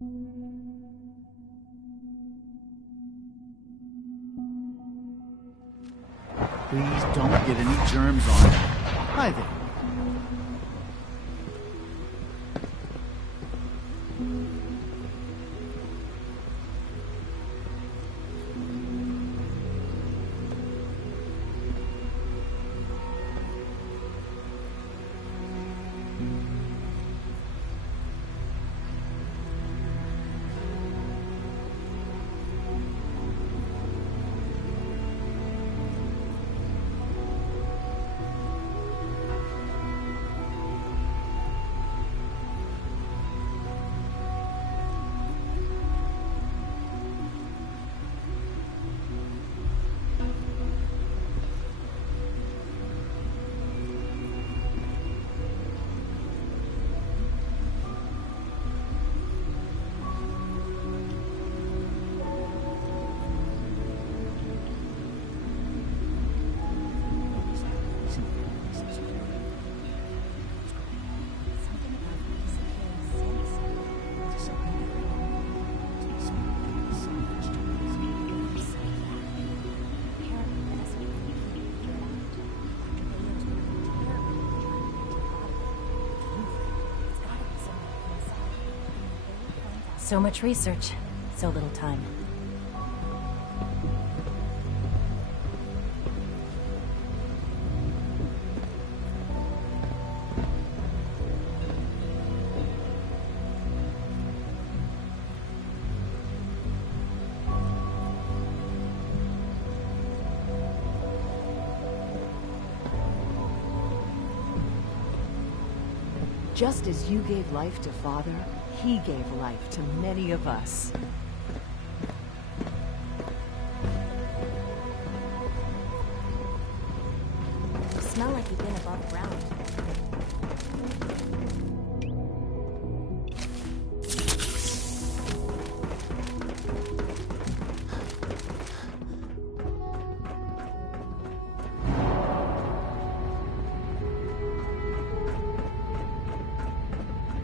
Please don't get any germs on it. Hi there. So much research, so little time. Just as you gave life to Father, he gave life to many of us. You smell like you've been above ground.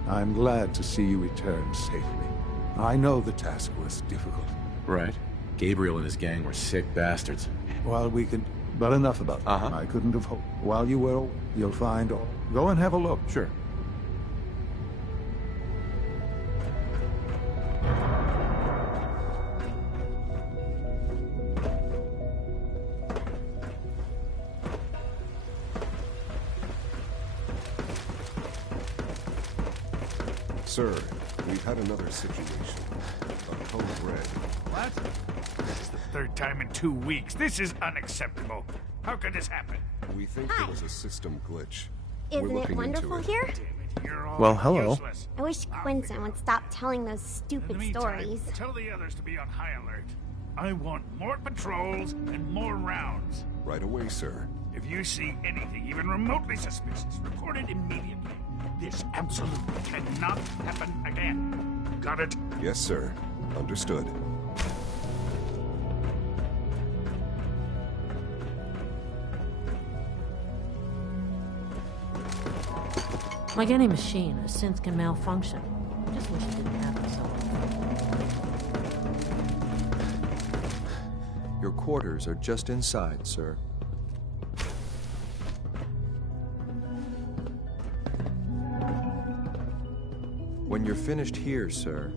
I'm glad to see you return safely. I know the task was difficult. Right. Gabriel and his gang were sick bastards. Well, we can... But enough about that. I couldn't have hoped. While you will, you'll find all. Go and have a look. Sure. Sir, we've had another situation. A code red. What? This is the third time in 2 weeks. This is unacceptable. How could this happen? We think there was a system glitch. Isn't it wonderful here? Well, hello. Useless. I wish Quinton would stop telling those In stupid the meantime, stories. tell the others to be on high alert. I want more patrols and more rounds. Right away, sir. If you see anything even remotely suspicious, report it immediately. This absolutely cannot happen again. Got it? Yes, sir. Understood. Like any machine, a synth can malfunction. I just wish it didn't happen so often. Your quarters are just inside, sir. When you're finished here, sir,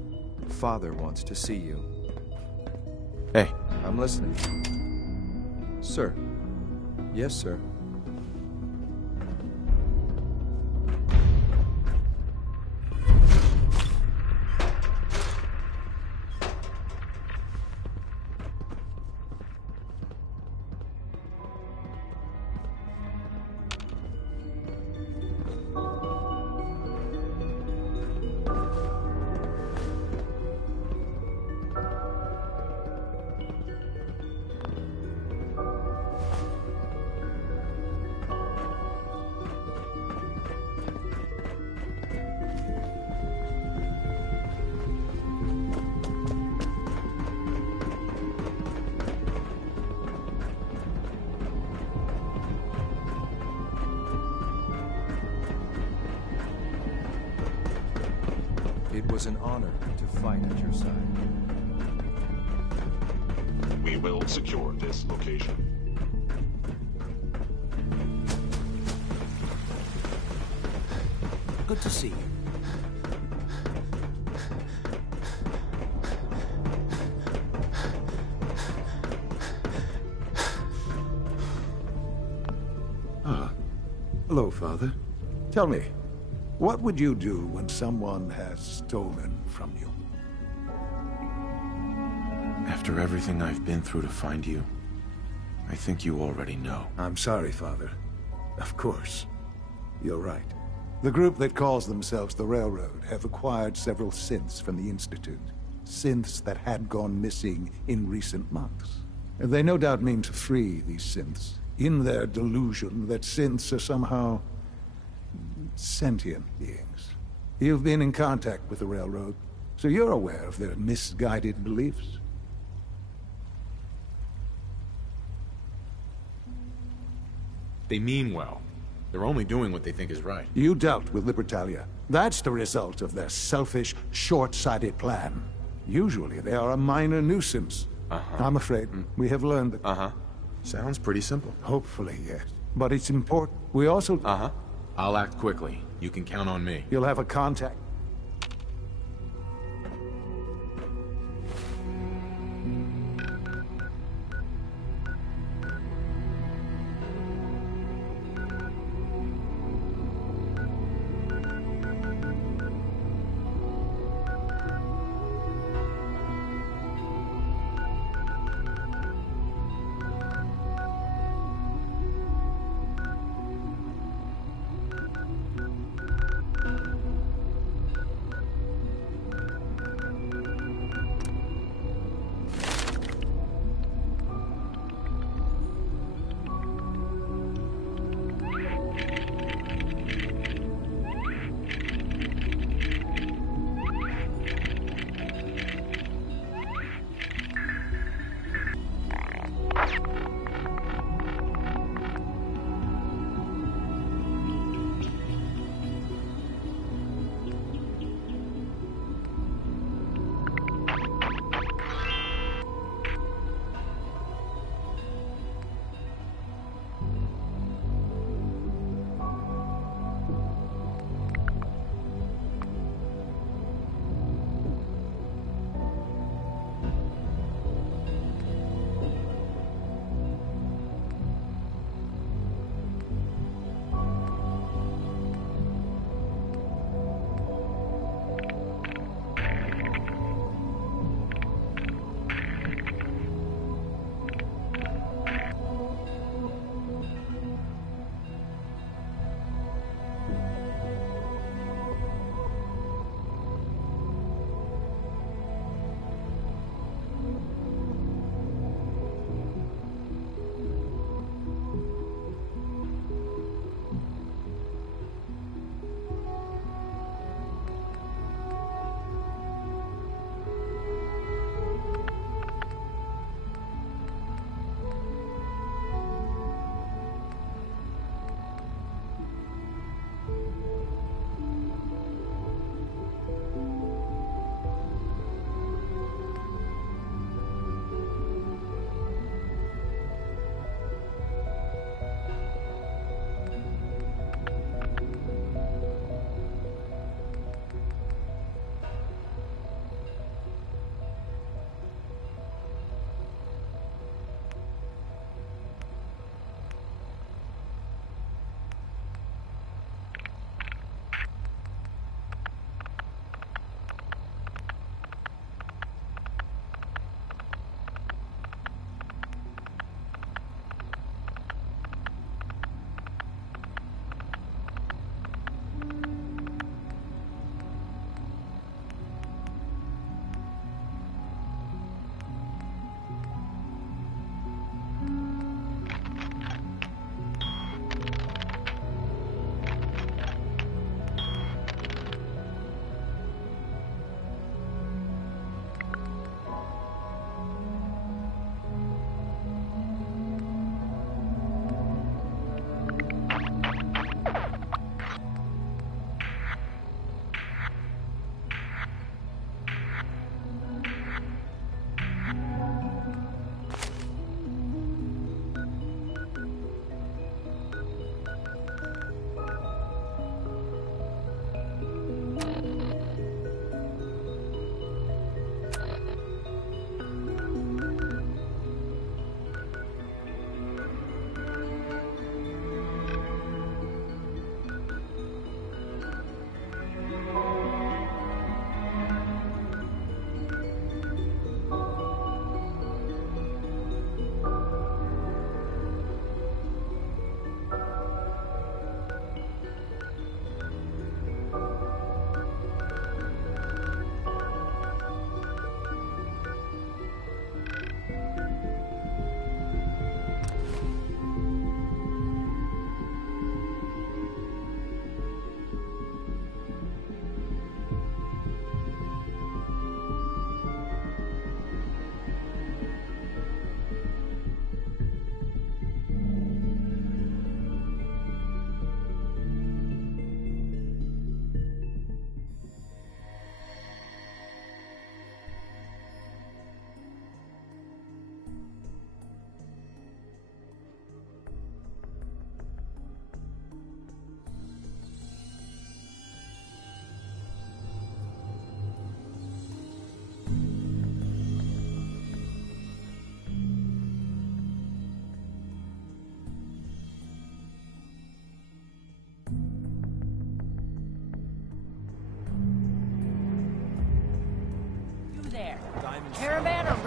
Father wants to see you. Hey. I'm listening. Sir. Yes, sir. It was an honor to fight at your side. We will secure this location. Good to see you. Hello, Father. Tell me, what would you do when someone has stolen from you? After everything I've been through to find you, I think you already know. I'm sorry, Father. Of course. You're right. The group that calls themselves the Railroad have acquired several synths from the Institute. Synths that had gone missing in recent months. They no doubt mean to free these synths, in their delusion that synths are somehow sentient beings. You've been in contact with the Railroad, so you're aware of their misguided beliefs. They mean well. They're only doing what they think is right. You dealt with Libertalia. That's the result of their selfish, short-sighted plan. Usually they are a minor nuisance. I'm afraid we have learned that... Sounds pretty simple. Hopefully, yes. But it's important. We also... I'll act quickly. You can count on me. You'll have a contact.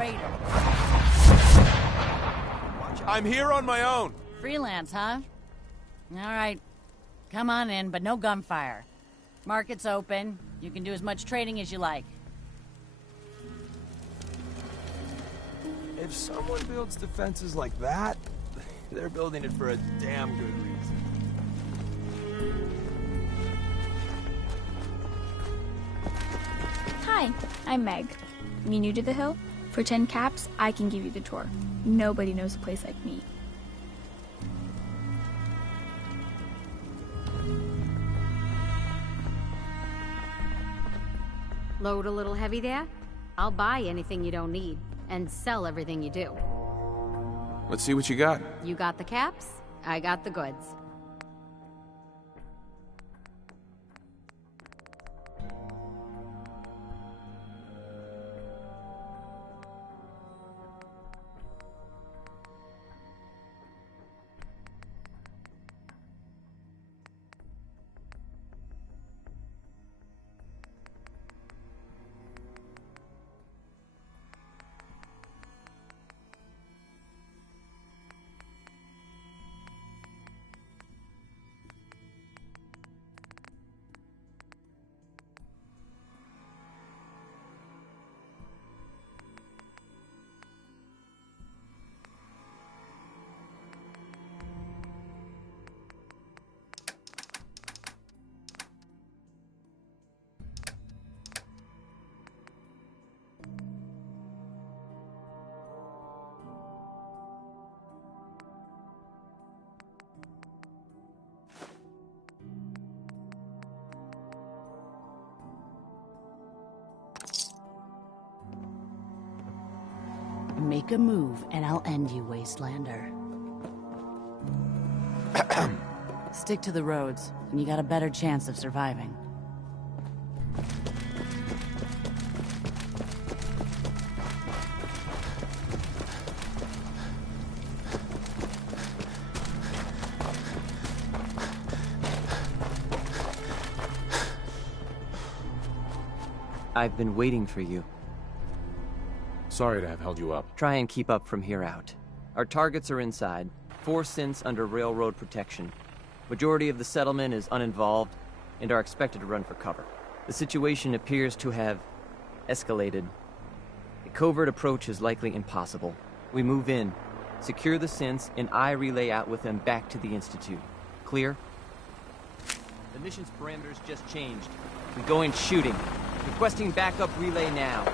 raider. I'm here on my own. Freelance, huh? All right. Come on in, but no gunfire. Market's open. You can do as much trading as you like. If someone builds defenses like that, they're building it for a damn good reason. Hi, I'm Meg. You new to the hill? For 10 caps, I can give you the tour. Nobody knows a place like me. Load a little heavy there? I'll buy anything you don't need, and sell everything you do. Let's see what you got. You got the caps, I got the goods. Make a move, and I'll end you, Wastelander. Stick to the roads, and you got a better chance of surviving. I've been waiting for you. Sorry to have held you up. Try and keep up from here out. Our targets are inside, 4 synths under railroad protection. Majority of the settlement is uninvolved and are expected to run for cover. The situation appears to have escalated. A covert approach is likely impossible. We move in, secure the synths, and I relay out with them back to the Institute. Clear? The mission's parameters just changed. We go in shooting. Requesting backup relay now.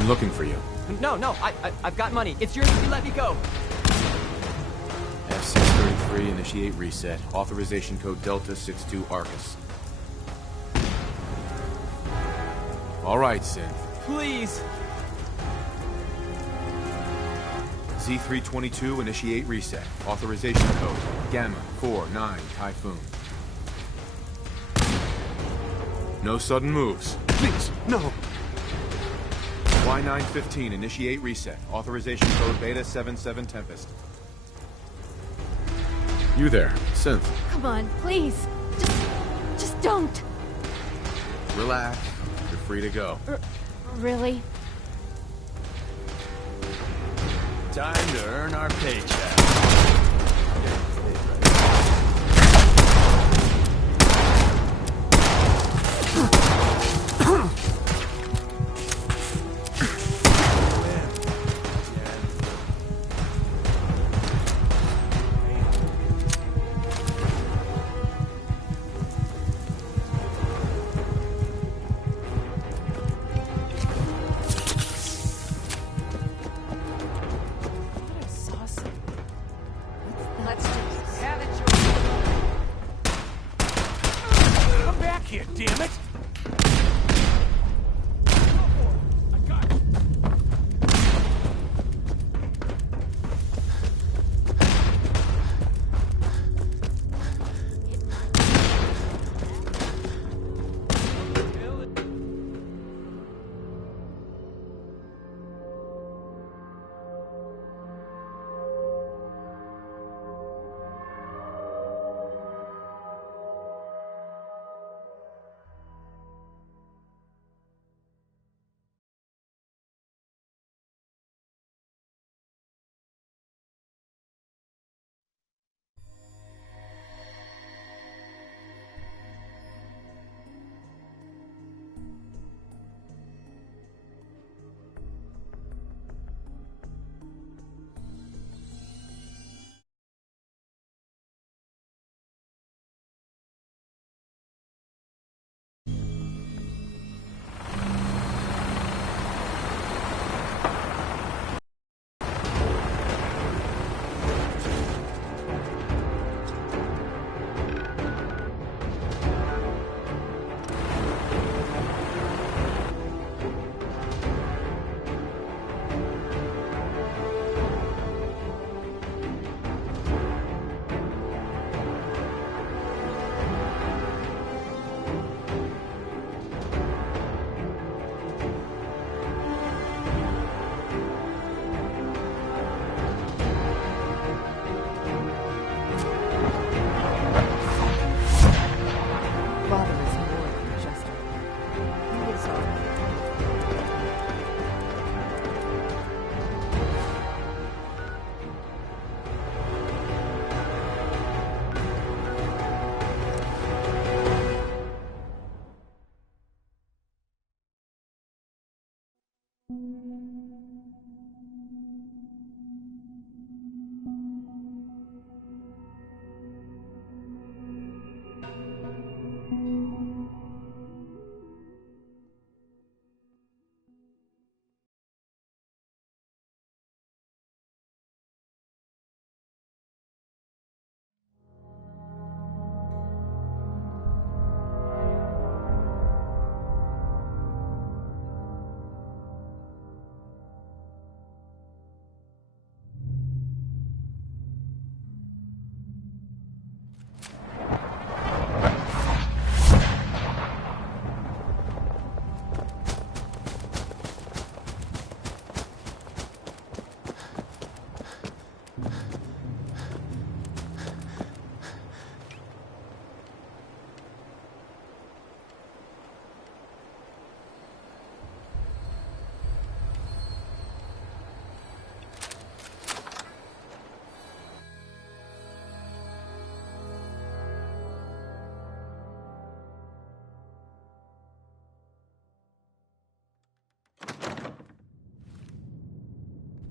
been looking for you. No, I've got money. It's yours if you let me go. F633, initiate reset. Authorization code Delta 62 Arcus. All right, Synth. Please. Z322, initiate reset. Authorization code Gamma 49 Typhoon. No sudden moves. Please, no. Y915, initiate reset. Authorization code Beta 77 Tempest. You there, Synth. Come on, please. Just don't. Relax. You're free to go. Really? Time to earn our paycheck. Let's just have it your Come back here, damn it!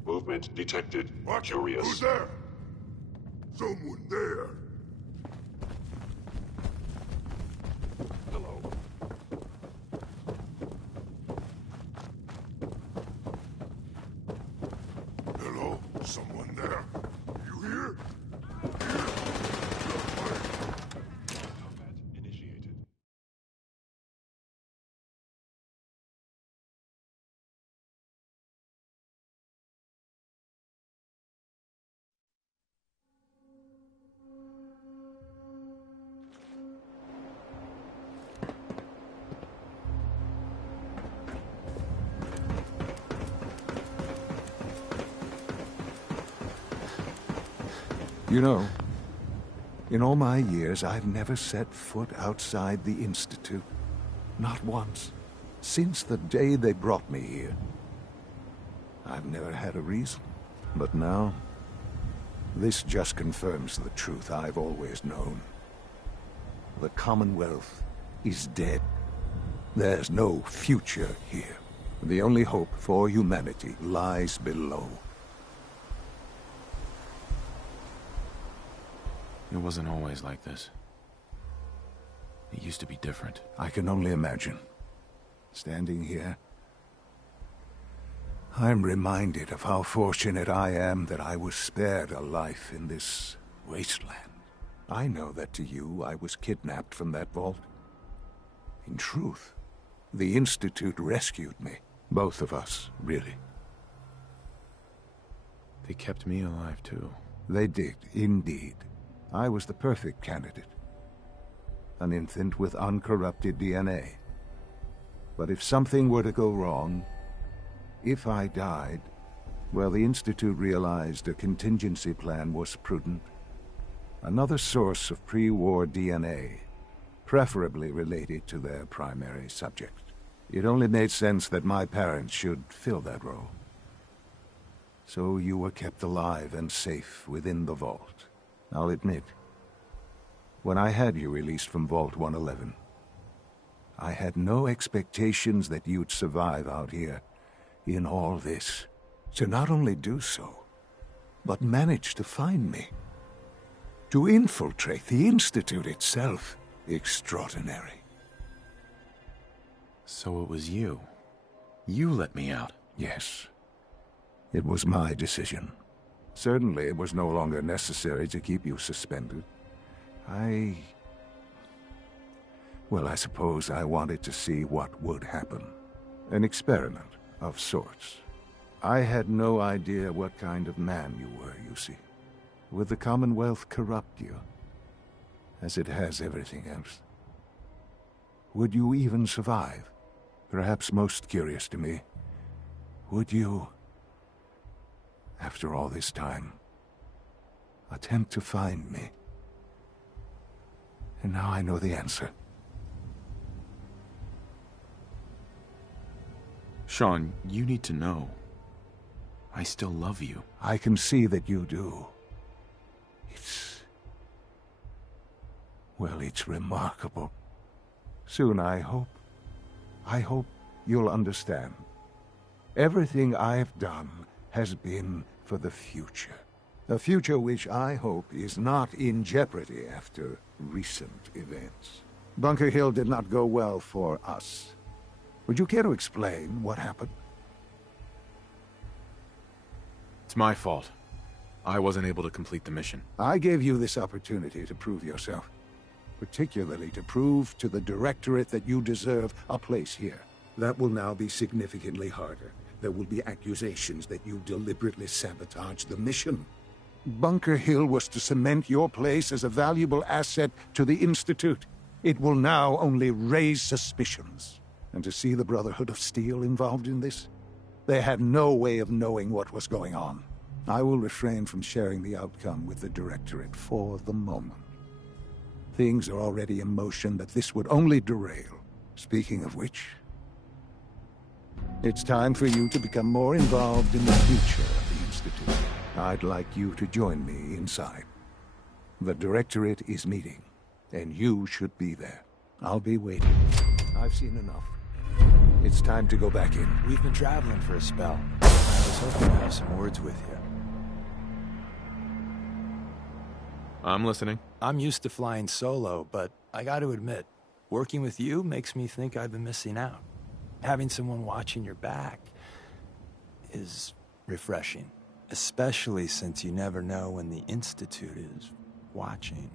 Movement detected. Curious. Who's there? Someone there. Hello. You know, in all my years, I've never set foot outside the Institute. Not once. Since the day they brought me here. I've never had a reason. But now, this just confirms the truth I've always known. The Commonwealth is dead. There's no future here. The only hope for humanity lies below. It wasn't always like this. It used to be different. I can only imagine. Standing here, I'm reminded of how fortunate I am that I was spared a life in this wasteland. I know that to you, I was kidnapped from that vault. In truth, the Institute rescued me. Both of us, really. They kept me alive, too. They did, indeed. I was the perfect candidate. An infant with uncorrupted DNA. But if something were to go wrong, if I died, well, the Institute realized a contingency plan was prudent. Another source of pre-war DNA, preferably related to their primary subject. It only made sense that my parents should fill that role. So you were kept alive and safe within the vault. I'll admit, when I had you released from Vault 111, I had no expectations that you'd survive out here in all this. To not only do so, but manage to find me. To infiltrate the Institute itself. Extraordinary. So it was you. You let me out. Yes. It was my decision. Certainly it was no longer necessary to keep you suspended. Well, I suppose I wanted to see what would happen. An experiment of sorts. I had no idea what kind of man you were, you see. Would the Commonwealth corrupt you, as it has everything else? Would you even survive? Perhaps most curious to me, would you, after all this time, attempt to find me? And now I know the answer. Sean, you need to know. I still love you. I can see that you do. Well, it's remarkable. Soon, I hope you'll understand. Everything I've done has been for the future. A future which I hope is not in jeopardy after recent events. Bunker Hill did not go well for us. Would you care to explain what happened? It's my fault. I wasn't able to complete the mission. I gave you this opportunity to prove yourself. Particularly to prove to the Directorate that you deserve a place here. That will now be significantly harder. There will be accusations that you deliberately sabotaged the mission. Bunker Hill was to cement your place as a valuable asset to the Institute. It will now only raise suspicions. And to see the Brotherhood of Steel involved in this? They had no way of knowing what was going on. I will refrain from sharing the outcome with the Directorate for the moment. Things are already in motion that this would only derail. Speaking of which, it's time for you to become more involved in the future of the Institute. I'd like you to join me inside. The Directorate is meeting, and you should be there. I'll be waiting. I've seen enough. It's time to go back in. We've been traveling for a spell. I was hoping to have some words with you. I'm listening. I'm used to flying solo, but I gotta admit, working with you makes me think I've been missing out. Having someone watching your back is refreshing, especially since you never know when the Institute is watching.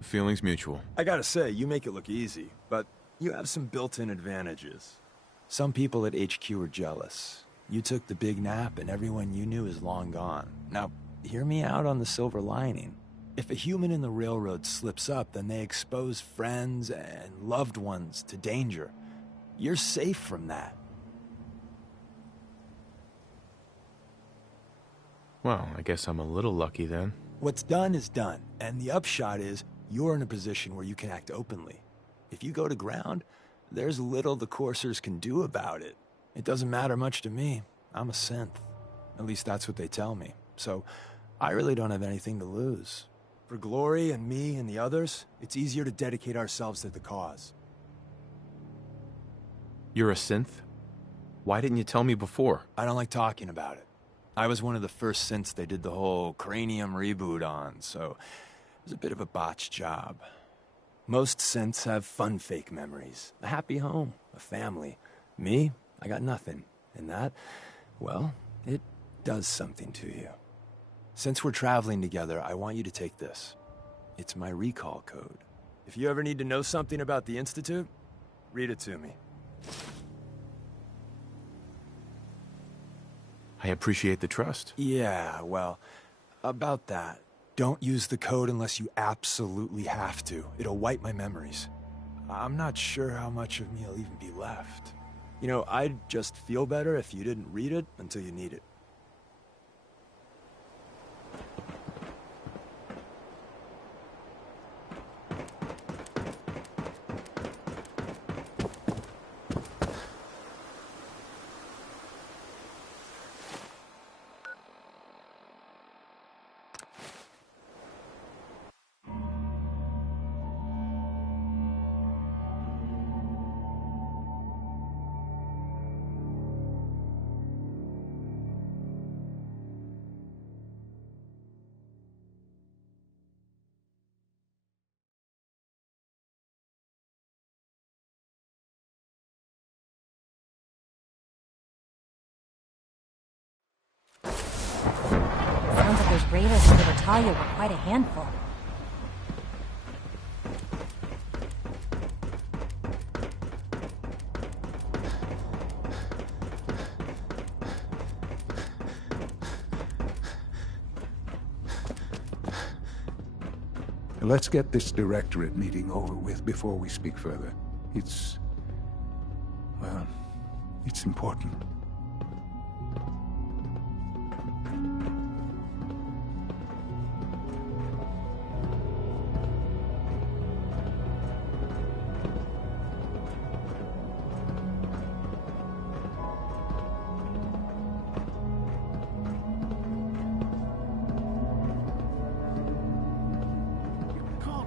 Feelings mutual. I gotta say, you make it look easy, but you have some built-in advantages. Some people at HQ are jealous. You took the big nap and everyone you knew is long gone. Now, hear me out on the silver lining. If a human in the railroad slips up, then they expose friends and loved ones to danger. You're safe from that. Well, I guess I'm a little lucky then. What's done is done, and the upshot is you're in a position where you can act openly. If you go to ground, there's little the Coursers can do about it. It doesn't matter much to me. I'm a synth. At least that's what they tell me. So I really don't have anything to lose. For Glory and me and the others, it's easier to dedicate ourselves to the cause. You're a synth? Why didn't you tell me before? I don't like talking about it. I was one of the first synths they did the whole Cranium reboot on, so it was a bit of a botched job. Most synths have fun fake memories. A happy home, a family. Me, I got nothing. And that, well, it does something to you. Since we're traveling together, I want you to take this. It's my recall code. If you ever need to know something about the Institute, read it to me. I appreciate the trust. Yeah, well, about that. Don't use the code unless you absolutely have to. It'll wipe my memories. I'm not sure how much of me will even be left. You know, I'd just feel better if you didn't read it until you need it. Sounds like those raiders in Libertalia were quite a handful. Let's get this directorate meeting over with before we speak further. It's important.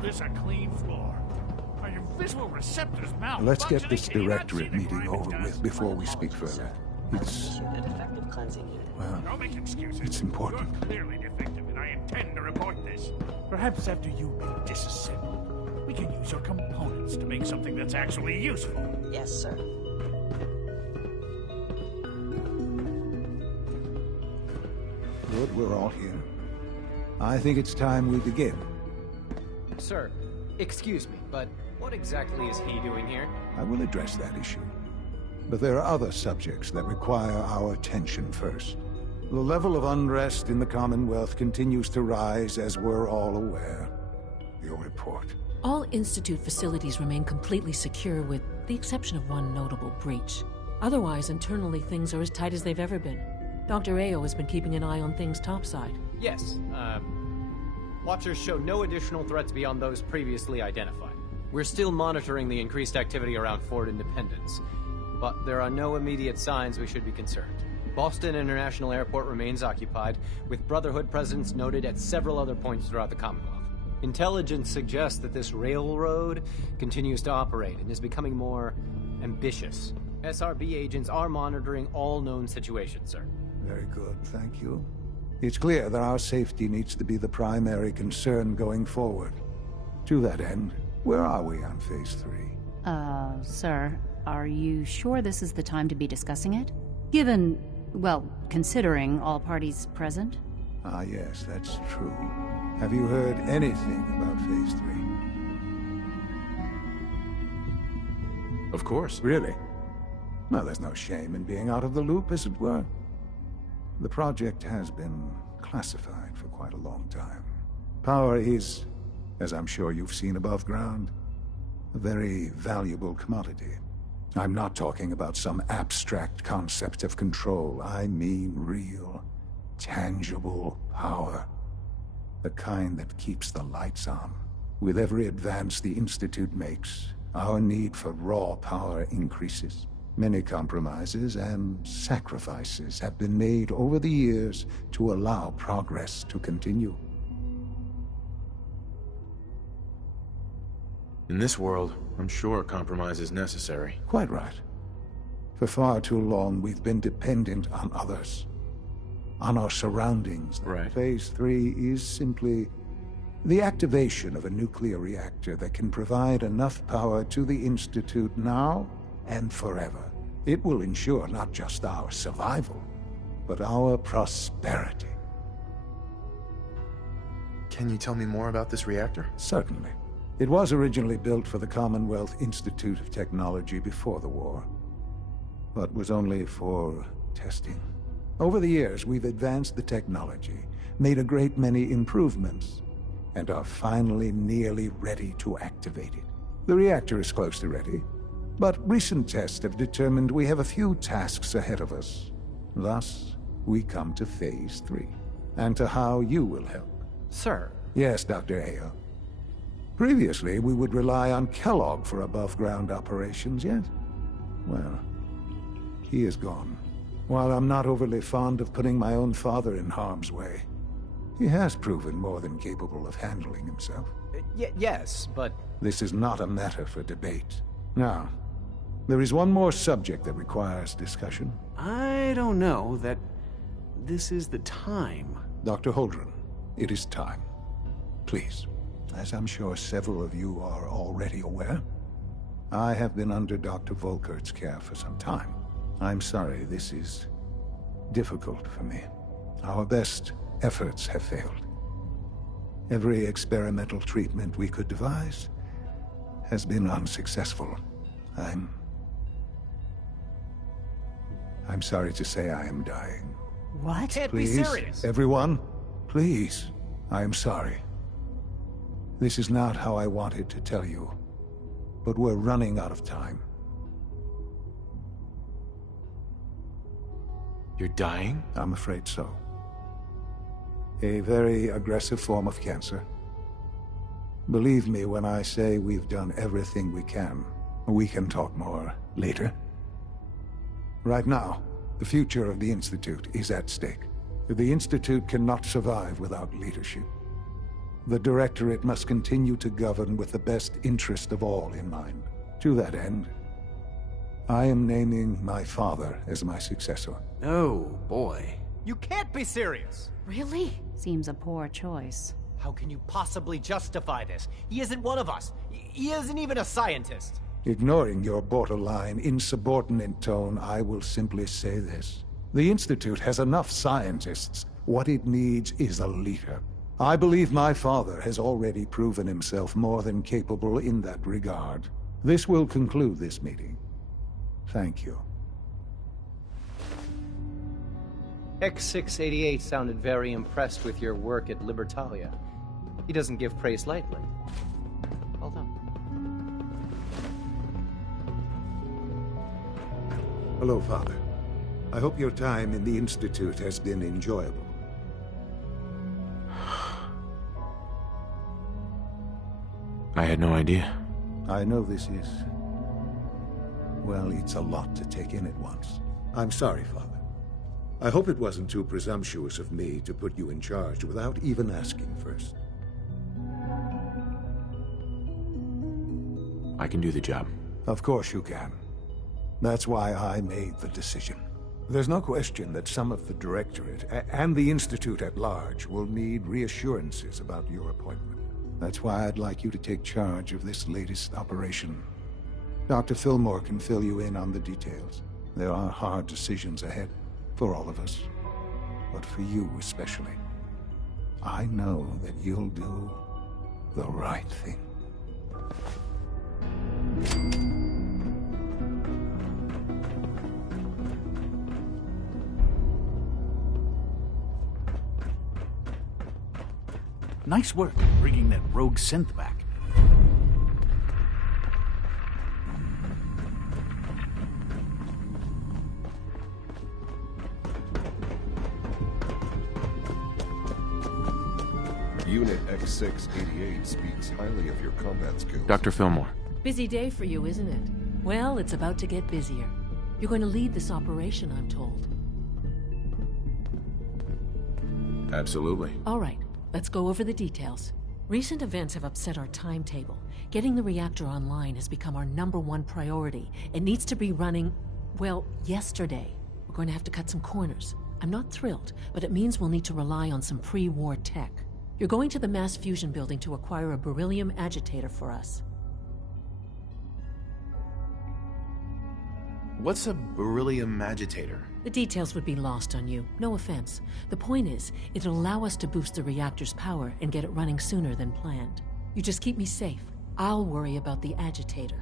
This a clean floor. Are your visual receptors malfunctioning? Let's get this Can you not directorate see the meeting crime over it with does? before we speak further. It's Don't make excuses. it's important. You're clearly defective, and I intend to report this. Perhaps after you've been disassembled, we can use your components to make something that's actually useful. Yes, sir. Good, we're all here. I think it's time we begin. Sir, excuse me, but what exactly is he doing here? I will address that issue. But there are other subjects that require our attention first. The level of unrest in the Commonwealth continues to rise, as we're all aware. Your report. All Institute facilities remain completely secure with the exception of one notable breach. Otherwise, internally, things are as tight as they've ever been. Dr. Ayo has been keeping an eye on things topside. Yes, Watchers show no additional threats beyond those previously identified. We're still monitoring the increased activity around Fort Independence, but there are no immediate signs we should be concerned. Boston International Airport remains occupied, with Brotherhood presence noted at several other points throughout the Commonwealth. Intelligence suggests that this railroad continues to operate and is becoming more ambitious. SRB agents are monitoring all known situations, sir. Very good, thank you. It's clear that our safety needs to be the primary concern going forward. To that end, where are we on Phase 3? Sir, are you sure this is the time to be discussing it? Given, well, considering all parties present? Ah, yes, that's true. Have you heard anything about Phase 3? Of course. Really? Well, there's no shame in being out of the loop, as it were. The project has been classified for quite a long time. Power is, as I'm sure you've seen above ground, a very valuable commodity. I'm not talking about some abstract concept of control. I mean real, tangible power. The kind that keeps the lights on. With every advance the Institute makes, our need for raw power increases. Many compromises and sacrifices have been made over the years to allow progress to continue. In this world, I'm sure compromise is necessary. Quite right. For far too long, we've been dependent on others. On our surroundings. Right. Phase 3 is simply the activation of a nuclear reactor that can provide enough power to the Institute now and forever. It will ensure not just our survival, but our prosperity. Can you tell me more about this reactor? Certainly. It was originally built for the Commonwealth Institute of Technology before the war, but was only for testing. Over the years, we've advanced the technology, made a great many improvements, and are finally nearly ready to activate it. The reactor is close to ready, but recent tests have determined we have a few tasks ahead of us. Thus, we come to Phase 3, and to how you will help. Sir. Yes, Dr. Ayo. Previously, we would rely on Kellogg for above-ground operations, yes? Well, he is gone. While I'm not overly fond of putting my own father in harm's way, he has proven more than capable of handling himself. Yes, but... This is not a matter for debate. Now, there is one more subject that requires discussion. I don't know that this is the time. Dr. Holdren, it is time. Please. As I'm sure several of you are already aware, I have been under Dr. Volkert's care for some time. I'm sorry this is difficult for me. Our best efforts have failed. Every experimental treatment we could devise has been unsuccessful. I'm sorry to say I am dying. What? Can't Please, be serious. Everyone, please. I am sorry. This is not how I wanted to tell you, but we're running out of time. You're dying? I'm afraid so. A very aggressive form of cancer. Believe me when I say we've done everything we can. We can talk more later. Right now, the future of the Institute is at stake. The Institute cannot survive without leadership. The Directorate must continue to govern with the best interest of all in mind. To that end, I am naming my father as my successor. Oh, boy. You can't be serious! Really? Seems a poor choice. How can you possibly justify this? He isn't one of us. He isn't even a scientist. Ignoring your borderline, insubordinate tone, I will simply say this. The Institute has enough scientists. What it needs is a leader. I believe my father has already proven himself more than capable in that regard. This will conclude this meeting. Thank you. X688 sounded very impressed with your work at Libertalia. He doesn't give praise lightly. Well done. Hello, Father. I hope your time in the Institute has been enjoyable. I had no idea. I know this is... well, it's a lot to take in at once. I'm sorry, Father. I hope it wasn't too presumptuous of me to put you in charge without even asking first. I can do the job. Of course you can. That's why I made the decision. There's no question that some of the Directorate and the Institute at large will need reassurances about your appointment. That's why I'd like you to take charge of this latest operation. Dr. Fillmore can fill you in on the details. There are hard decisions ahead, for all of us. But for you especially. I know that you'll do the right thing. Nice work bringing that rogue synth back. Unit X688 speaks highly of your combat skills. Dr. Fillmore. Busy day for you, isn't it? Well, it's about to get busier. You're going to lead this operation, I'm told. Absolutely. All right, let's go over the details. Recent events have upset our timetable. Getting the reactor online has become our #1 priority. It needs to be running, well, yesterday. We're going to have to cut some corners. I'm not thrilled, but it means we'll need to rely on some pre-war tech. You're going to the mass fusion building to acquire a beryllium agitator for us. What's a beryllium agitator? The details would be lost on you. No offense. The point is, it'll allow us to boost the reactor's power and get it running sooner than planned. You just keep me safe. I'll worry about the agitator.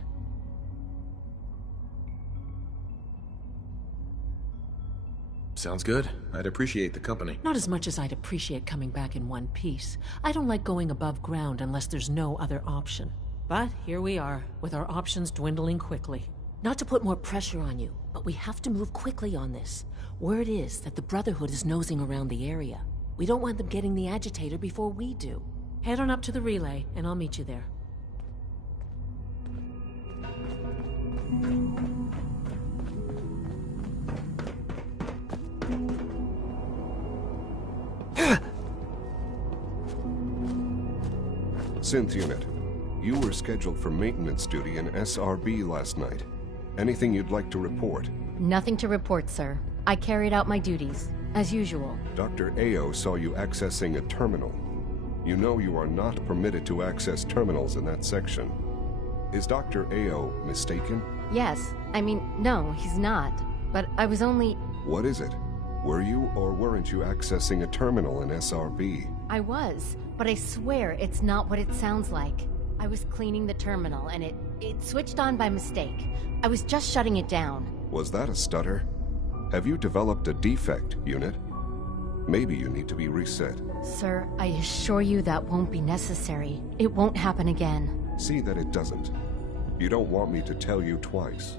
Sounds good. I'd appreciate the company. Not as much as I'd appreciate coming back in one piece. I don't like going above ground unless there's no other option. But here we are, with our options dwindling quickly. Not to put more pressure on you, but we have to move quickly on this. Word is that the Brotherhood is nosing around the area. We don't want them getting the agitator before we do. Head on up to the relay, and I'll meet you there. Synth Unit, you were scheduled for maintenance duty in SRB last night. Anything you'd like to report? Nothing to report, sir. I carried out my duties, as usual. Dr. Ao saw you accessing a terminal. You know you are not permitted to access terminals in that section. Is Dr. Ao mistaken? Yes. I mean, no, he's not. But I was only... What is it? Were you or weren't you accessing a terminal in SRB? I was, but I swear it's not what it sounds like. I was cleaning the terminal, and it switched on by mistake. I was just shutting it down. Was that a stutter? Have you developed a defect, Unit? Maybe you need to be reset. Sir, I assure you that won't be necessary. It won't happen again. See that it doesn't. You don't want me to tell you twice.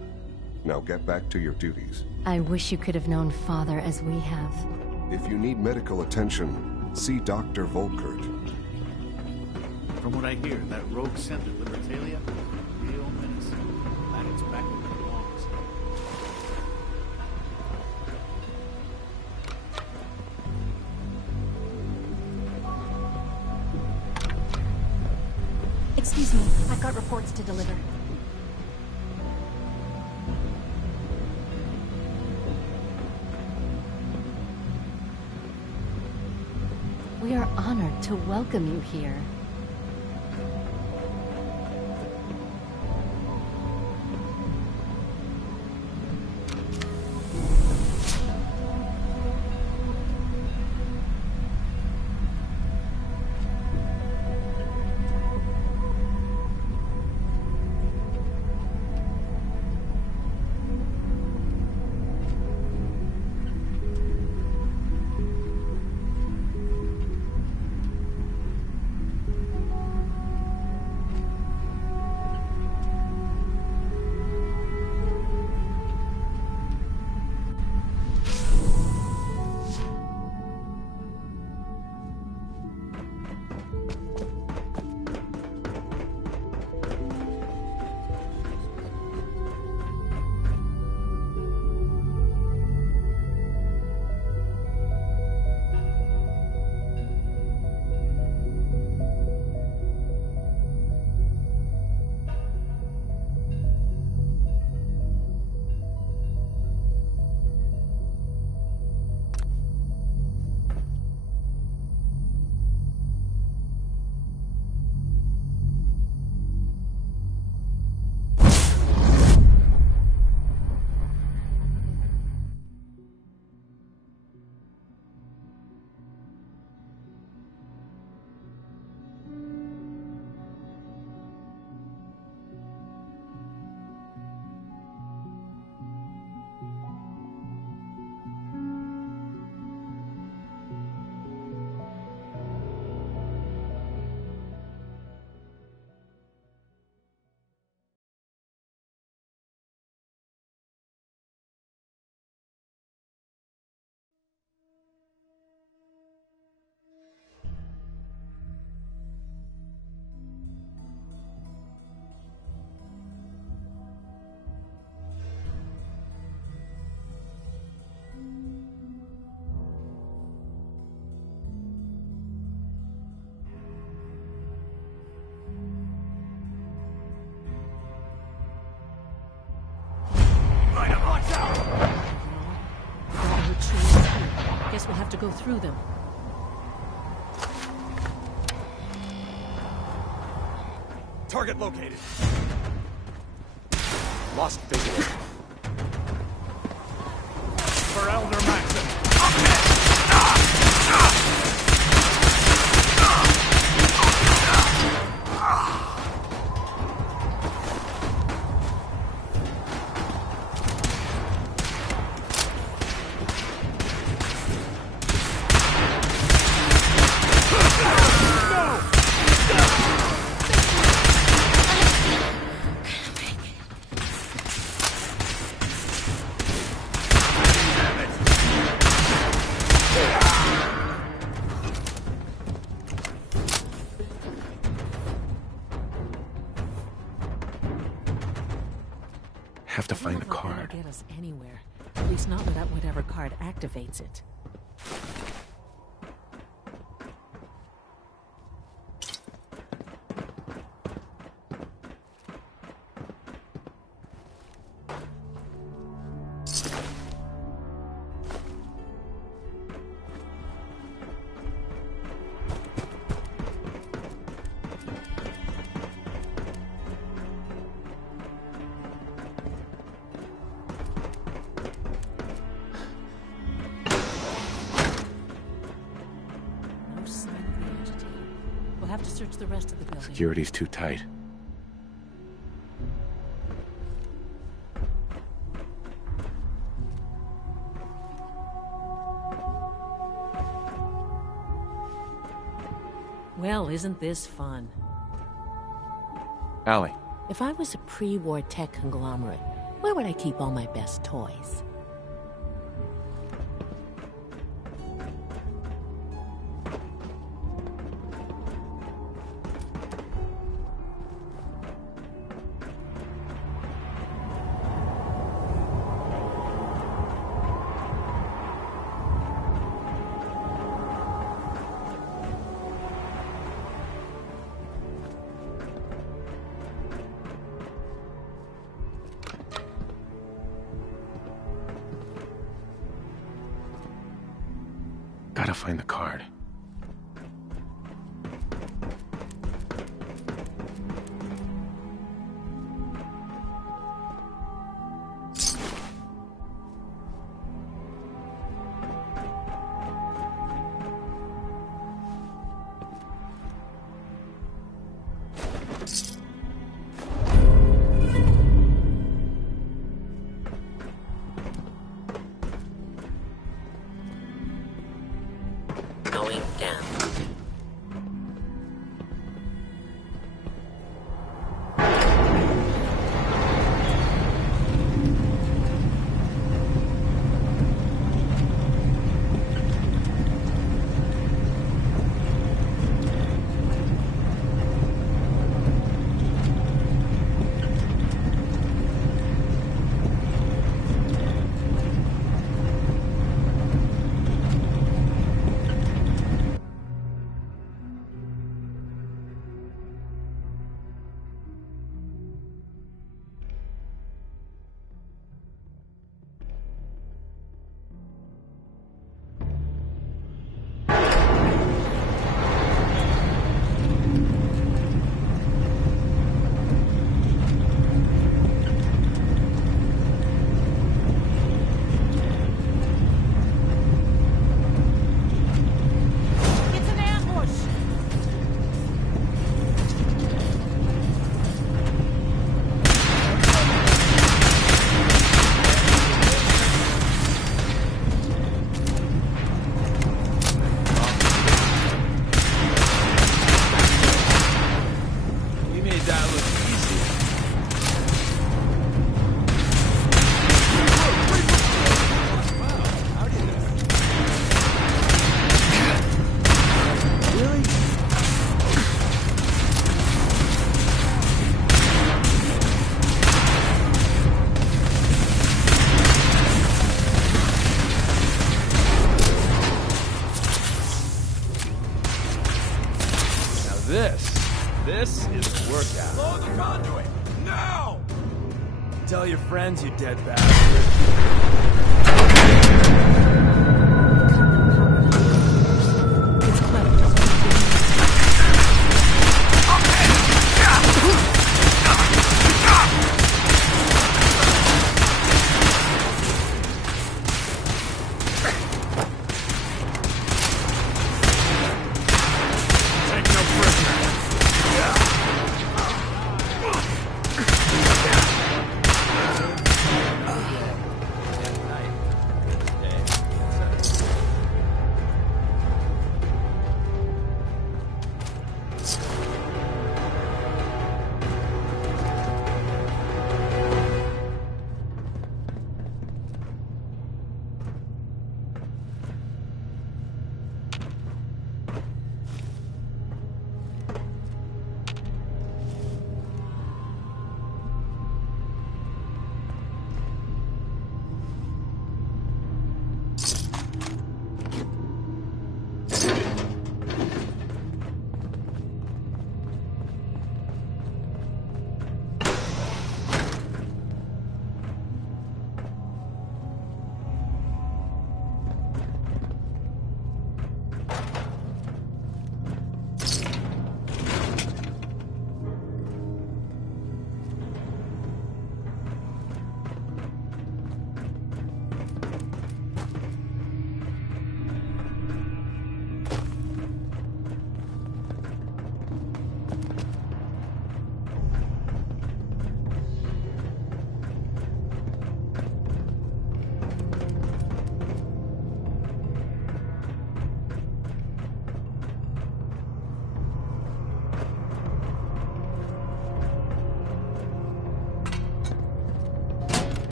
Now get back to your duties. I wish you could have known Father as we have. If you need medical attention, see Dr. Volkert. From what I hear, that rogue scent at Libertalia, real menace. Glad it's back where it belongs. Excuse me, I've got reports to deliver. We are honored to welcome you here. to go through them. Target located. Lost visual. For Elder Maxim. Have to find the card. Get us anywhere. At least not without whatever card activates it. Have to search the rest of the building. Security's too tight. Well, isn't this fun? Allie. If I was a pre-war tech conglomerate, where would I keep all my best toys? Gotta find the card. Going down. This is a workout. Blow the conduit! Now! Tell your friends, you dead bastard.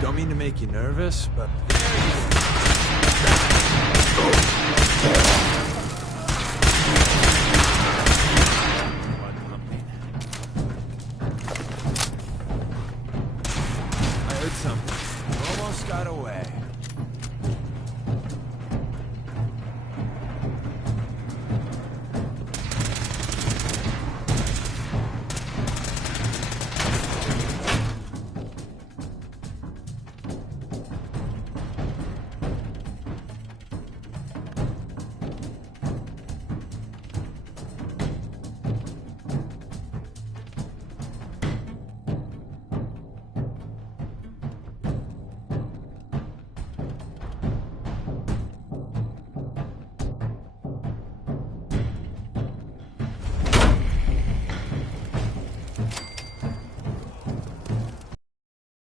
Don't mean to make you nervous, but... I heard something. You almost got away.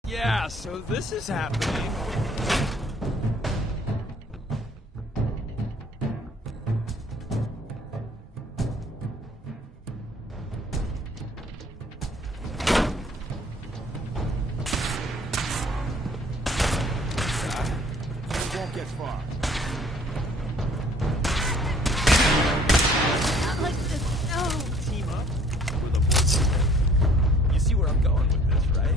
Yeah, so this is happening. You won't get far. Not like this, no! Team up with a voice. You see where I'm going with this, right?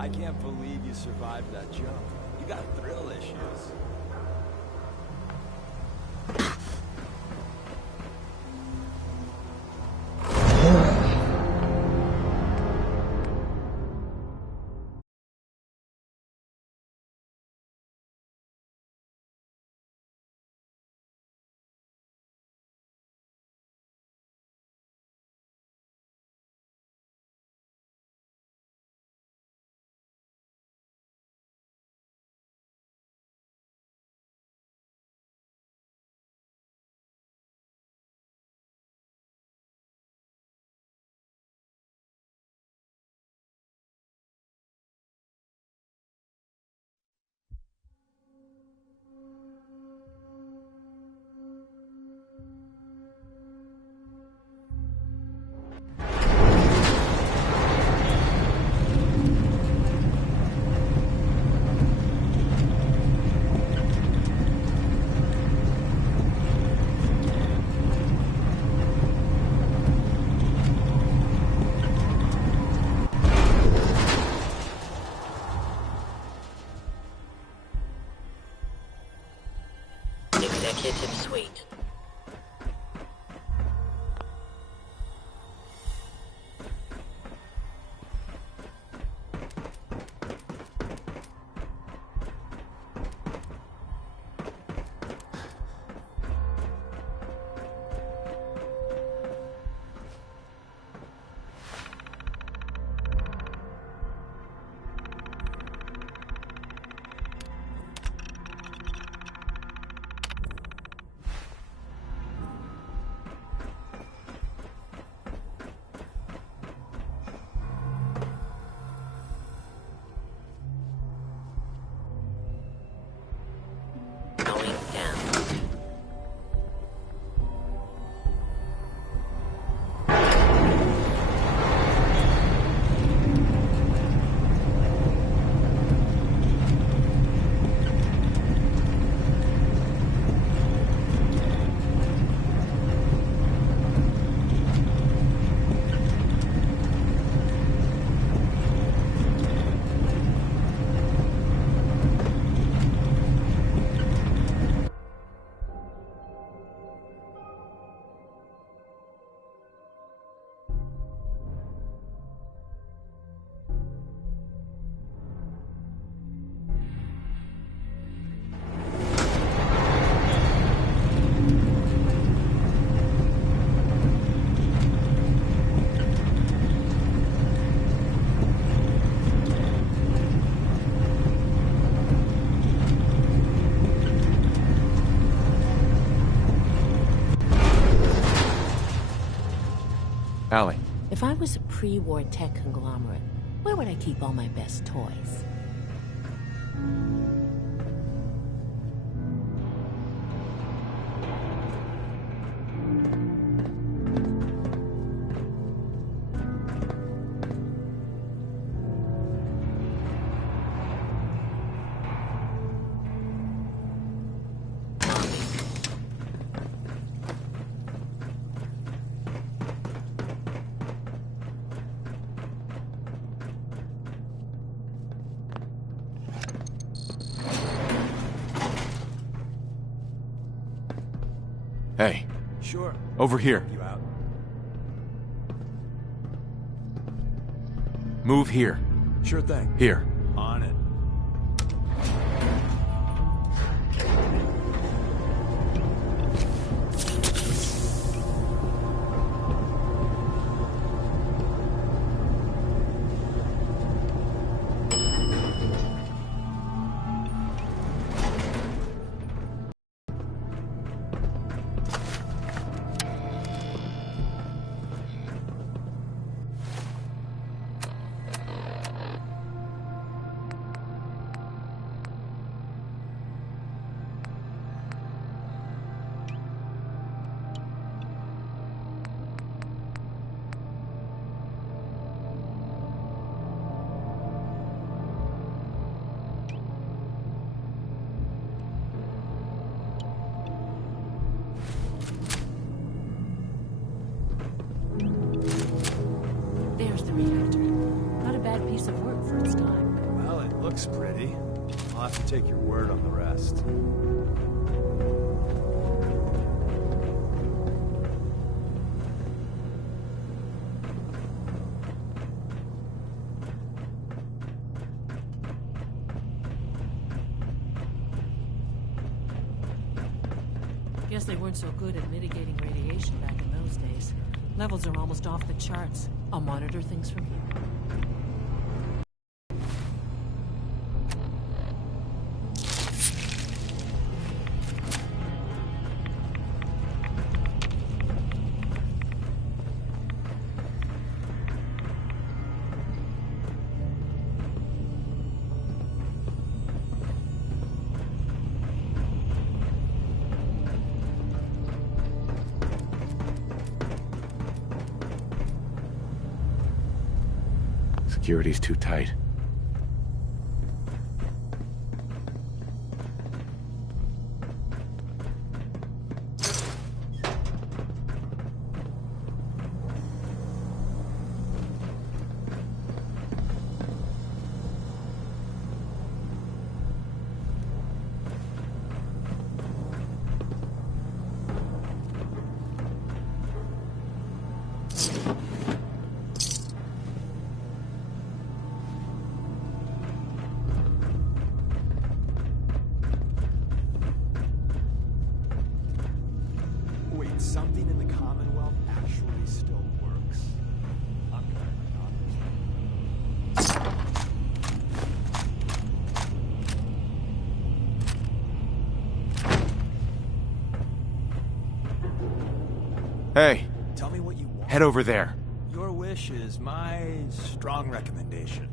I can't believe you survived that jump. You got thrill issues. Executive Suite. Allie. If I was a pre-war tech conglomerate, where would I keep all my best toys? Hey. Sure. Over here. You out? Move here. Sure thing. Here. On it. piece of work for its time. Well, it looks pretty. I'll have to take your word on the rest. Guess they weren't so good at mitigating radiation back in those days. Levels are almost off the charts. I'll monitor things from here. Security's too tight. Something in the Commonwealth actually still works. I'm Hey! Tell me what you want. Head over there. Your wish is my strong recommendation.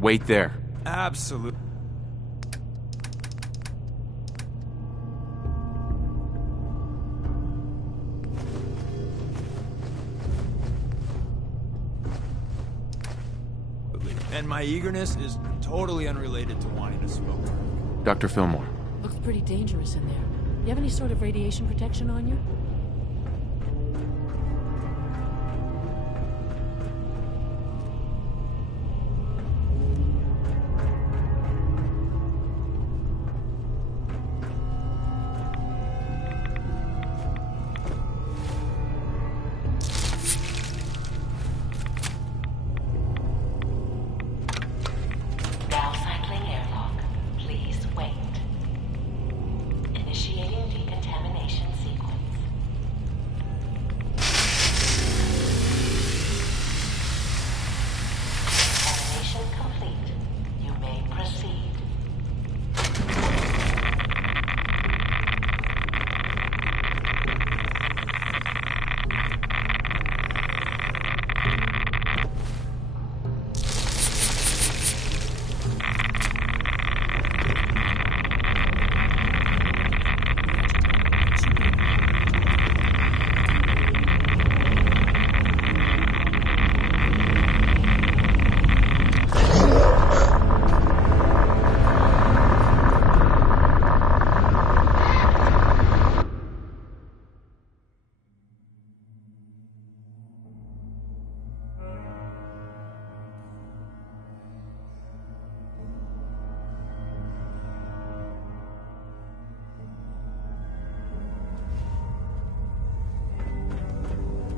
Wait there. Absolutely. And my eagerness is totally unrelated to wanting to smoke. Dr. Fillmore. Looks pretty dangerous in there. You have any sort of radiation protection on you?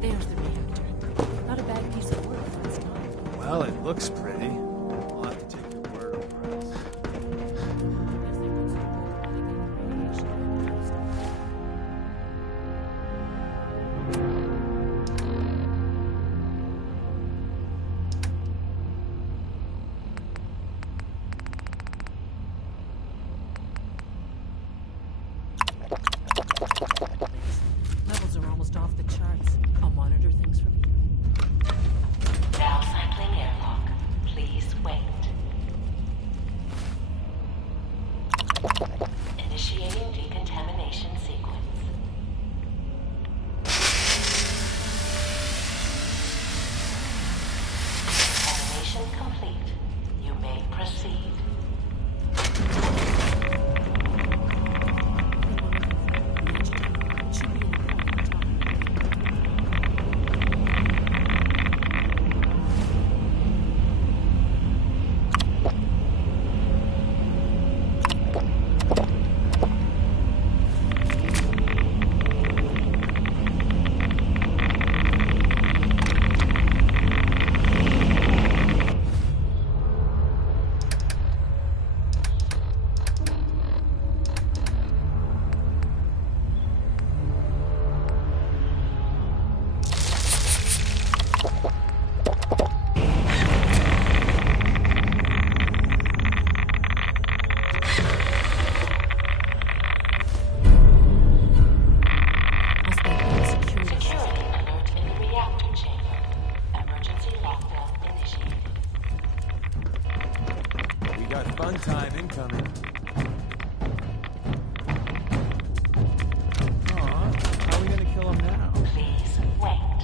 There's the reactor. Not a bad piece of work for its time. Well, it looks pretty. I'll have to take your word on the rest. Levels are almost off the charts. I'll monitor things from here. Valve cycling airlock. Please got fun time incoming. Aw, how are we gonna kill him now? Please wait.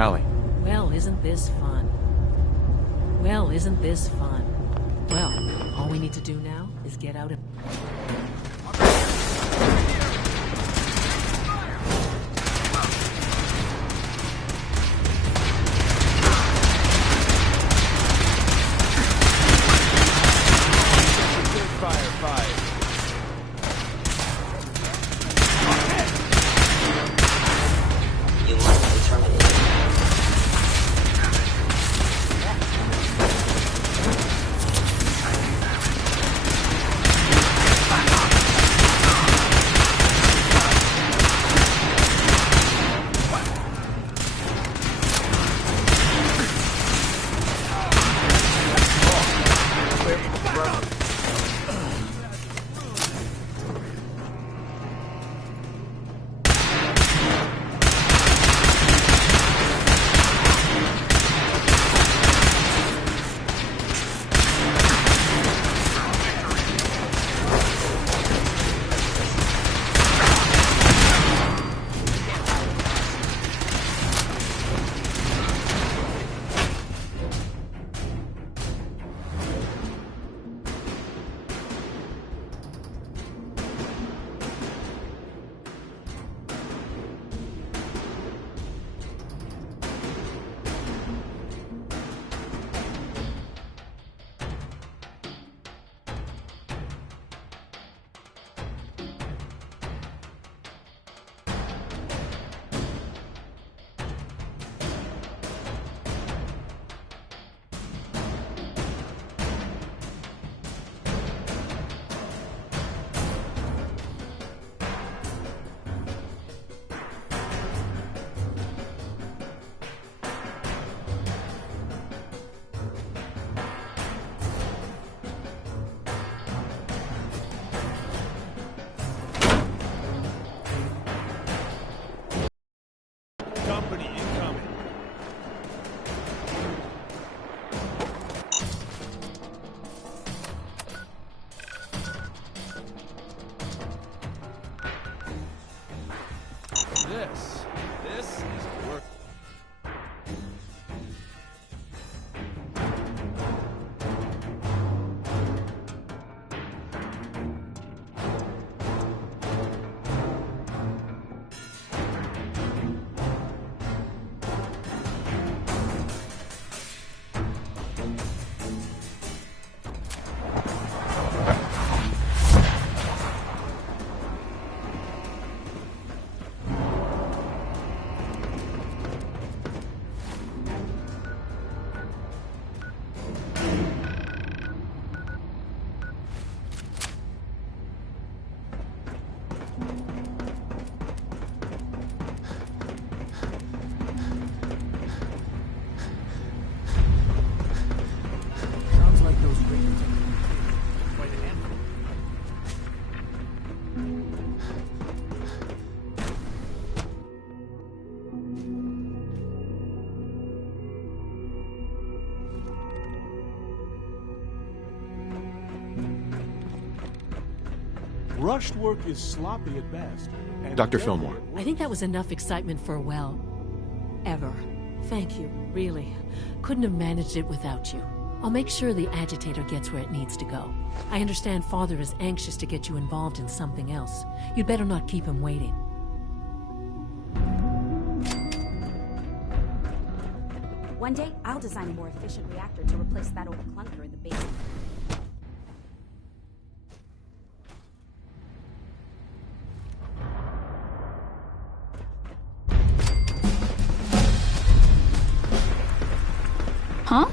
Allie. Well, isn't this fun? Well, isn't this fun? Well, all we need to do now is get out and... This is work. Sounds like those Rangers are quite a handful. Rushed work is sloppy at best. Dr. Fillmore. I think that was enough excitement for, well, ever. Thank you, really. Couldn't have managed it without you. I'll make sure the agitator gets where it needs to go. I understand Father is anxious to get you involved in something else. You'd better not keep him waiting. One day, I'll design a more efficient reactor to replace that old clunker in the basement. Huh?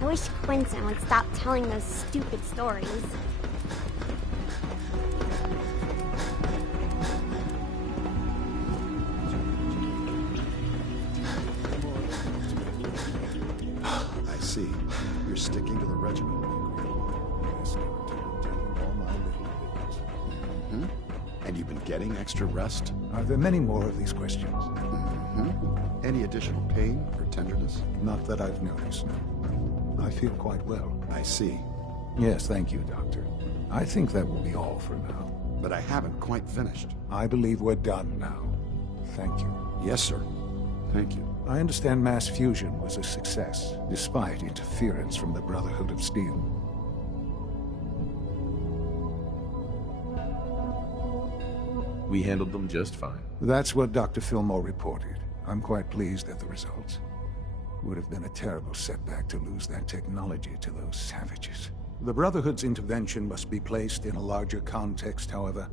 I wish Quinton would stop telling those stupid stories. I see. You're sticking to the regiment. Mm-hmm. And you've been getting extra rest? Are there many more of these questions? Mm-hmm. Any additional pain or tenderness? Not that I've noticed, no. I feel quite well. I see. Yes, thank you, Doctor. I think that will be all for now. But I haven't quite finished. I believe we're done now. Thank you. Yes, sir. Thank you. I understand mass fusion was a success, despite interference from the Brotherhood of Steel. We handled them just fine. That's what Dr. Fillmore reported. I'm quite pleased at the results. Would have been a terrible setback to lose that technology to those savages. The Brotherhood's intervention must be placed in a larger context, however,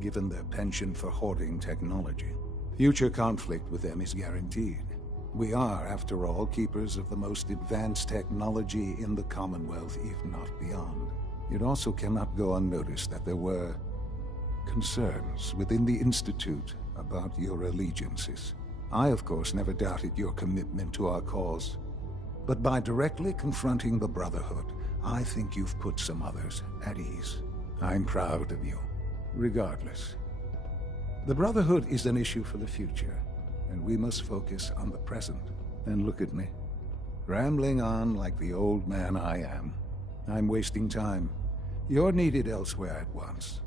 given their penchant for hoarding technology. Future conflict with them is guaranteed. We are, after all, keepers of the most advanced technology in the Commonwealth, if not beyond. It also cannot go unnoticed that there were concerns within the Institute about your allegiances. I, of course, never doubted your commitment to our cause. But by directly confronting the Brotherhood, I think you've put some others at ease. I'm proud of you, regardless. The Brotherhood is an issue for the future, and we must focus on the present. And look at me, rambling on like the old man I am. I'm wasting time. You're needed elsewhere at once.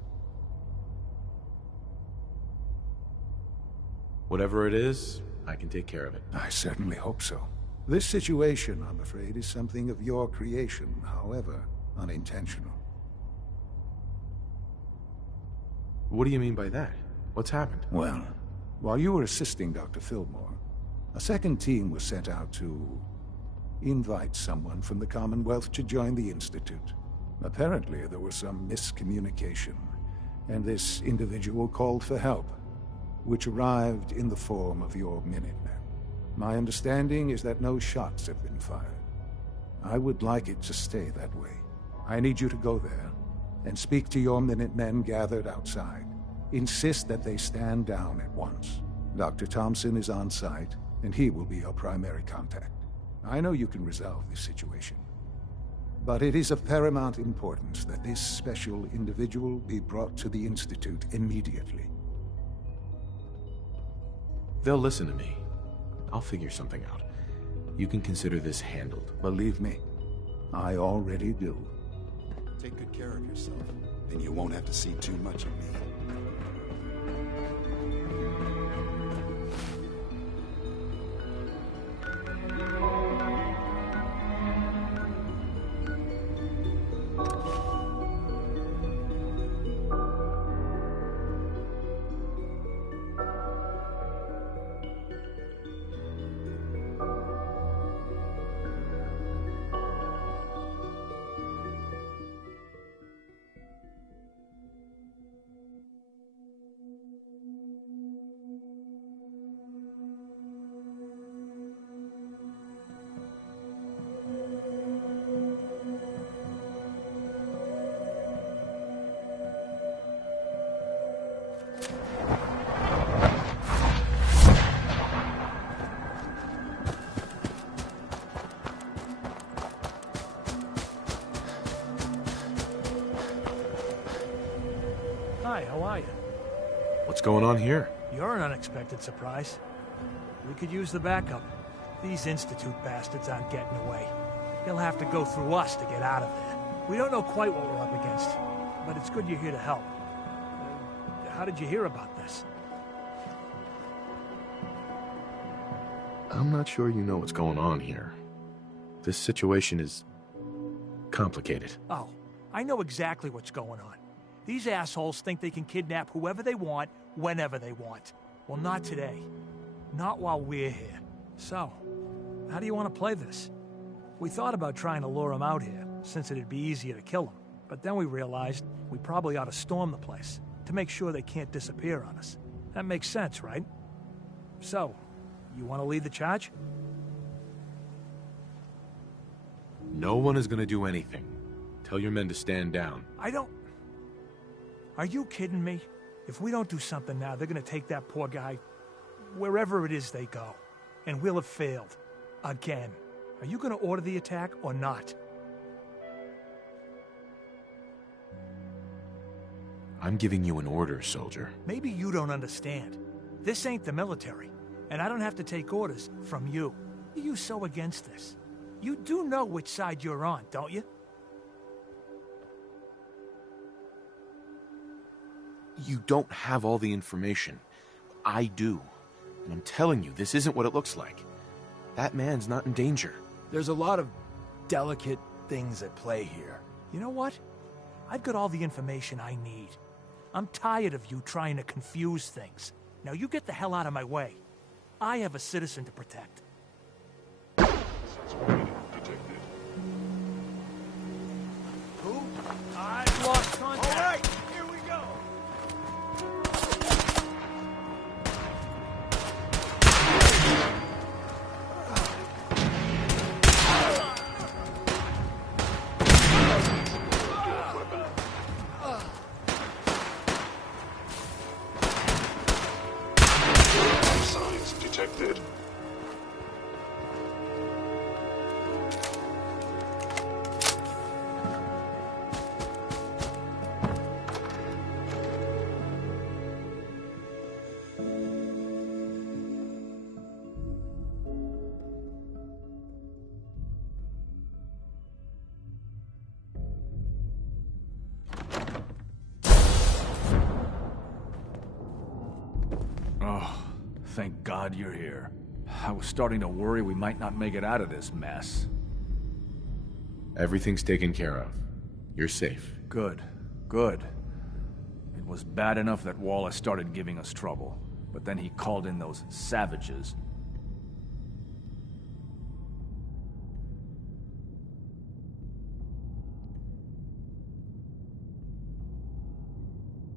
Whatever it is, I can take care of it. I certainly hope so. This situation, I'm afraid, is something of your creation, however unintentional. What do you mean by that? What's happened? Well, while you were assisting Dr. Fillmore, a second team was sent out to invite someone from the Commonwealth to join the Institute. Apparently, there was some miscommunication, and this individual called for help, which arrived in the form of your Minutemen. My understanding is that no shots have been fired. I would like it to stay that way. I need you to go there and speak to your Minutemen gathered outside. Insist that they stand down at once. Dr. Thompson is on site, and he will be your primary contact. I know you can resolve this situation, but it is of paramount importance that this special individual be brought to the Institute immediately. They'll listen to me. I'll figure something out. You can consider this handled. Believe me, I already do. Take good care of yourself, then you won't have to see too much of me. Hi, how are you? What's going on here? You're an unexpected surprise. We could use the backup. These Institute bastards aren't getting away. They'll have to go through us to get out of there. We don't know quite what we're up against, but it's good you're here to help. How did you hear about this? I'm not sure you know what's going on here. This situation is complicated. Oh, I know exactly what's going on. These assholes think they can kidnap whoever they want, whenever they want. Well, not today. Not while we're here. So, how do you want to play this? We thought about trying to lure them out here, since it'd be easier to kill them. But then we realized we probably ought to storm the place, to make sure they can't disappear on us. That makes sense, right? So, you want to lead the charge? No one is going to do anything. Tell your men to stand down. Are you kidding me? If we don't do something now, they're gonna take that poor guy wherever it is they go. And we'll have failed. Again. Are you gonna order the attack or not? I'm giving you an order, soldier. Maybe you don't understand. This ain't the military, and I don't have to take orders from you. Why are you so against this? You do know which side you're on, don't you? You don't have all the information. I do. I'm telling you, this isn't what it looks like. That man's not in danger. There's a lot of delicate things at play here. You know what? I've got all the information I need. I'm tired of you trying to confuse things. Now you get the hell out of my way. I have a citizen to protect. Who? I've lost contact. All right, here we go. Signs detected. Oh, thank God you're here. I was starting to worry we might not make it out of this mess. Everything's taken care of. You're safe. Good. Good. It was bad enough that Wallace started giving us trouble, but then he called in those savages.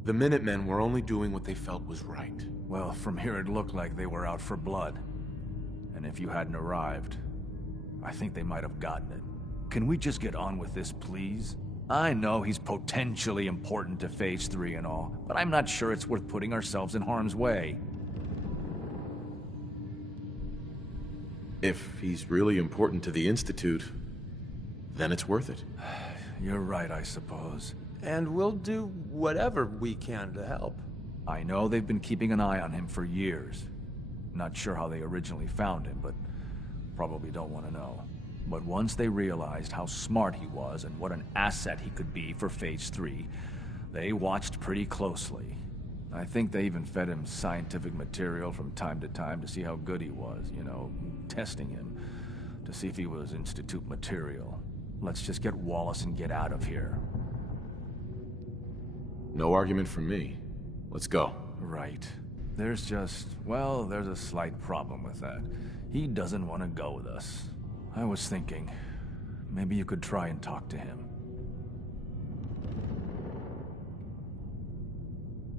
The Minutemen were only doing what they felt was right. Well, from here it looked like they were out for blood. And if you hadn't arrived, I think they might have gotten it. Can we just get on with this, please? I know he's potentially important to Phase 3 and all, but I'm not sure it's worth putting ourselves in harm's way. If he's really important to the Institute, then it's worth it. You're right, I suppose. And we'll do whatever we can to help. I know they've been keeping an eye on him for years. Not sure how they originally found him, but probably don't want to know. But once they realized how smart he was and what an asset he could be for Phase 3, they watched pretty closely. I think they even fed him scientific material from time to time to see how good he was, you know, testing him, to see if he was Institute material. Let's just get Wallace and get out of here. No argument from me. Let's go. Right. There's a slight problem with that. He doesn't want to go with us. I was thinking, maybe you could try and talk to him.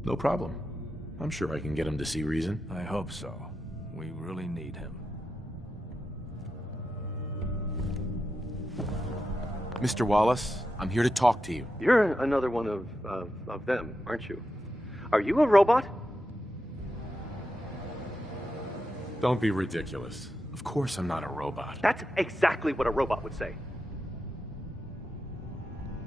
No problem. I'm sure I can get him to see reason. I hope so. We really need him. Mr. Wallace, I'm here to talk to you. You're another one of them, aren't you? Are you a robot? Don't be ridiculous. Of course I'm not a robot. That's exactly what a robot would say.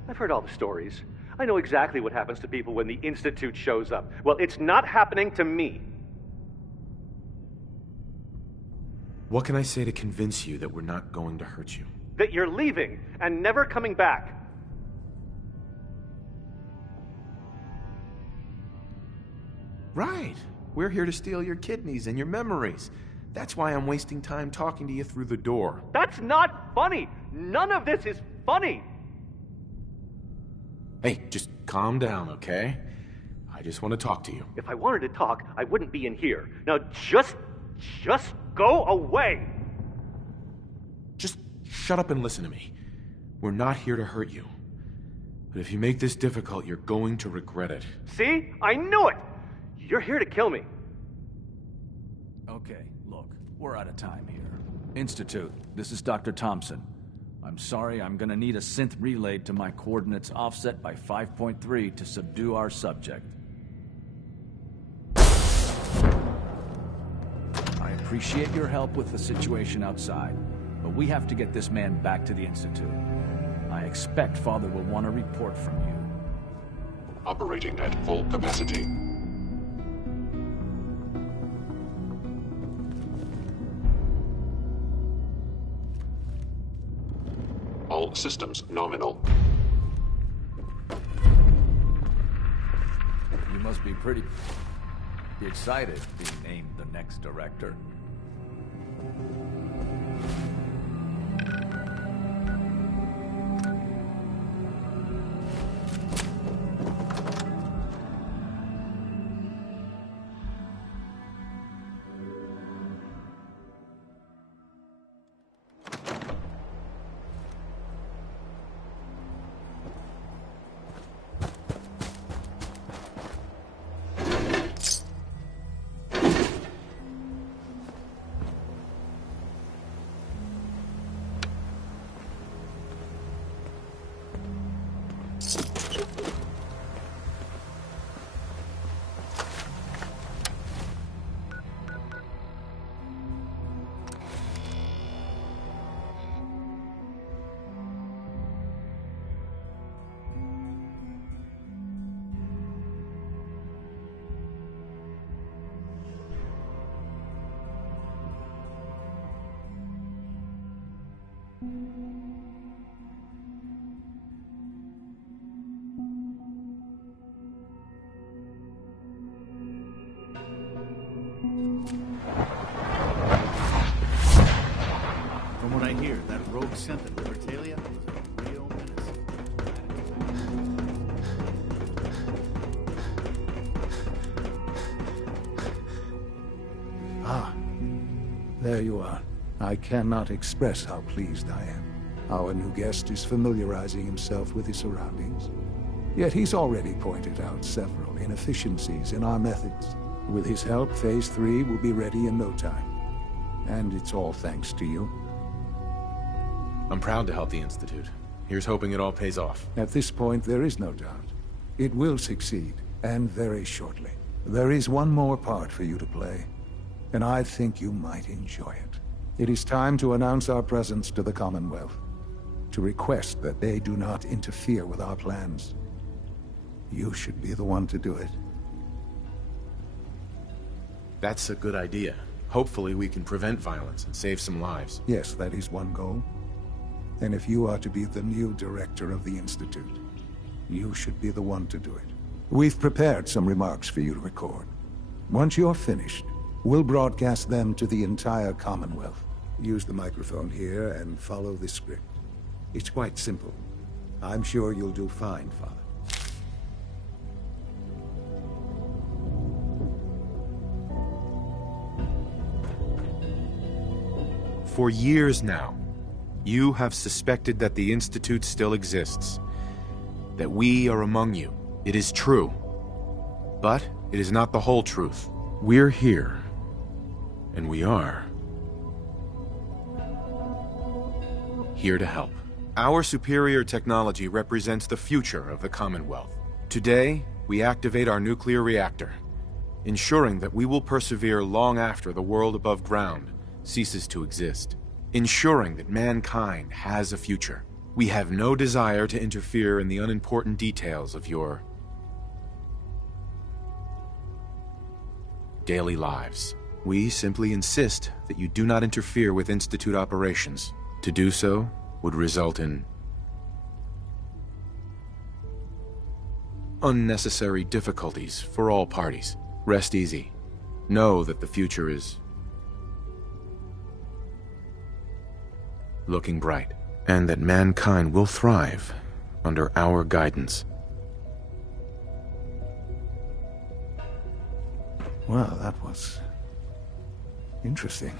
I've heard all the stories. I know exactly what happens to people when the Institute shows up. Well, it's not happening to me. What can I say to convince you that we're not going to hurt you? That you're leaving and never coming back. Right. We're here to steal your kidneys and your memories. That's why I'm wasting time talking to you through the door. That's not funny! None of this is funny! Hey, just calm down, okay? I just want to talk to you. If I wanted to talk, I wouldn't be in here. Now just go away! Just shut up and listen to me. We're not here to hurt you. But if you make this difficult, you're going to regret it. See? I knew it! You're here to kill me. Okay, look, we're out of time here. Institute, this is Dr. Thompson. I'm sorry, I'm gonna need a synth relayed to my coordinates offset by 5.3 to subdue our subject. I appreciate your help with the situation outside, but we have to get this man back to the Institute. I expect Father will want a report from you. Operating at full capacity. All systems nominal. You must be pretty... You excited being named the next director? From what I hear, that rogue scent at Libertalia was a real menace. Ah, there you are. I cannot express how pleased I am. Our new guest is familiarizing himself with his surroundings. Yet he's already pointed out several inefficiencies in our methods. With his help, Phase 3 will be ready in no time. And it's all thanks to you. I'm proud to help the Institute. Here's hoping it all pays off. At this point, there is no doubt. It will succeed, and very shortly. There is one more part for you to play, and I think you might enjoy it. It is time to announce our presence to the Commonwealth, to request that they do not interfere with our plans. You should be the one to do it. That's a good idea. Hopefully we can prevent violence and save some lives. Yes, that is one goal. And if you are to be the new director of the Institute, you should be the one to do it. We've prepared some remarks for you to record. Once you're finished, we'll broadcast them to the entire Commonwealth. Use the microphone here and follow the script. It's quite simple. I'm sure you'll do fine, Father. For years now, you have suspected that the Institute still exists. That we are among you. It is true. But it is not the whole truth. We're here. And we are here to help. Our superior technology represents the future of the Commonwealth. Today, we activate our nuclear reactor, ensuring that we will persevere long after the world above ground ceases to exist, ensuring that mankind has a future. We have no desire to interfere in the unimportant details of your daily lives. We simply insist that you do not interfere with Institute operations. To do so would result in unnecessary difficulties for all parties. Rest easy. Know that the future is looking bright, and that mankind will thrive under our guidance. Well, that was interesting.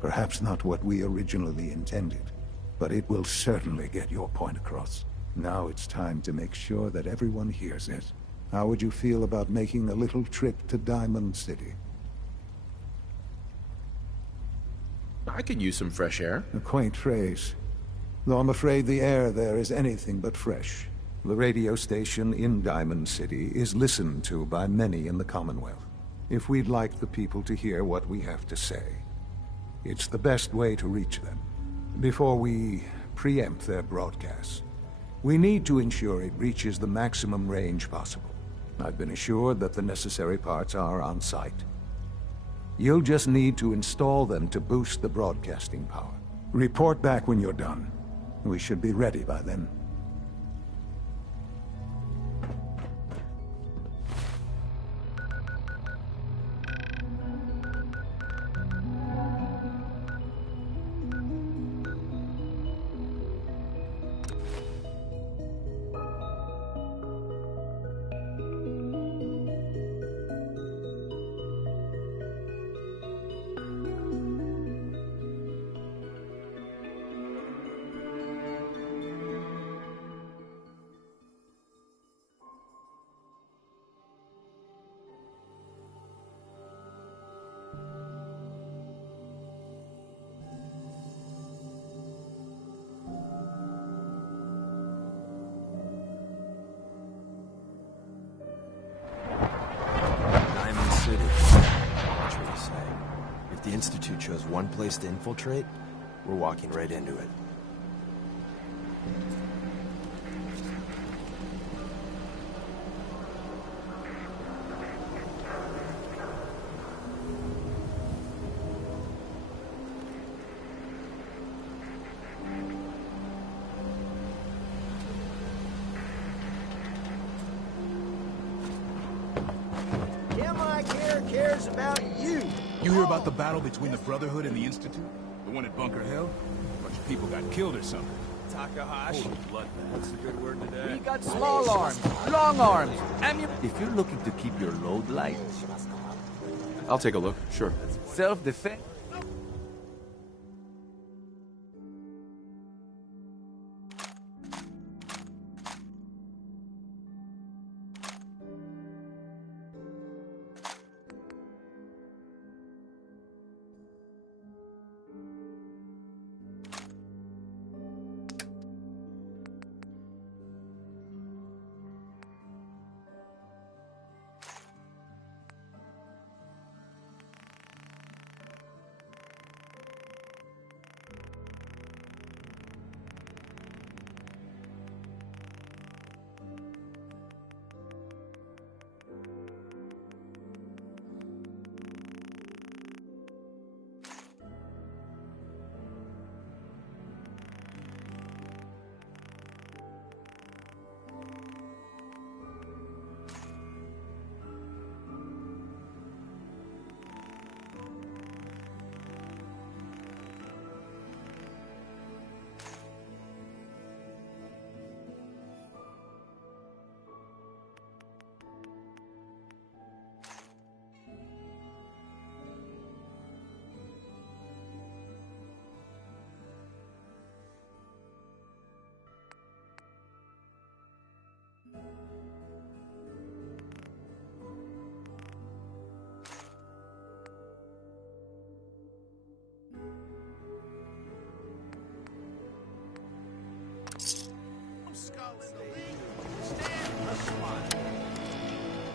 Perhaps not what we originally intended, but it will certainly get your point across. Now it's time to make sure that everyone hears it. How would you feel about making a little trip to Diamond City? I could use some fresh air. A quaint phrase, though I'm afraid the air there is anything but fresh. The radio station in Diamond City is listened to by many in the Commonwealth. If we'd like the people to hear what we have to say, it's the best way to reach them. Before we preempt their broadcasts, we need to ensure it reaches the maximum range possible. I've been assured that the necessary parts are on site. You'll just need to install them to boost the broadcasting power. Report back when you're done. We should be ready by then. radio's one place to infiltrate, we're walking right into it. Cares about you. You hear about the battle between the Brotherhood and the Institute? The one at Bunker Hill? A bunch of people got killed or something. Takahashi. Holy bloodbath. That's a good word today. We got Small arms, long arms, if you're looking to keep your load light, I'll take a look, sure. self-defense.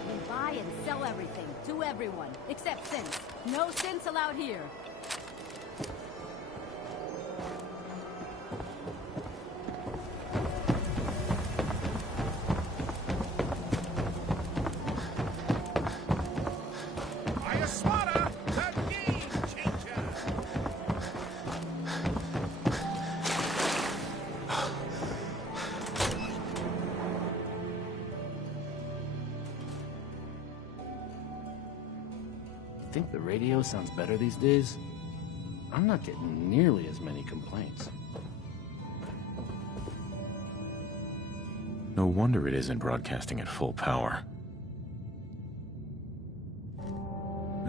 We buy and sell everything to everyone, except synths. No synths allowed here. Think the radio sounds better these days? I'm not getting nearly as many complaints. No wonder it isn't broadcasting at full power.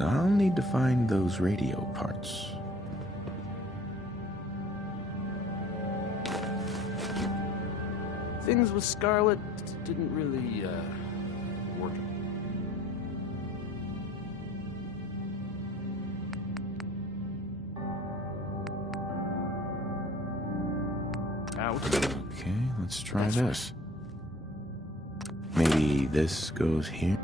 I'll need to find those radio parts. Things with Scarlet didn't really, work. Okay, let's try this. Maybe this goes here?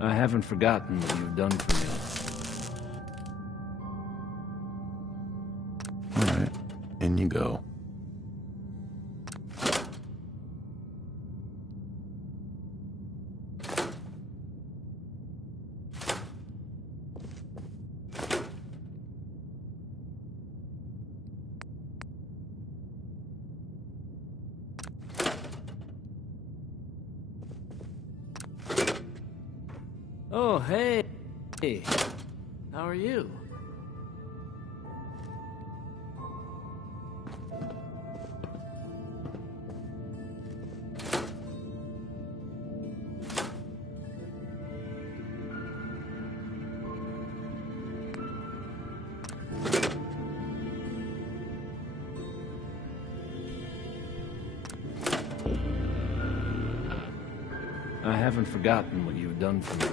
I haven't forgotten what you've done for me. Alright, in you go. Oh, hey. Hey. How are you? I haven't forgotten what you've done for me.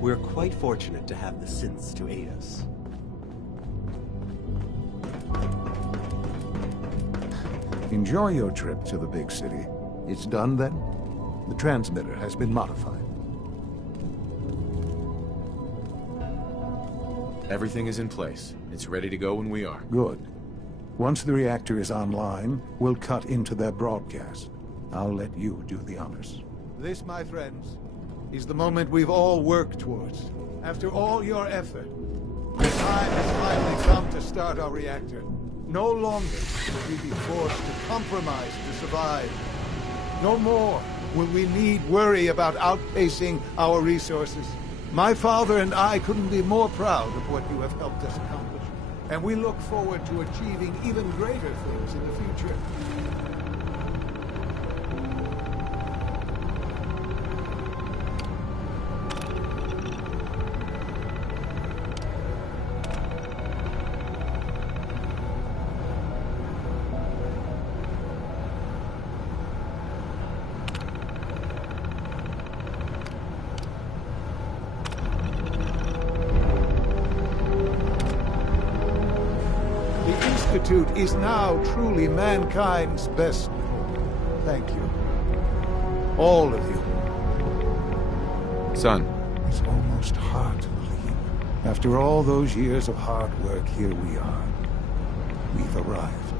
We're quite fortunate to have the synths to aid us. Enjoy your trip to the big city. It's done then? The transmitter has been modified. Everything is in place. It's ready to go when we are. Good. Once the reactor is online, we'll cut into their broadcast. I'll let you do the honors. This, my friends, is the moment we've all worked towards. After all your effort, the time has finally come to start our reactor. No longer will we be forced to compromise to survive. No more will we need worry about outpacing our resources. My father and I couldn't be more proud of what you have helped us accomplish, and we look forward to achieving even greater things in the future. Institute is now truly mankind's best hope. Thank you. All of you. Son. It's almost hard to believe. After all those years of hard work, here we are. We've arrived.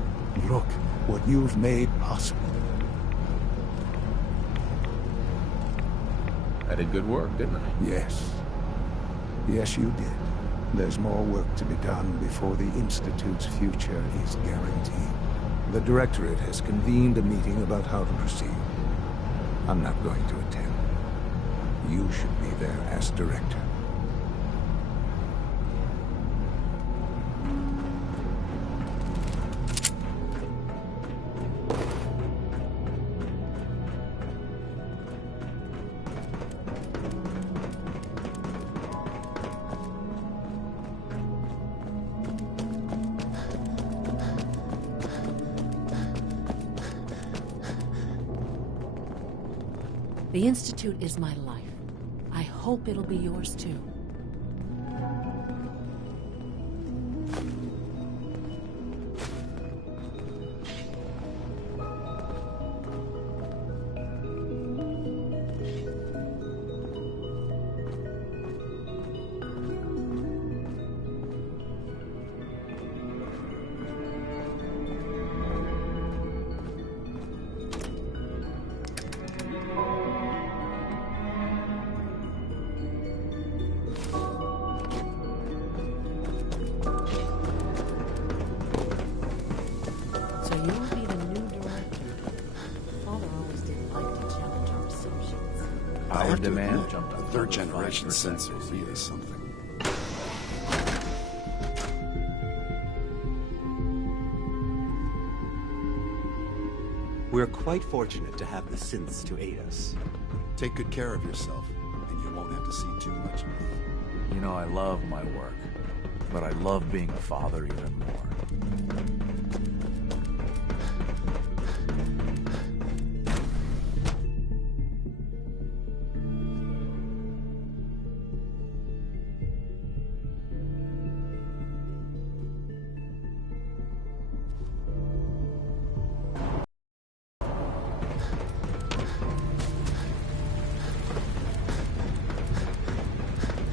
Look what you've made possible. I did good work, didn't I? Yes. Yes, you did. There's more work to be done before the Institute's future is guaranteed. The Directorate has convened a meeting about how to proceed. I'm not going to attend. You should be there as Director. The Institute is my life. I hope it'll be yours too. Power demand jumped up. The third generation sensor really something. We're quite fortunate to have the synths to aid us. Take good care of yourself, and you won't have to see too much of me. You know, I love my work, but I love being a father even more.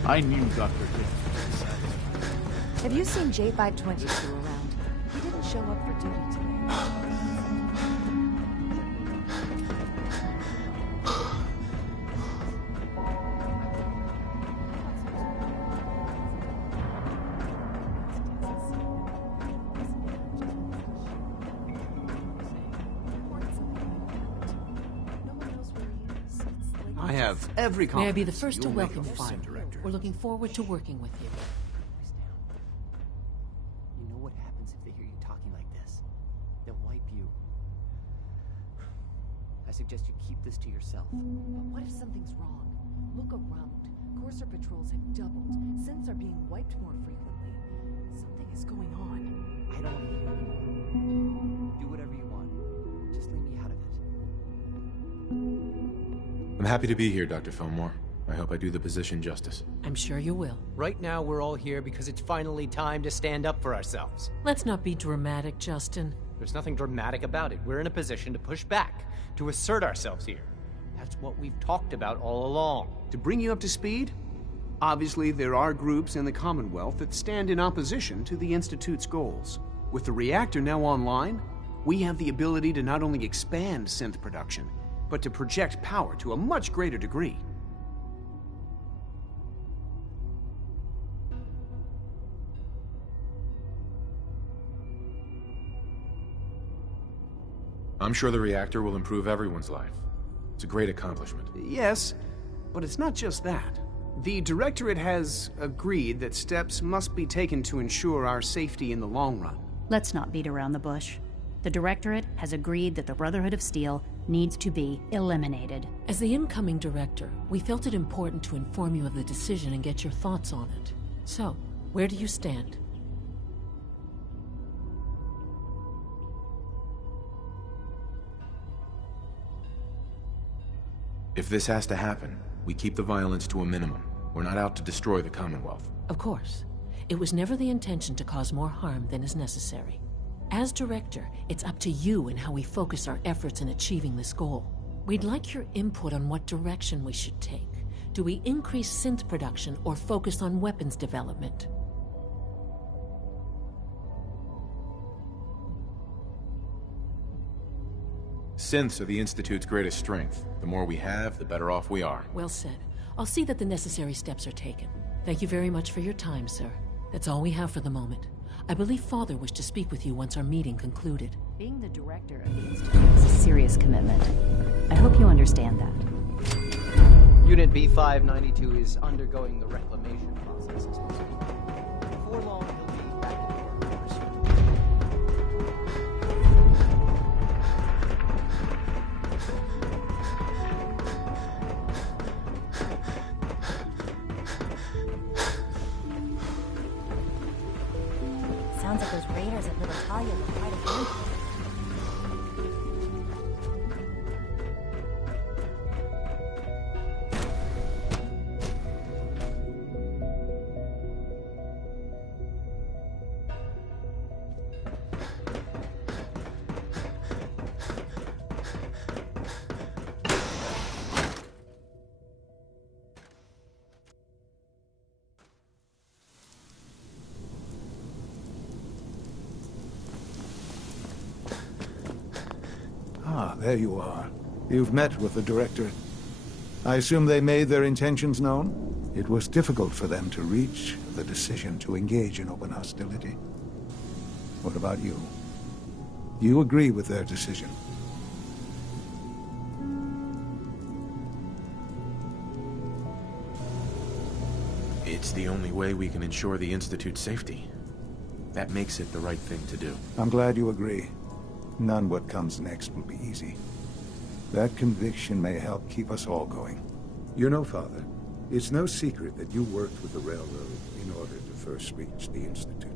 I knew Dr. Hickman was satisfied. Have you seen J522 around? He didn't show up for duty today. I have every confidence. May I be the first to you'll make welcome a you, fine sir. director. We're looking forward to working with you. You know what happens if they hear you talking like this? They'll wipe you. I suggest you keep this to yourself. But what if something's wrong? Look around. Courser patrols have doubled. Synths are being wiped more frequently. Something is going on. I don't want to hear anymore. Do whatever you want. Just leave me out of it. I'm happy to be here, Dr. Fillmore. I hope I do the position justice. I'm sure you will. Right now, we're all here because it's finally time to stand up for ourselves. Let's not be dramatic, Justin. There's nothing dramatic about it. We're in a position to push back, to assert ourselves here. That's what we've talked about all along. To bring you up to speed, obviously there are groups in the Commonwealth that stand in opposition to the Institute's goals. With the reactor now online, we have the ability to not only expand synth production, but to project power to a much greater degree. I'm sure the reactor will improve everyone's life. It's a great accomplishment. Yes, but it's not just that. The Directorate has agreed that steps must be taken to ensure our safety in the long run. Let's not beat around the bush. The Directorate has agreed that the Brotherhood of Steel needs to be eliminated. As the incoming director, we felt it important to inform you of the decision and get your thoughts on it. So, where do you stand? If this has to happen, we keep the violence to a minimum. We're not out to destroy the Commonwealth. Of course. It was never the intention to cause more harm than is necessary. As director, it's up to you and how we focus our efforts in achieving this goal. We'd like your input on what direction we should take. Do we increase synth production or focus on weapons development? Synths are the Institute's greatest strength. The more we have, the better off we are. Well said. I'll see that the necessary steps are taken. Thank you very much for your time, sir. That's all we have for the moment. I believe Father wished to speak with you once our meeting concluded. Being the director of the Institute is a serious commitment. I hope you understand that. Unit B592 is undergoing the reclamation process as we speak. Before long, he'll be back in work pursuit. Sounds like those raiders at Little Talia were quite a group. Ah, there you are. You've met with the Directorate. I assume they made their intentions known? It was difficult for them to reach the decision to engage in open hostility. What about you? You agree with their decision? It's the only way we can ensure the Institute's safety. That makes it the right thing to do. I'm glad you agree. None what comes next will be easy. That conviction may help keep us all going. You know, Father, it's no secret that you worked with the Railroad in order to first reach the Institute.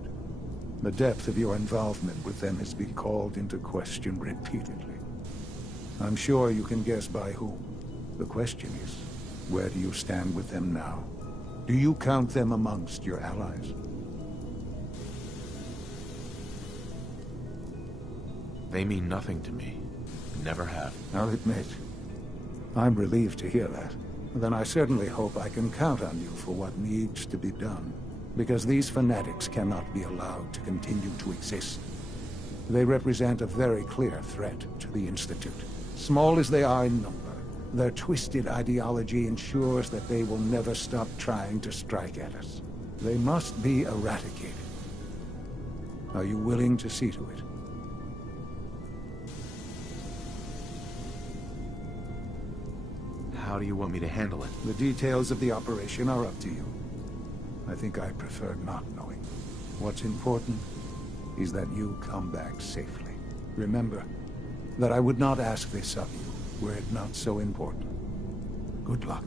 The depth of your involvement with them has been called into question repeatedly. I'm sure you can guess by whom. The question is, where do you stand with them now? Do you count them amongst your allies? They mean nothing to me. Never have. I'll admit, I'm relieved to hear that. Then I certainly hope I can count on you for what needs to be done. Because these fanatics cannot be allowed to continue to exist. They represent a very clear threat to the Institute. Small as they are in number, their twisted ideology ensures that they will never stop trying to strike at us. They must be eradicated. Are you willing to see to it? How do you want me to handle it? The details of the operation are up to you. I think I prefer not knowing. What's important is that you come back safely. Remember that I would not ask this of you were it not so important. Good luck.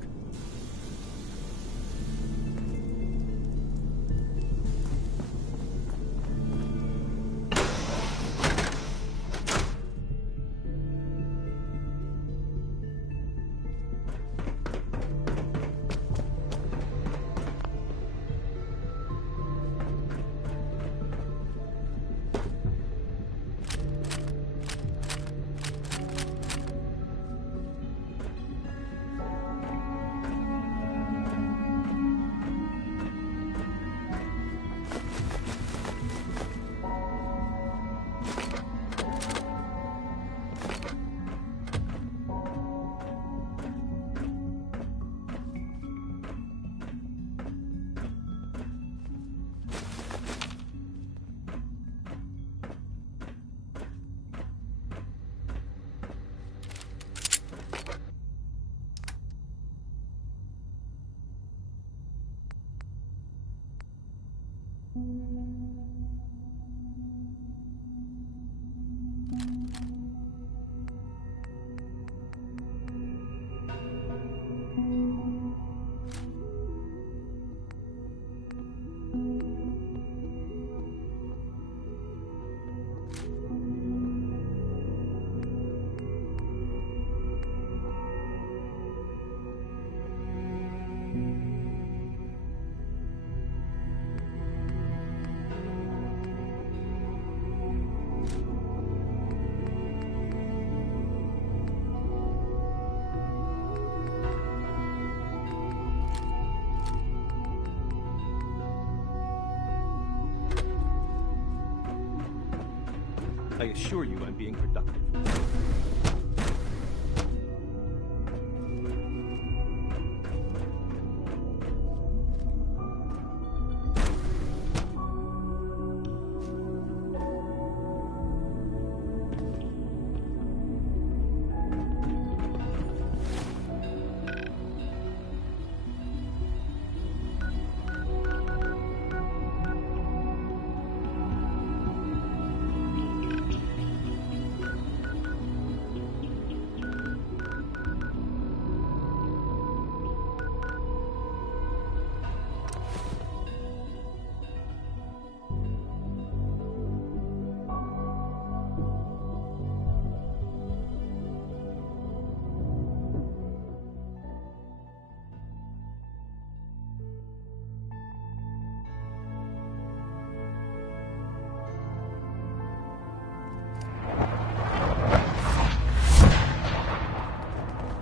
I assure you I'm being productive.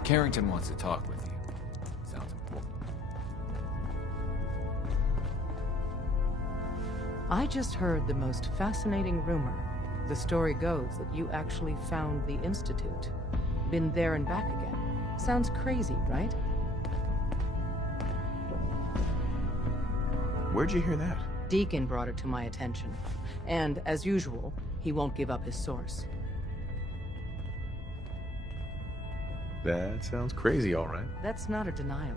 Carrington wants to talk with you. Sounds important. I just heard the most fascinating rumor. The story goes that you actually found the Institute. Been there and back again. Sounds crazy, right? Where'd you hear that? Deacon brought it to my attention. And, as usual, he won't give up his source. That sounds crazy, all right. That's not a denial.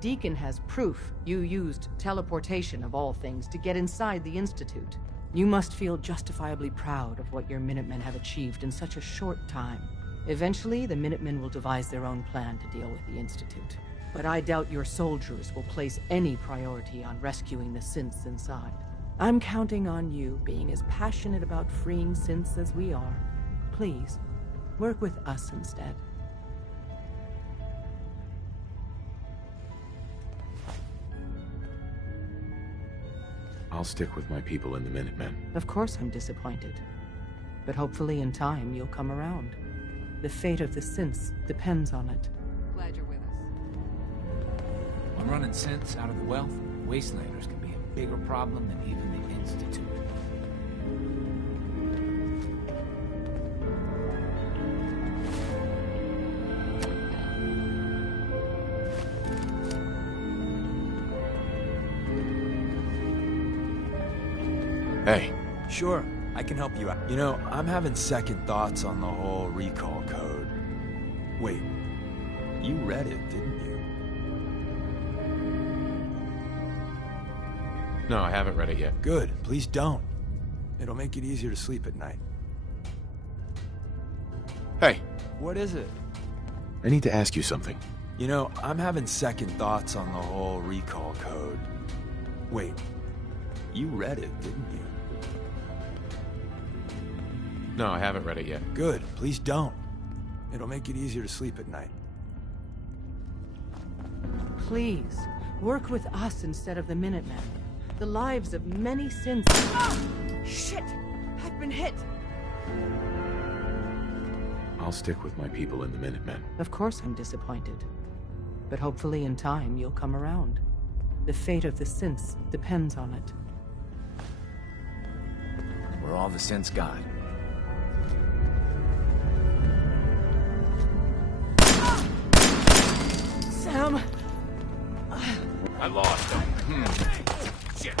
Deacon has proof you used teleportation, of all things, to get inside the Institute. You must feel justifiably proud of what your Minutemen have achieved in such a short time. Eventually, the Minutemen will devise their own plan to deal with the Institute. But I doubt your soldiers will place any priority on rescuing the synths inside. I'm counting on you being as passionate about freeing synths as we are. Please, work with us instead. I'll stick with my people in the Minutemen. Of course I'm disappointed. But hopefully in time you'll come around. The fate of the synths depends on it. Glad you're with us. When running synths out of the wealth, wastelanders can be a bigger problem than even the Institute. Hey. Sure, I can help you out. You know, I'm having second thoughts on the whole recall code. Wait, you read it, didn't you? No, I haven't read it yet. Good, please don't. It'll make it easier to sleep at night. Hey. What is it? I need to ask you something. You know, I'm having second thoughts on the whole recall code. Wait, you read it, didn't you? No, I haven't read it yet. Good, please don't. It'll make it easier to sleep at night. Please, work with us instead of the Minutemen. The lives of many synths... Ah! Shit! I've been hit! I'll stick with my people in the Minutemen. Of course I'm disappointed. But hopefully in time you'll come around. The fate of the synths depends on it. We're all the synths got. Sam! I lost him. Shit.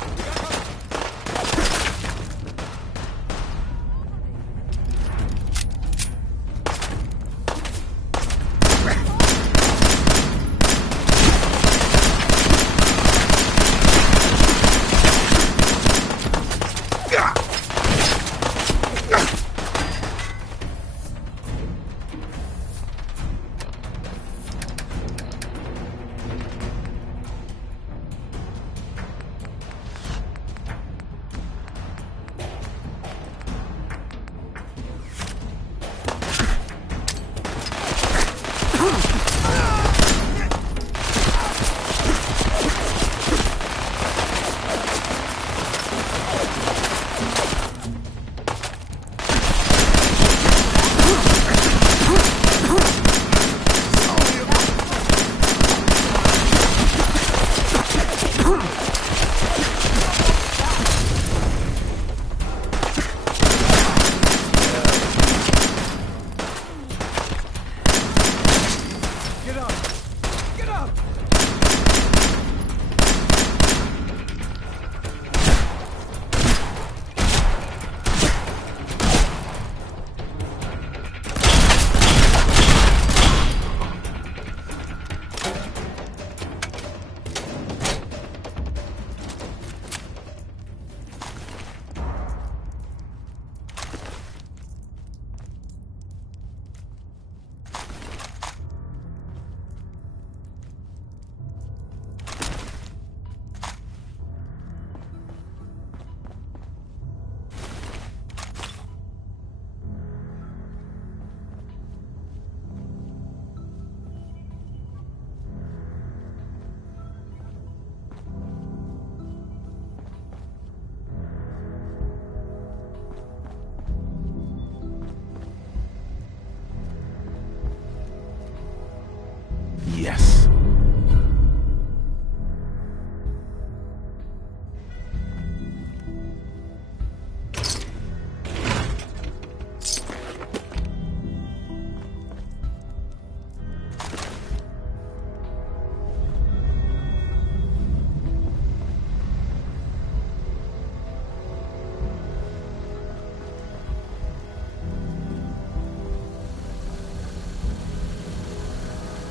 Yes.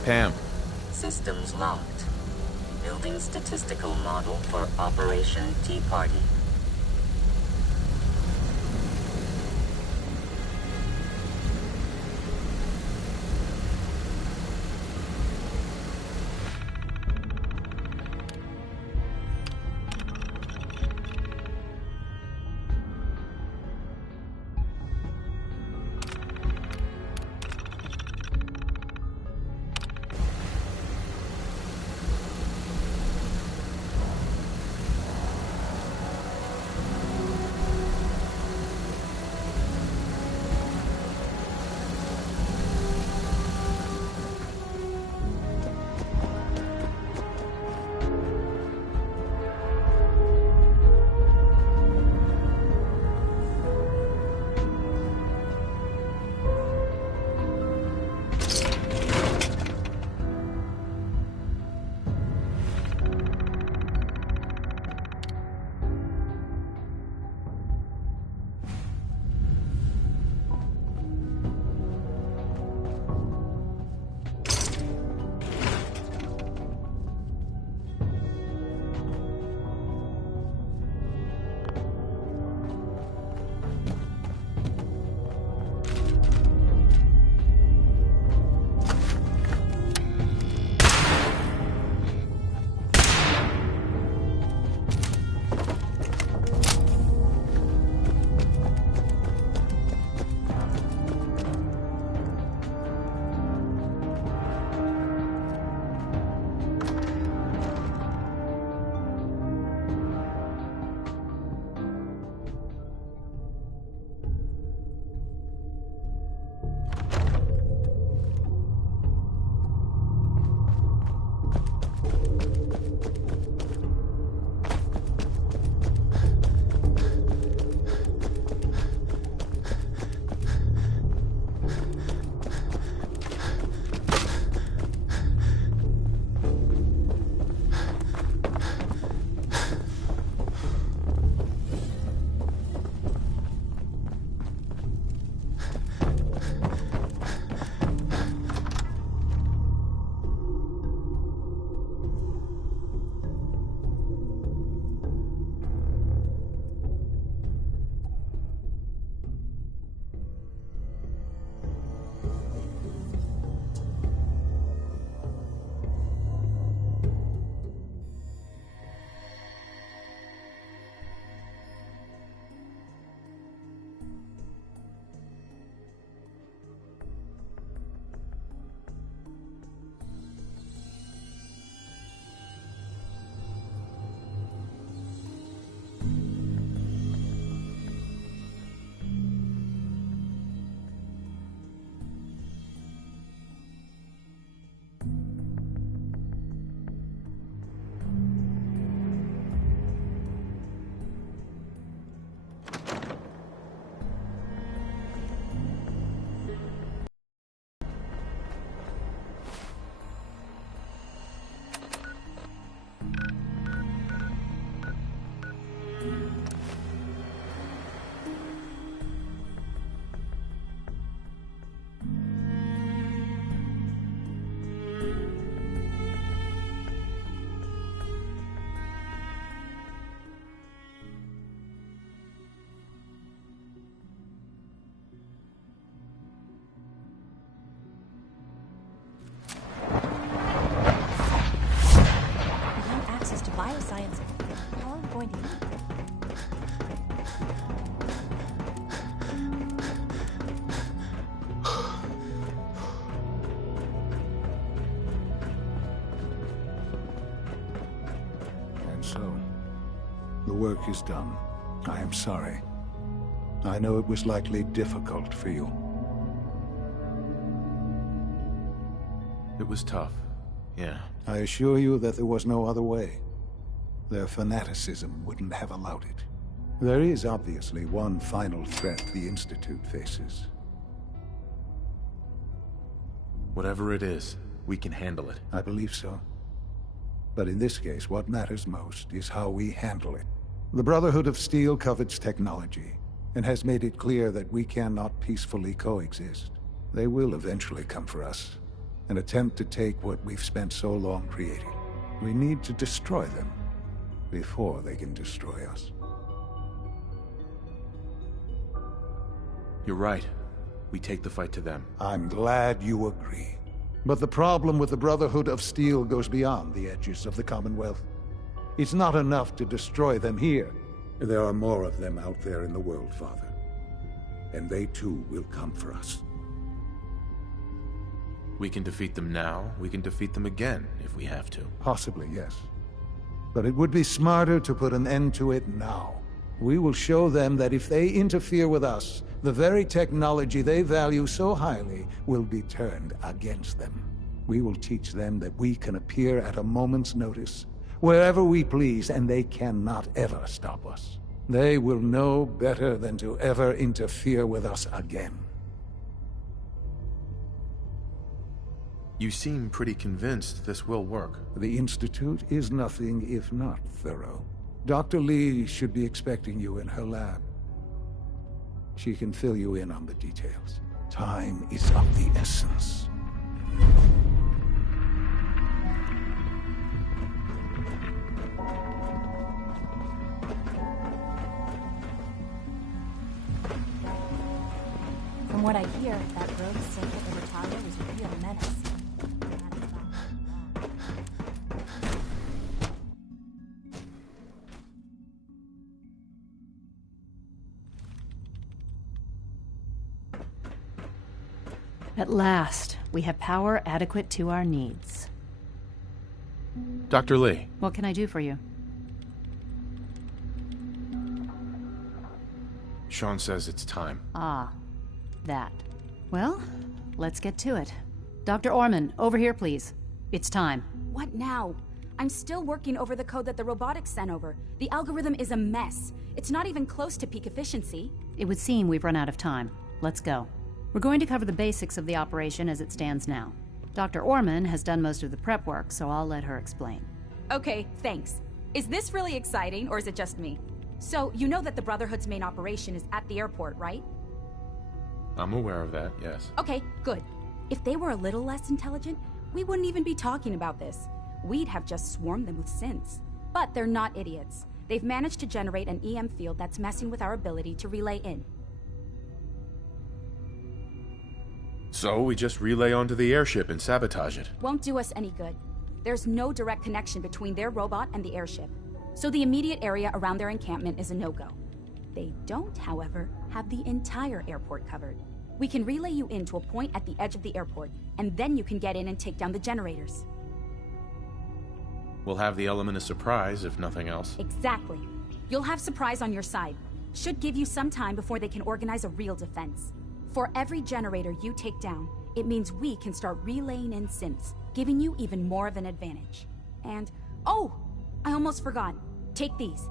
Pam. Systems locked. Building statistical model for Operation Tea Party. Bioscience. How are we going to eat? And so, the work is done. I am sorry. I know it was likely difficult for you. It was tough. Yeah. I assure you that there was no other way. Their fanaticism wouldn't have allowed it. There is obviously one final threat the Institute faces. Whatever it is, we can handle it. I believe so. But in this case, what matters most is how we handle it. The Brotherhood of Steel covets technology, and has made it clear that we cannot peacefully coexist. They will eventually come for us, and attempt to take what we've spent so long creating. We need to destroy them before they can destroy us. You're right. We take the fight to them. I'm glad you agree. But the problem with the Brotherhood of Steel goes beyond the edges of the Commonwealth. It's not enough to destroy them here. There are more of them out there in the world, Father. And they too will come for us. We can defeat them now, we can defeat them again, if we have to. Possibly, yes. But it would be smarter to put an end to it now. We will show them that if they interfere with us, the very technology they value so highly will be turned against them. We will teach them that we can appear at a moment's notice, wherever we please, and they cannot ever stop us. They will know better than to ever interfere with us again. You seem pretty convinced this will work. The Institute is nothing if not thorough. Dr. Lee should be expecting you in her lab. She can fill you in on the details. Time is of the essence. From what I hear, that rogue synth at Libertalia was a real menace. At last, we have power adequate to our needs. Dr. Lee. What can I do for you? Sean says it's time. Ah, that. Well, let's get to it. Dr. Orman, over here, please. It's time. What now? I'm still working over the code that the robotics sent over. The algorithm is a mess. It's not even close to peak efficiency. It would seem we've run out of time. Let's go. We're going to cover the basics of the operation as it stands now. Dr. Orman has done most of the prep work, so I'll let her explain. Okay, thanks. Is this really exciting, or is it just me? So, you know that the Brotherhood's main operation is at the airport, right? I'm aware of that, yes. Okay, good. If they were a little less intelligent, we wouldn't even be talking about this. We'd have just swarmed them with synths. But they're not idiots. They've managed to generate an EM field that's messing with our ability to relay in. So we just relay onto the airship and sabotage it. Won't do us any good. There's no direct connection between their robot and the airship, so the immediate area around their encampment is a no-go. They don't, however, have the entire airport covered. We can relay you into a point at the edge of the airport, and then you can get in and take down the generators. We'll have the element of surprise, if nothing else. Exactly. You'll have surprise on your side. Should give you some time before they can organize a real defense. For every generator you take down, it means we can start relaying in synths, giving you even more of an advantage. And, oh, I almost forgot. Take these.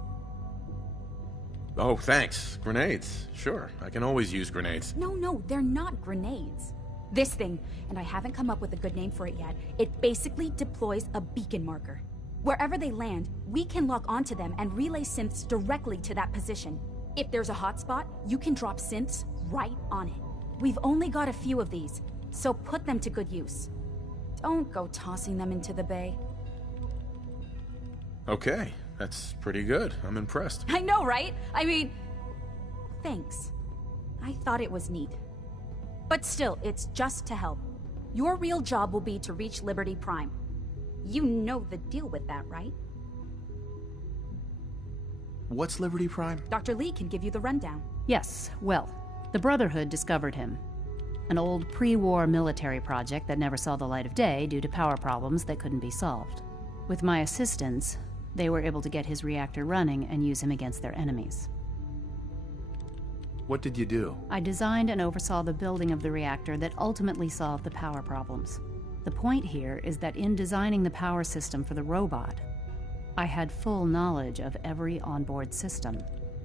Oh, thanks. Grenades. Sure, I can always use grenades. No, they're not grenades. This thing, and I haven't come up with a good name for it yet, it basically deploys a beacon marker. Wherever they land, we can lock onto them and relay synths directly to that position. If there's a hotspot, you can drop synths right on it. We've only got a few of these, so put them to good use. Don't go tossing them into the bay. Okay, that's pretty good. I'm impressed. I know, right? I mean, thanks. I thought it was neat. But still, it's just to help. Your real job will be to reach Liberty Prime. You know the deal with that, right? What's Liberty Prime? Dr. Lee can give you the rundown. Yes, well, the Brotherhood discovered him. An old pre-war military project that never saw the light of day due to power problems that couldn't be solved. With my assistance, they were able to get his reactor running and use him against their enemies. What did you do? I designed and oversaw the building of the reactor that ultimately solved the power problems. The point here is that in designing the power system for the robot, I had full knowledge of every onboard system.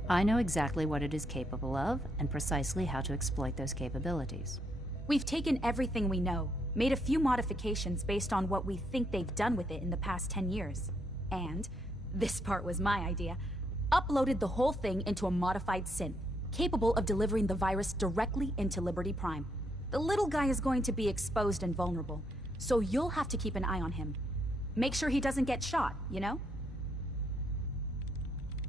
I know exactly what it is capable of and precisely how to exploit those capabilities. We've taken everything we know, made a few modifications based on what we think they've done with it in the past 10 years. And, this part was my idea, uploaded the whole thing into a modified synth, capable of delivering the virus directly into Liberty Prime. The little guy is going to be exposed and vulnerable, so you'll have to keep an eye on him. Make sure he doesn't get shot, you know?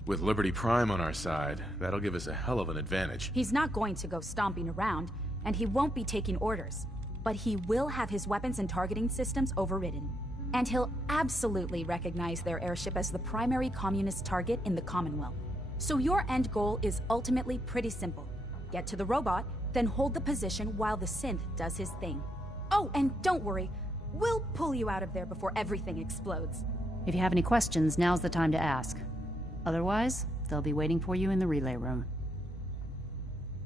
With Liberty Prime on our side, that'll give us a hell of an advantage. He's not going to go stomping around, and he won't be taking orders. But he will have his weapons and targeting systems overridden. And he'll absolutely recognize their airship as the primary communist target in the Commonwealth. So your end goal is ultimately pretty simple. Get to the robot, then hold the position while the synth does his thing. Oh, and don't worry, we'll pull you out of there before everything explodes. If you have any questions, now's the time to ask. Otherwise, they'll be waiting for you in the relay room.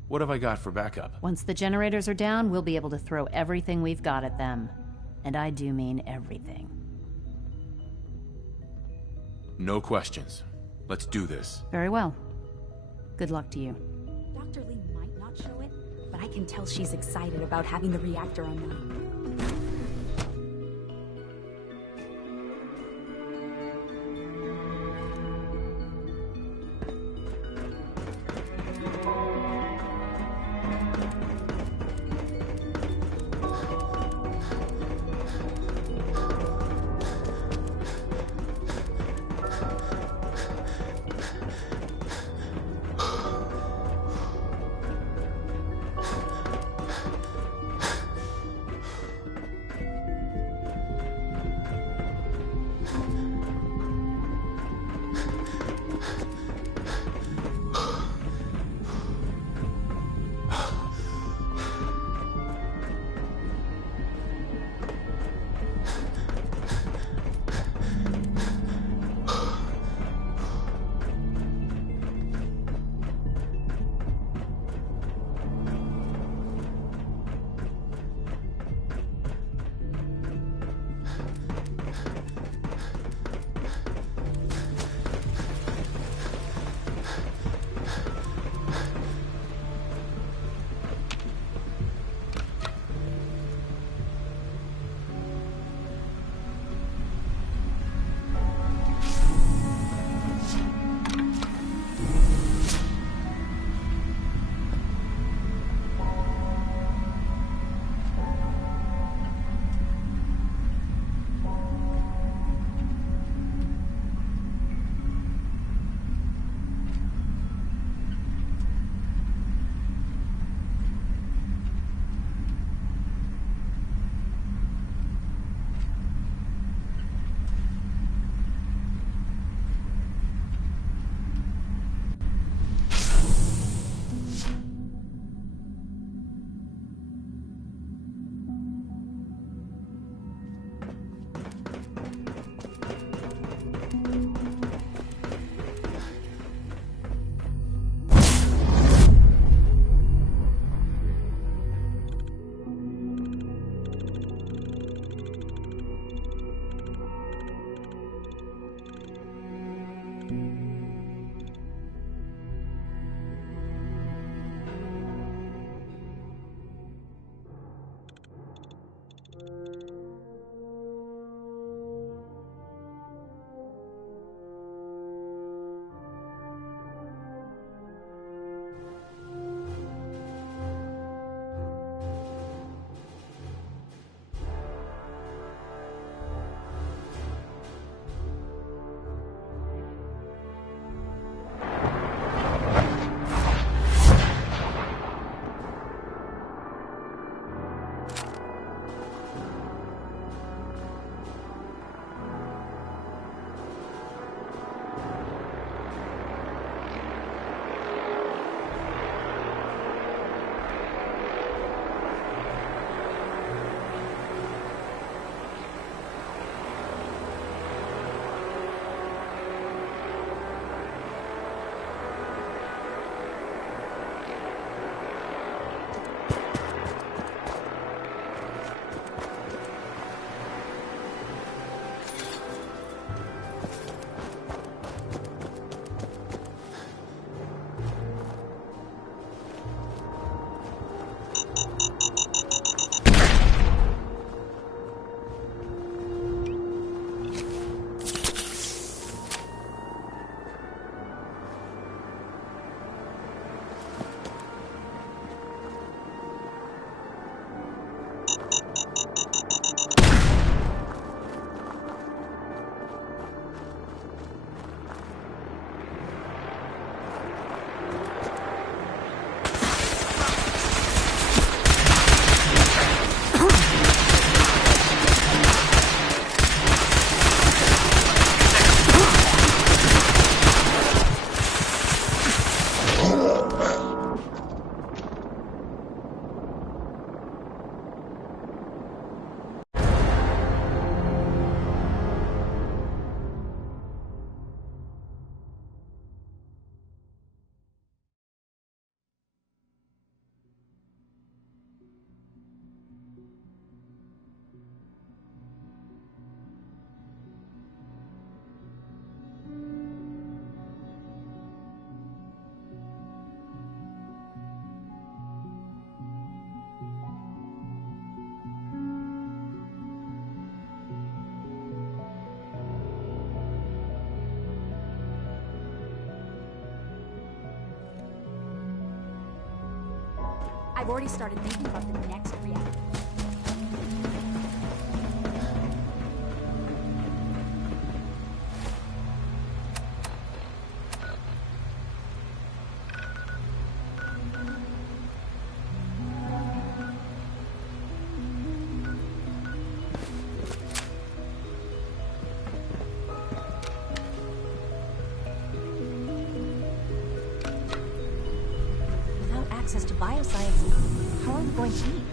What have I got for backup? Once the generators are down, we'll be able to throw everything we've got at them. And I do mean everything. No questions. Let's do this. Very well. Good luck to you. Dr. Lee might not show it, but I can tell she's excited about having the reactor online. I've already started thinking about the next reactor. Access to bioscience. How are we going to eat?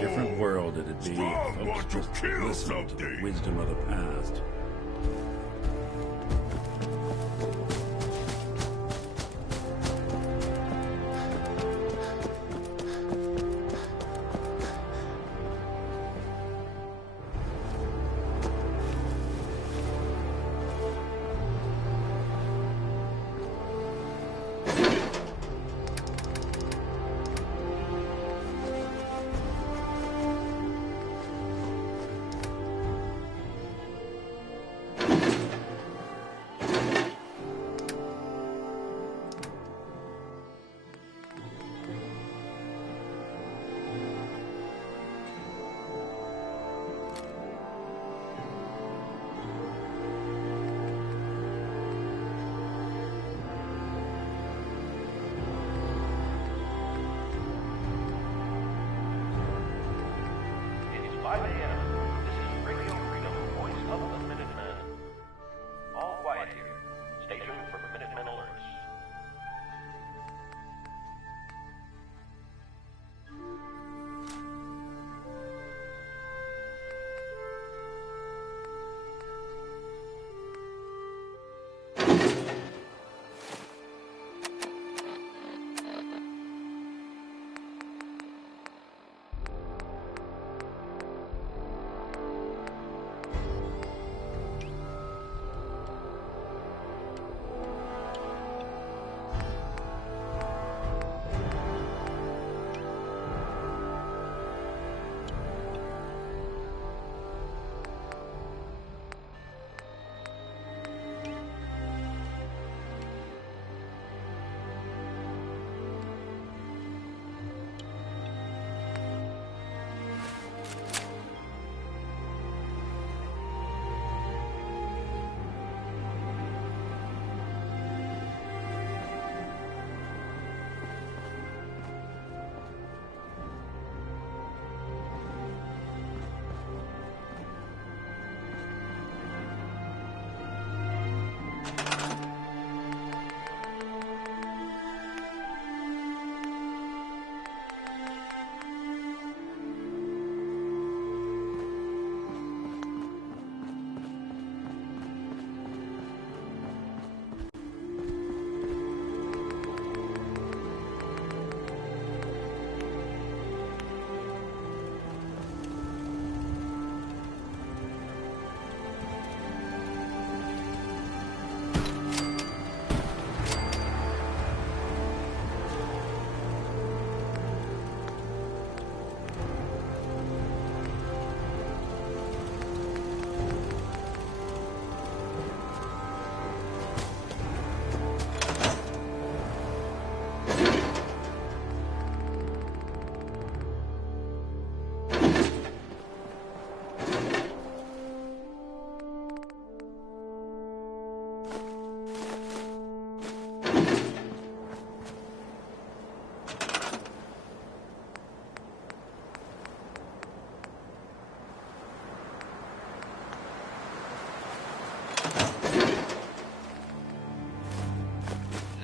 different world it'd be if folks just listened to the wisdom of the past.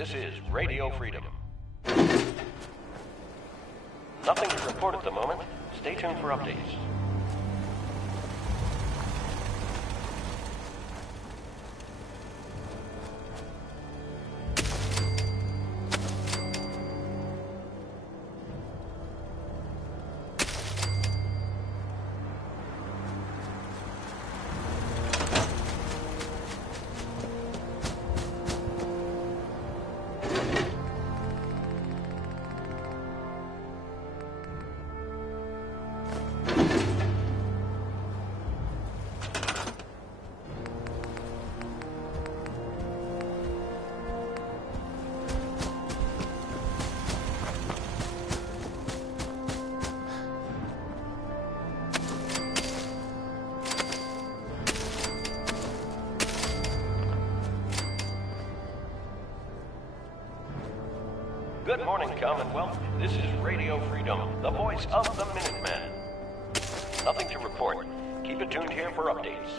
This is Radio Freedom. Nothing to report at the moment. Stay tuned for updates. Good morning, Commonwealth. This is Radio Freedom, the voice of the Minutemen. Nothing to report. Keep it tuned here for updates.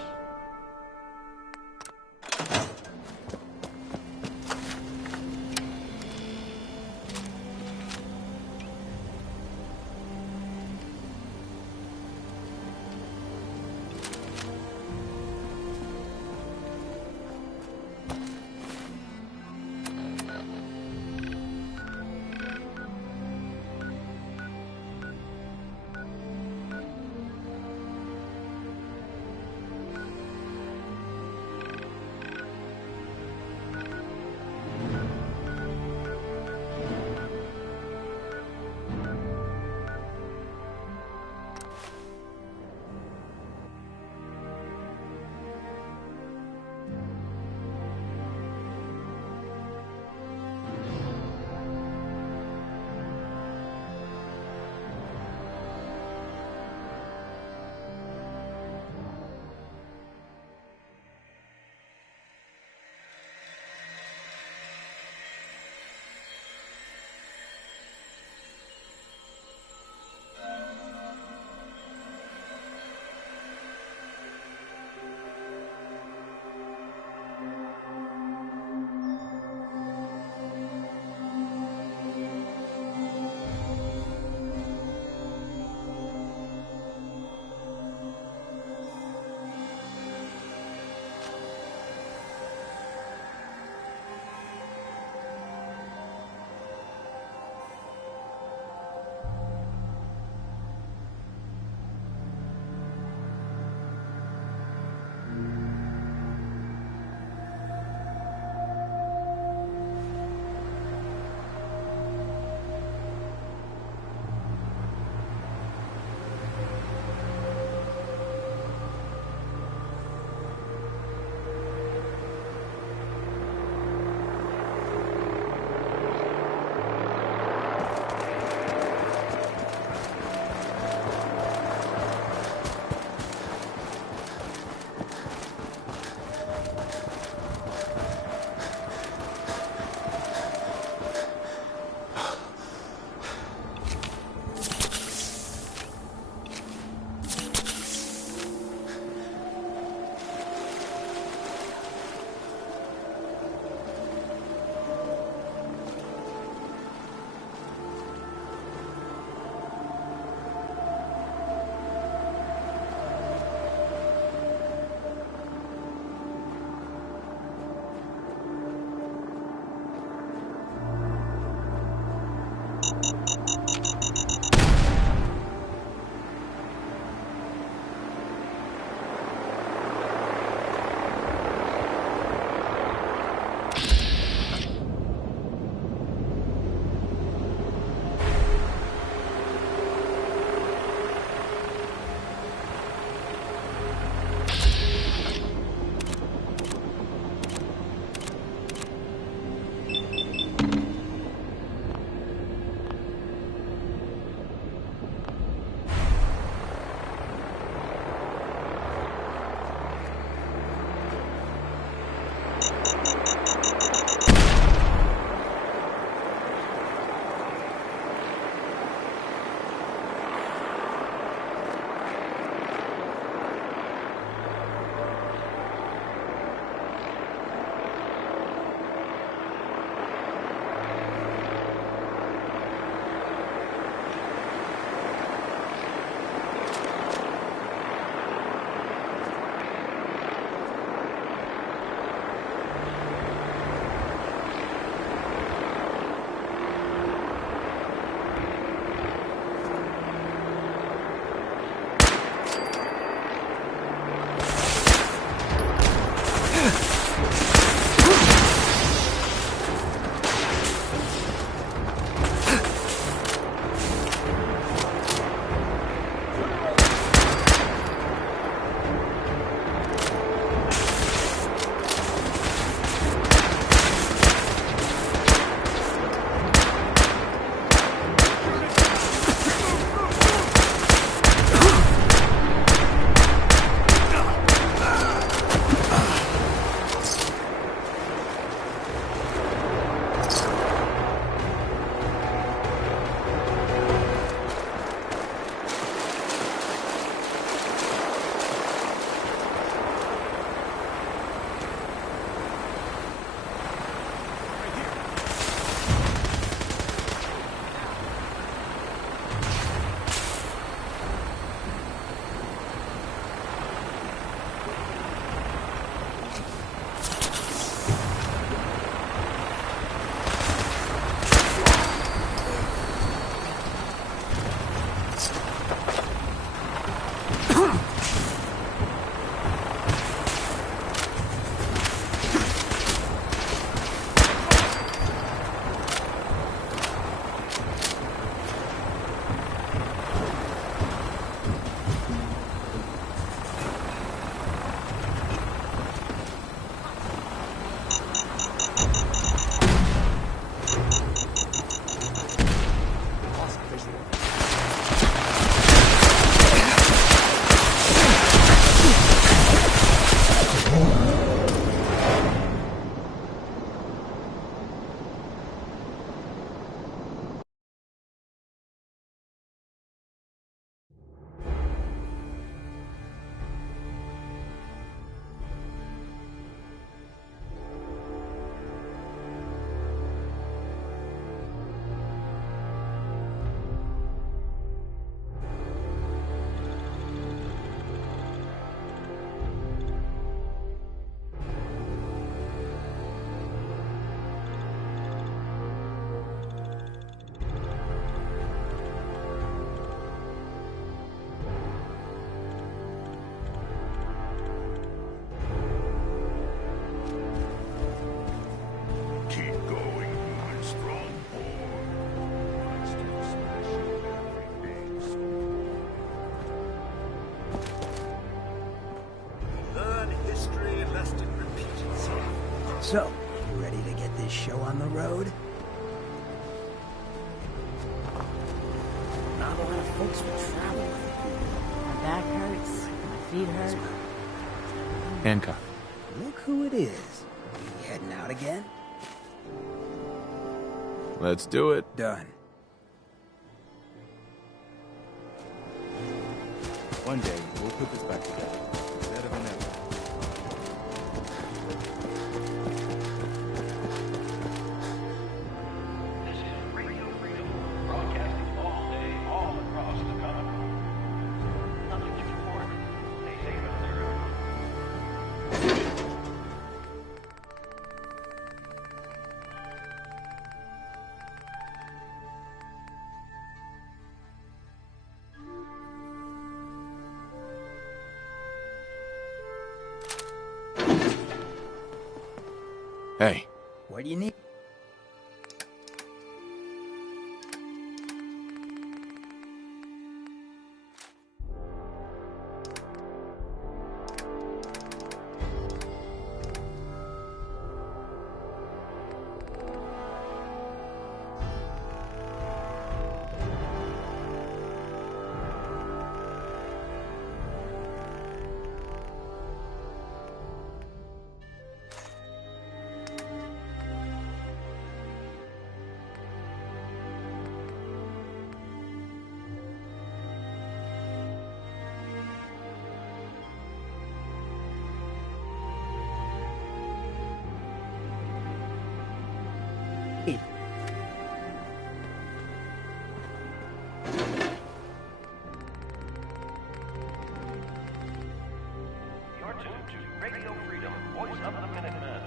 So, you ready to get this show on the road? Not a lot of folks would travel with me. My back hurts, my feet hurt. Hancock. Look who it is. You heading out again? Let's do it. Done. One day, we'll put this back together. Better than ever. This is Radio Freedom, broadcasting all day, all across the continent. Nothing to report. Stay safe out there. Hey. What do you need? You're tuned to Radio Freedom, voice of the Minutemen.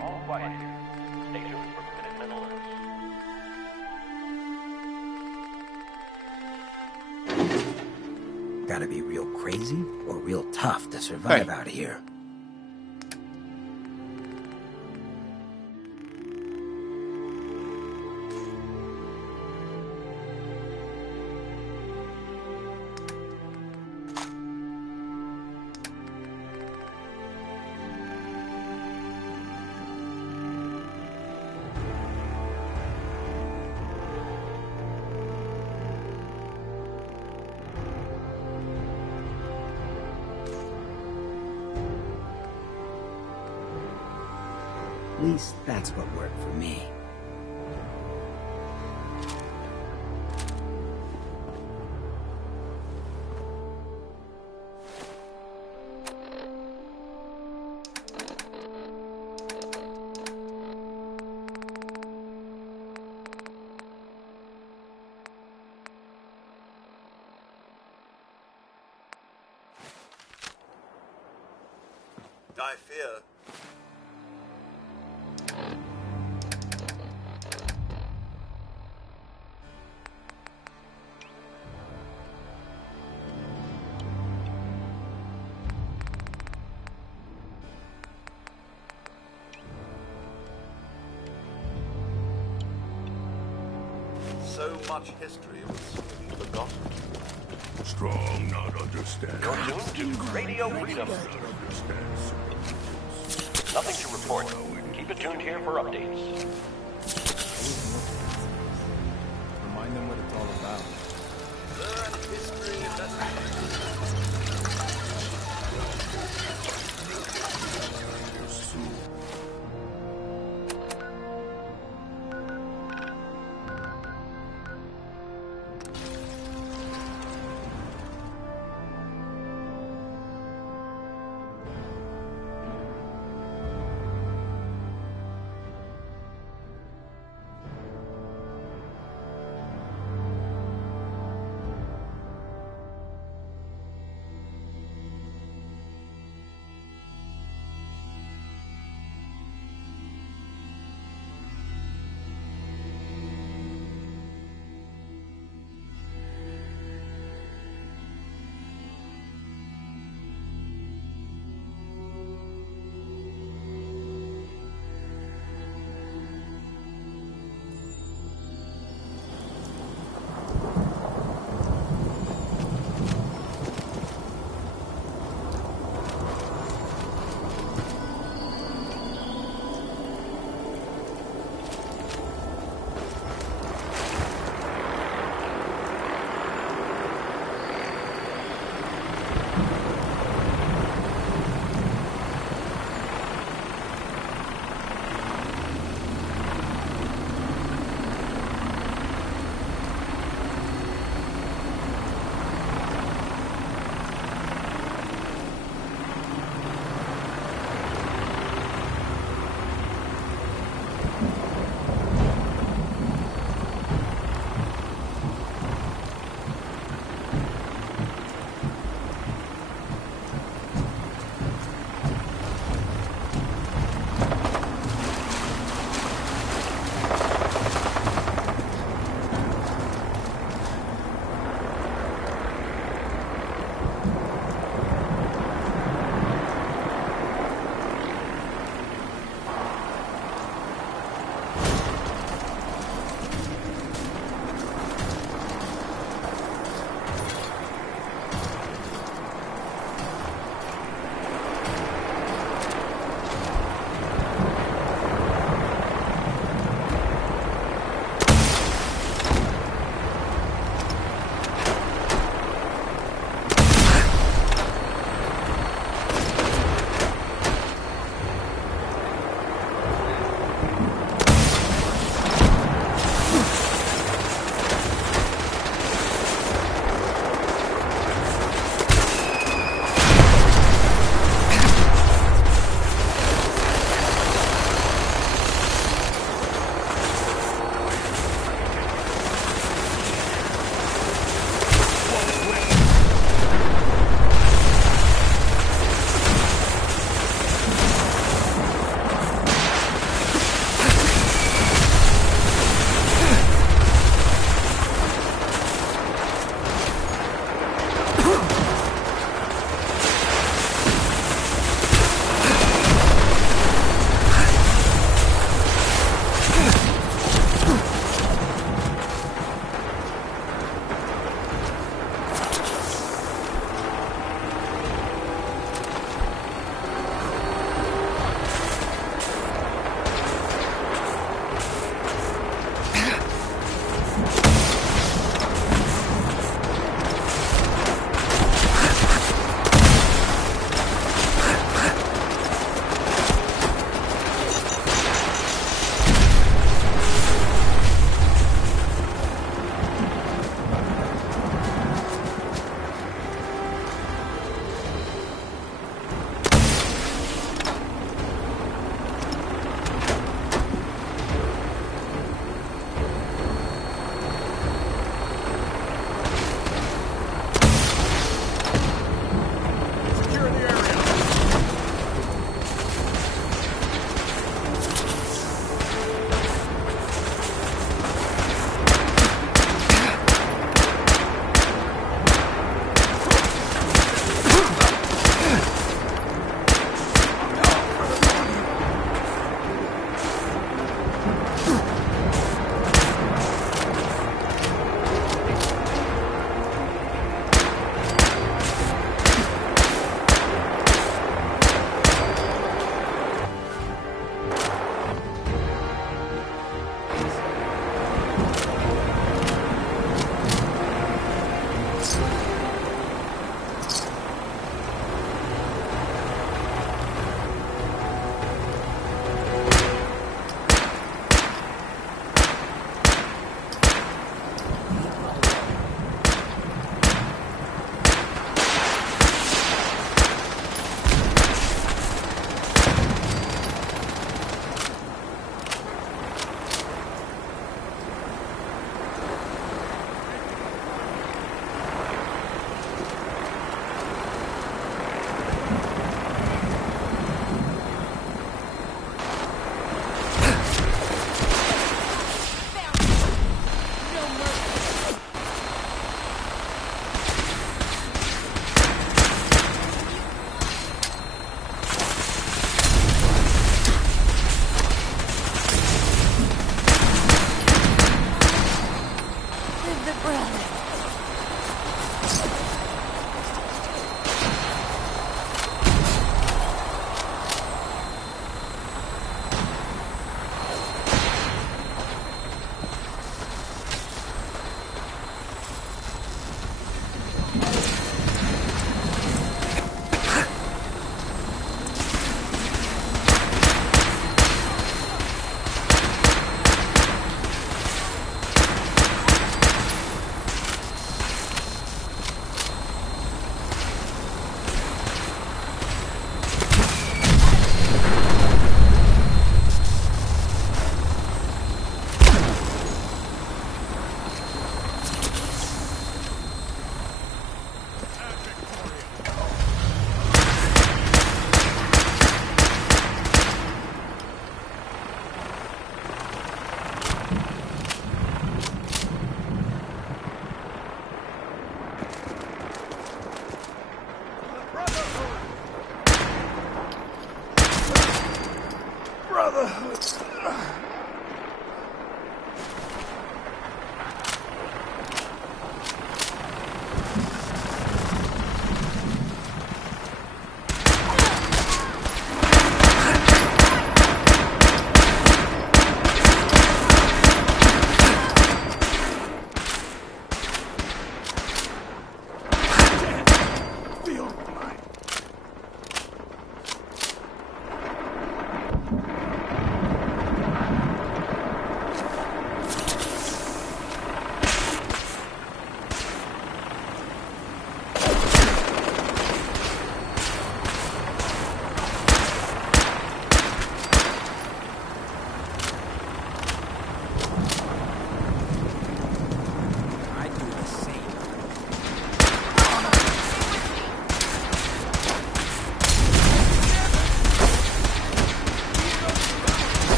All quiet here. Stay tuned for Minutemen alerts. Gotta be real crazy or real tough to survive out here. At least that's what worked for me. I fear. So much history was soon forgotten. Strong not understand. You're tuned to Radio Freedom. Nothing to report. Keep it tuned here for updates. Remind them what it's all about. Learn history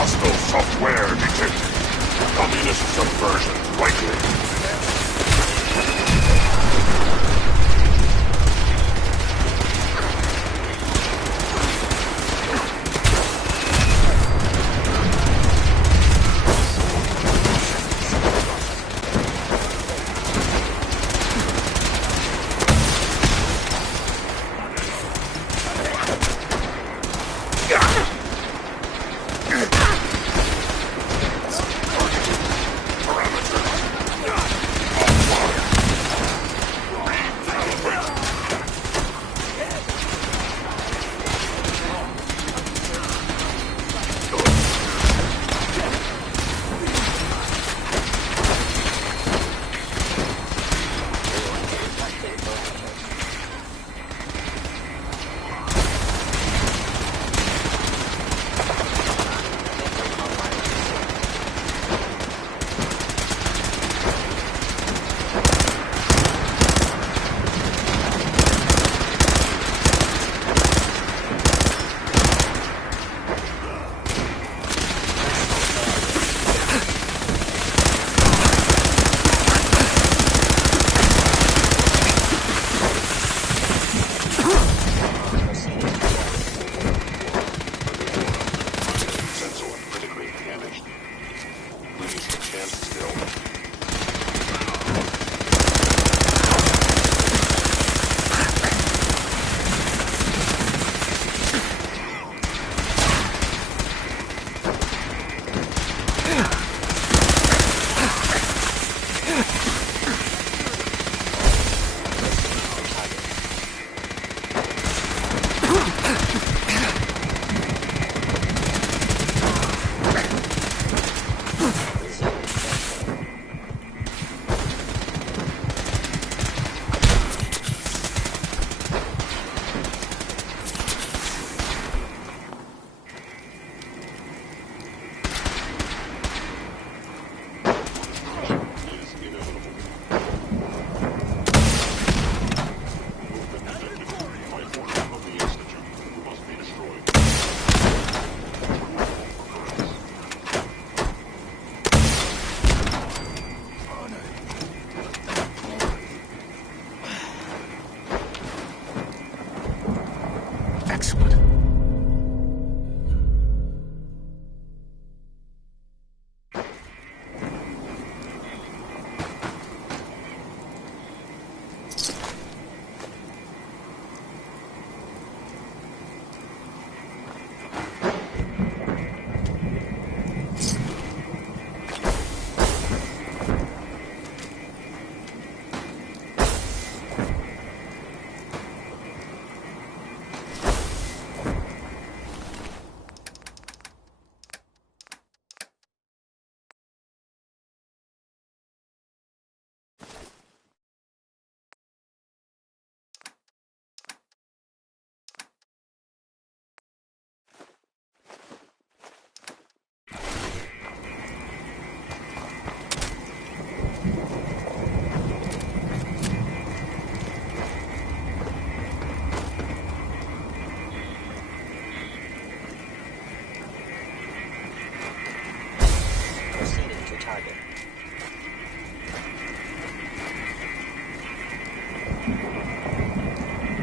Hostile software detected. Communist subversion likely.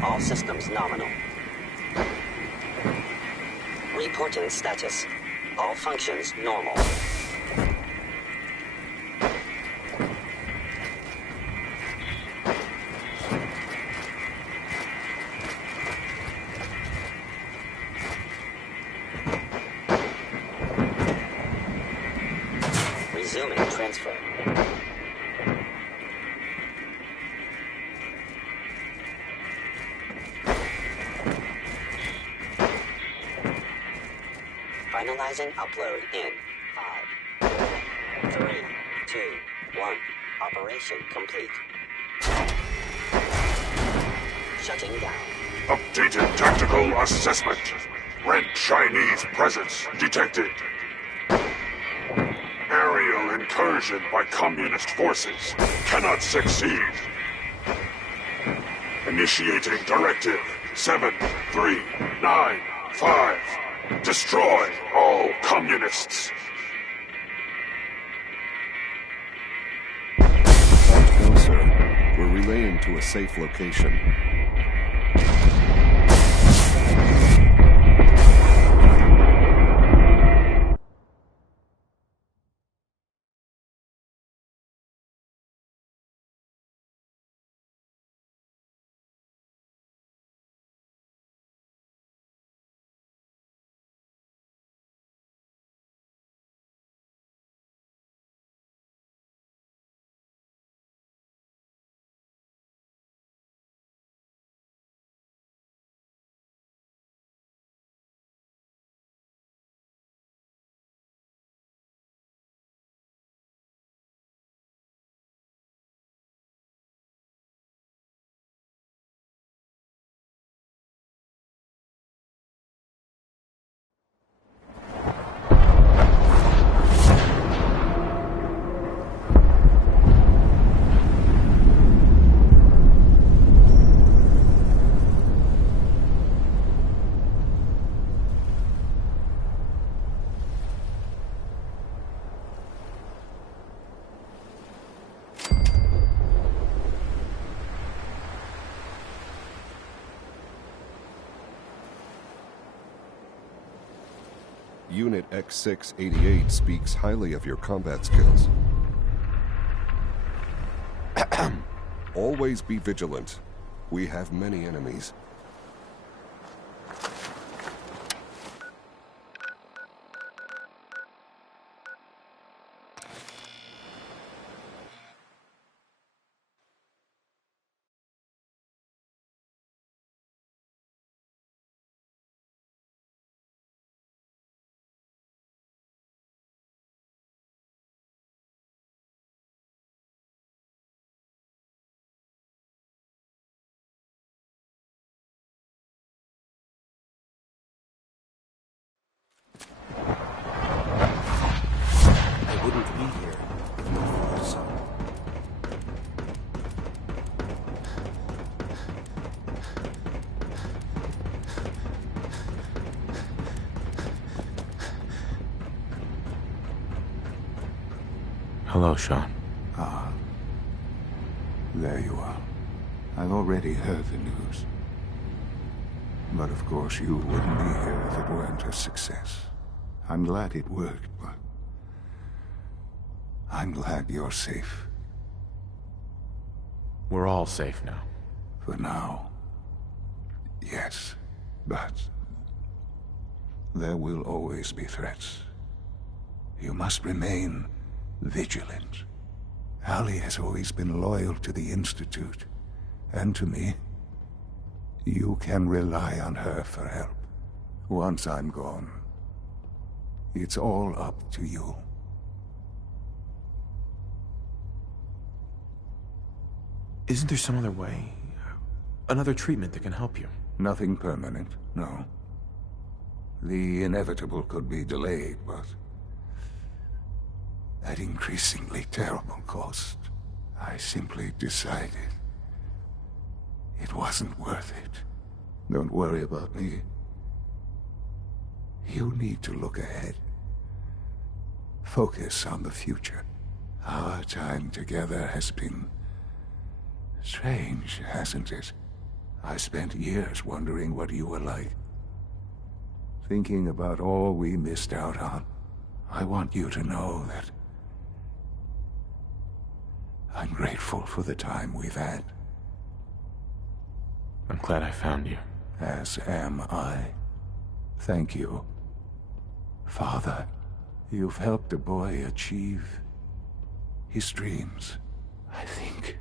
All systems nominal. Reporting status. All functions normal. Resuming transfer. Finalizing upload in 5, 4, 3, 2, 1. Operation complete. Shutting down. Updated tactical assessment. Red Chinese presence detected. Aerial incursion by communist forces cannot succeed. Initiating directive 7395. Destroy all communists! Can't go, sir. We're relaying to a safe location. Unit X688 speaks highly of your combat skills. Always be vigilant. We have many enemies. Hello, Sean. Ah. There you are. I've already heard the news. But of course you wouldn't be here if it weren't a success. I'm glad it worked, but I'm glad you're safe. We're all safe now. For now. Yes, but there will always be threats. You must remain vigilant. Ali has always been loyal to the Institute, and to me. You can rely on her for help. Once I'm gone, it's all up to you. Isn't there some other way? Another treatment that can help you? Nothing permanent, no. The inevitable could be delayed, but at increasingly terrible cost, I simply decided it wasn't worth it. Don't worry about me. You need to look ahead. Focus on the future. Our time together has been strange, hasn't it? I spent years wondering what you were like. Thinking about all we missed out on. I want you to know that I'm grateful for the time we've had. I'm glad I found you. As am I. Thank you. Father, you've helped a boy achieve his dreams. I think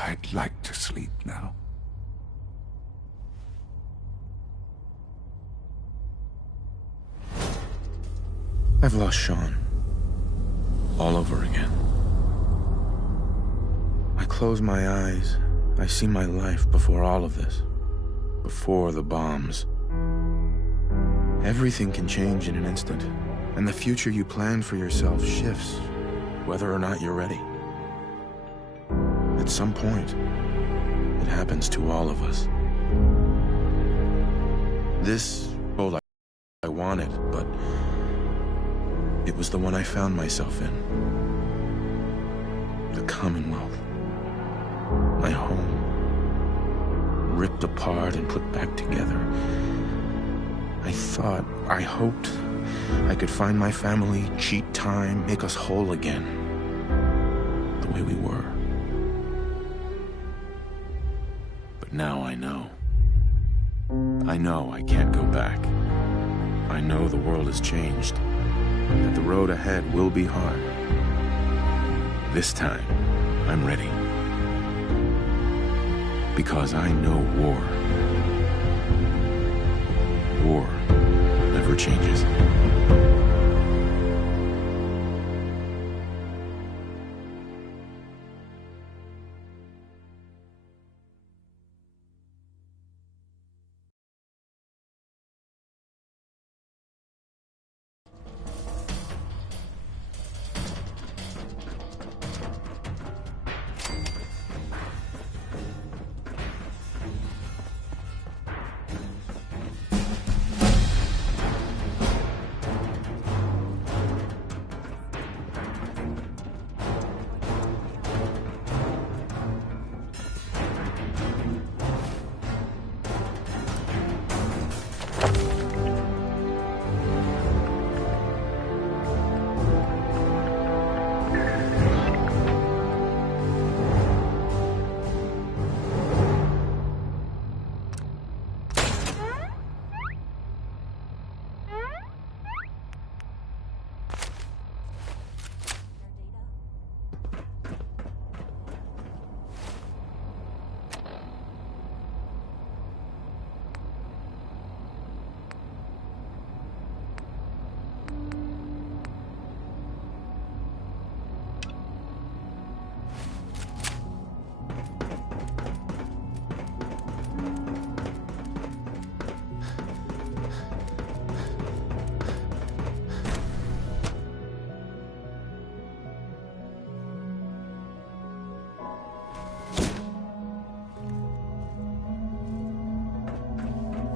I'd like to sleep now. I've lost Sean. All over again. I close my eyes. I see my life before all of this. Before the bombs. Everything can change in an instant, and the future you plan for yourself shifts, whether or not you're ready. At some point, it happens to all of us. This role I wanted, but it was the one I found myself in. The Commonwealth. My home. Ripped apart and put back together. I hoped I could find my family, cheat time, make us whole again. The way we were. But now I know. I know I can't go back. I know the world has changed. That the road ahead will be hard. This time, I'm ready. Because I know war. War never changes.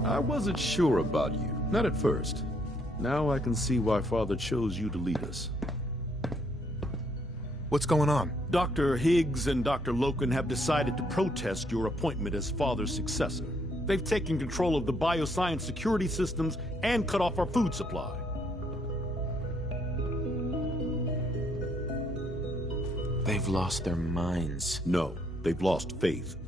I wasn't sure about you. Not at first. Now I can see why Father chose you to lead us. What's going on? Dr. Higgs and Dr. Loken have decided to protest your appointment as Father's successor. They've taken control of the bioscience security systems and cut off our food supply. They've lost their minds. No, they've lost faith.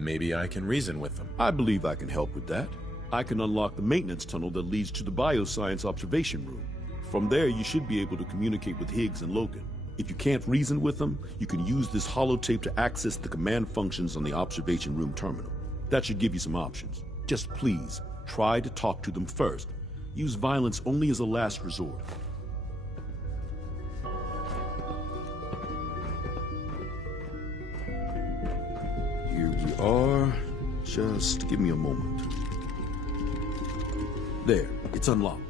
Maybe I can reason with them. I believe I can help with that. I can unlock the maintenance tunnel that leads to the bioscience observation room. From there, you should be able to communicate with Higgs and Loken. If you can't reason with them, you can use this holotape to access the command functions on the observation room terminal. That should give you some options. Just please, try to talk to them first. Use violence only as a last resort. Here we are. Just give me a moment. There, it's unlocked.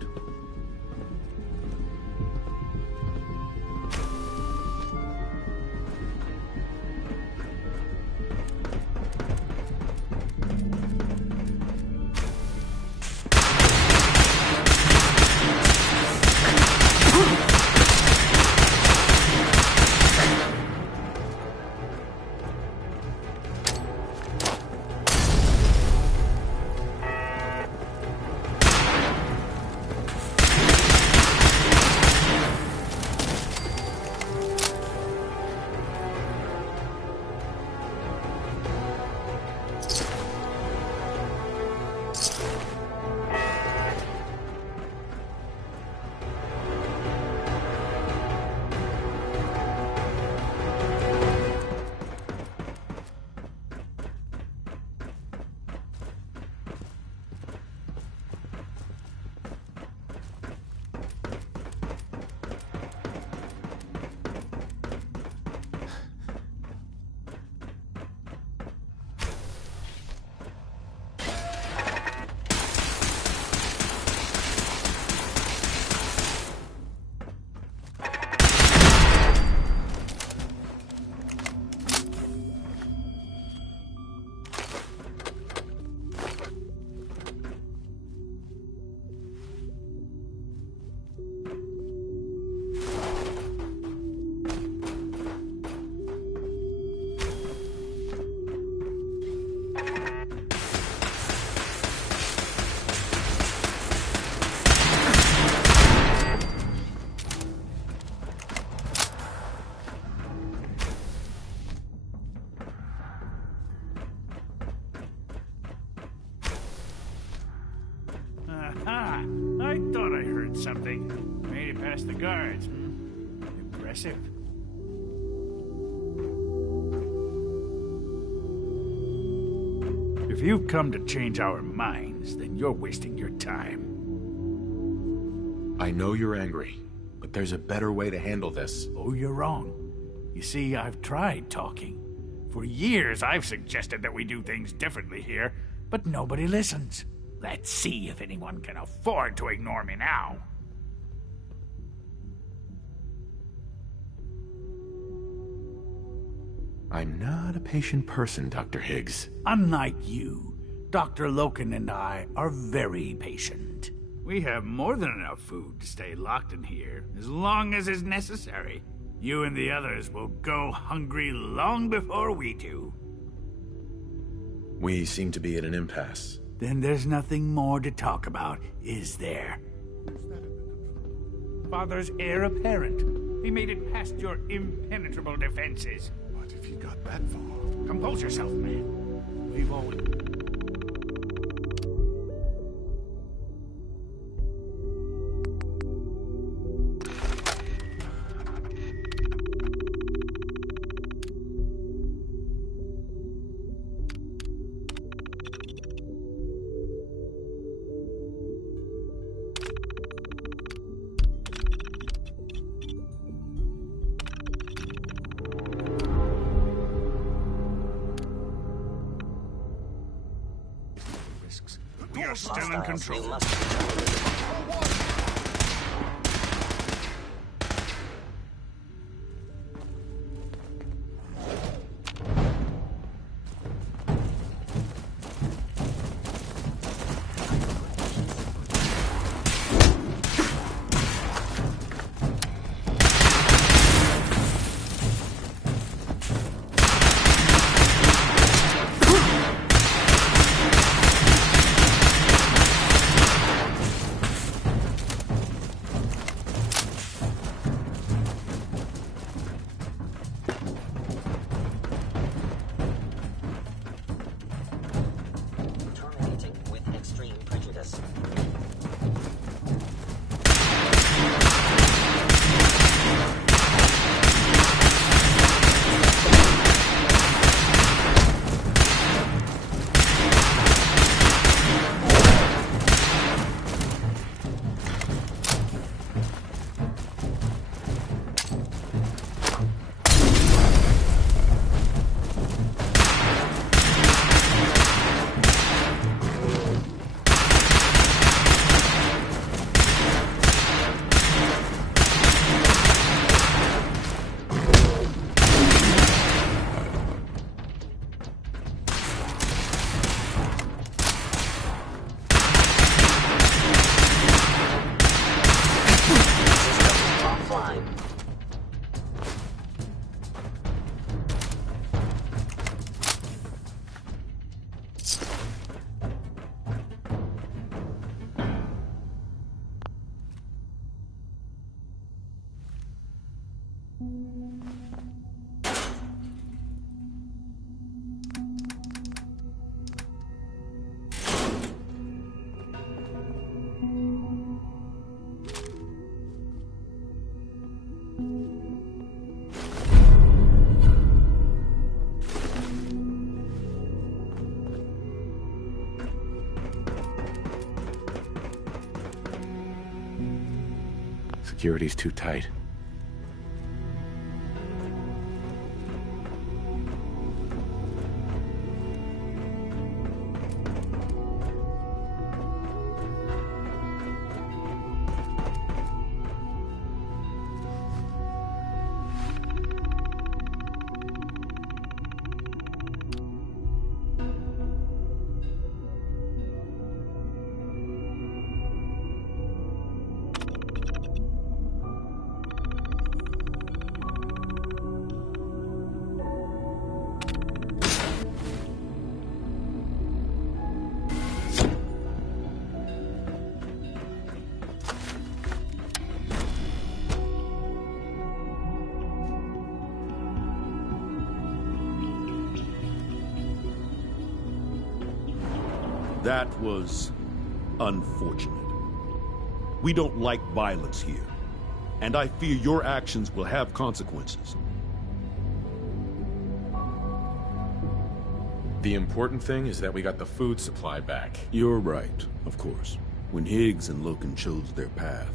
something. Made it past the guards. Impressive. If you've come to change our minds, then you're wasting your time. I know you're angry, but there's a better way to handle this. Oh, you're wrong. You see, I've tried talking. For years, I've suggested that we do things differently here, but nobody listens. Let's see if anyone can afford to ignore me now. I'm not a patient person, Dr. Higgs. Unlike you, Dr. Loken and I are very patient. We have more than enough food to stay locked in here as long as is necessary. You and the others will go hungry long before we do. We seem to be at an impasse. Then there's nothing more to talk about, is there? Father's heir apparent. He made it past your impenetrable defenses. What if you got that far? Compose yourself, man. We've always... You're still in control. Security's too tight. That was unfortunate. We don't like violence here, and I fear your actions will have consequences. The important thing is that we got the food supply back. You're right, of course. When Higgs and Loken chose their path,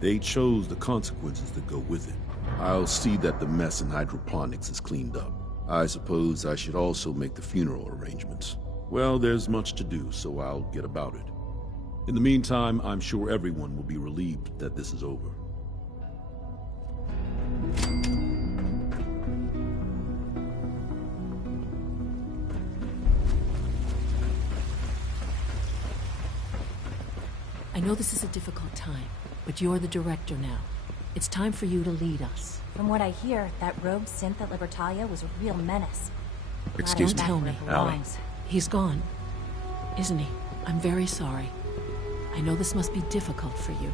they chose the consequences that go with it. I'll see that the mess in hydroponics is cleaned up. I suppose I should also make the funeral arrangements. Well, there's much to do, so I'll get about it. In the meantime, I'm sure everyone will be relieved that this is over. I know this is a difficult time, but you're the director now. It's time for you to lead us. From what I hear, that rogue synth at Libertalia was a real menace. Excuse me, Tell me. Allie. He's gone, isn't he? I'm very sorry. I know this must be difficult for you.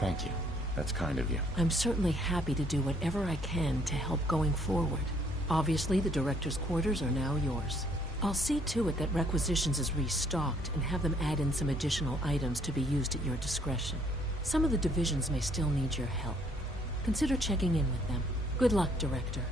Thank you. That's kind of you. I'm certainly happy to do whatever I can to help going forward. Obviously, the director's quarters are now yours. I'll see to it that Requisitions is restocked and have them add in some additional items to be used at your discretion. Some of the divisions may still need your help. Consider checking in with them. Good luck, Director.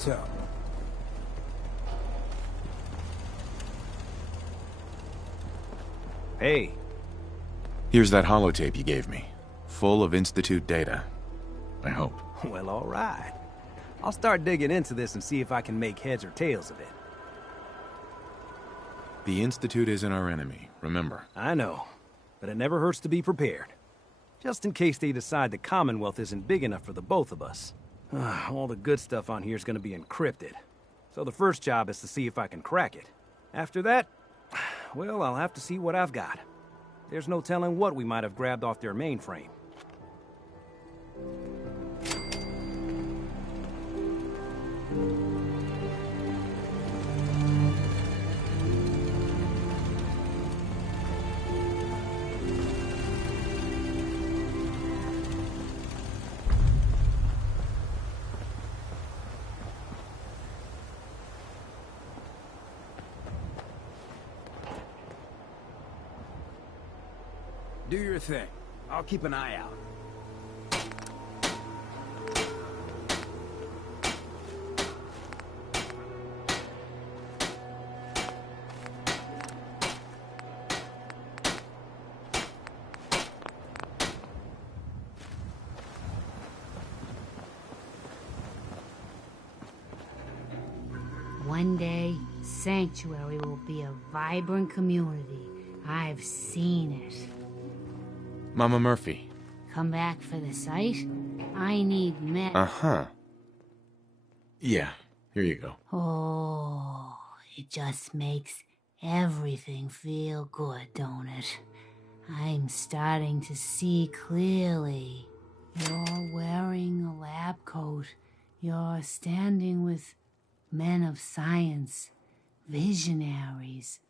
So... Hey. Here's that holotape you gave me. Full of Institute data. I hope. Well, all right. I'll start digging into this and see if I can make heads or tails of it. The Institute isn't our enemy, remember. I know, but it never hurts to be prepared. Just in case they decide the Commonwealth isn't big enough for the both of us. All the good stuff on here is going to be encrypted. So the first job is to see if I can crack it. After that, well, I'll have to see what I've got. There's no telling what we might have grabbed off their mainframe. Do your thing. I'll keep an eye out. One day, Sanctuary will be a vibrant community. I've seen it. Mama Murphy. Come back for the site? I need men. Uh-huh. Yeah, here you go. Oh, it just makes everything feel good, don't it? I'm starting to see clearly. You're wearing a lab coat. You're standing with men of science, visionaries.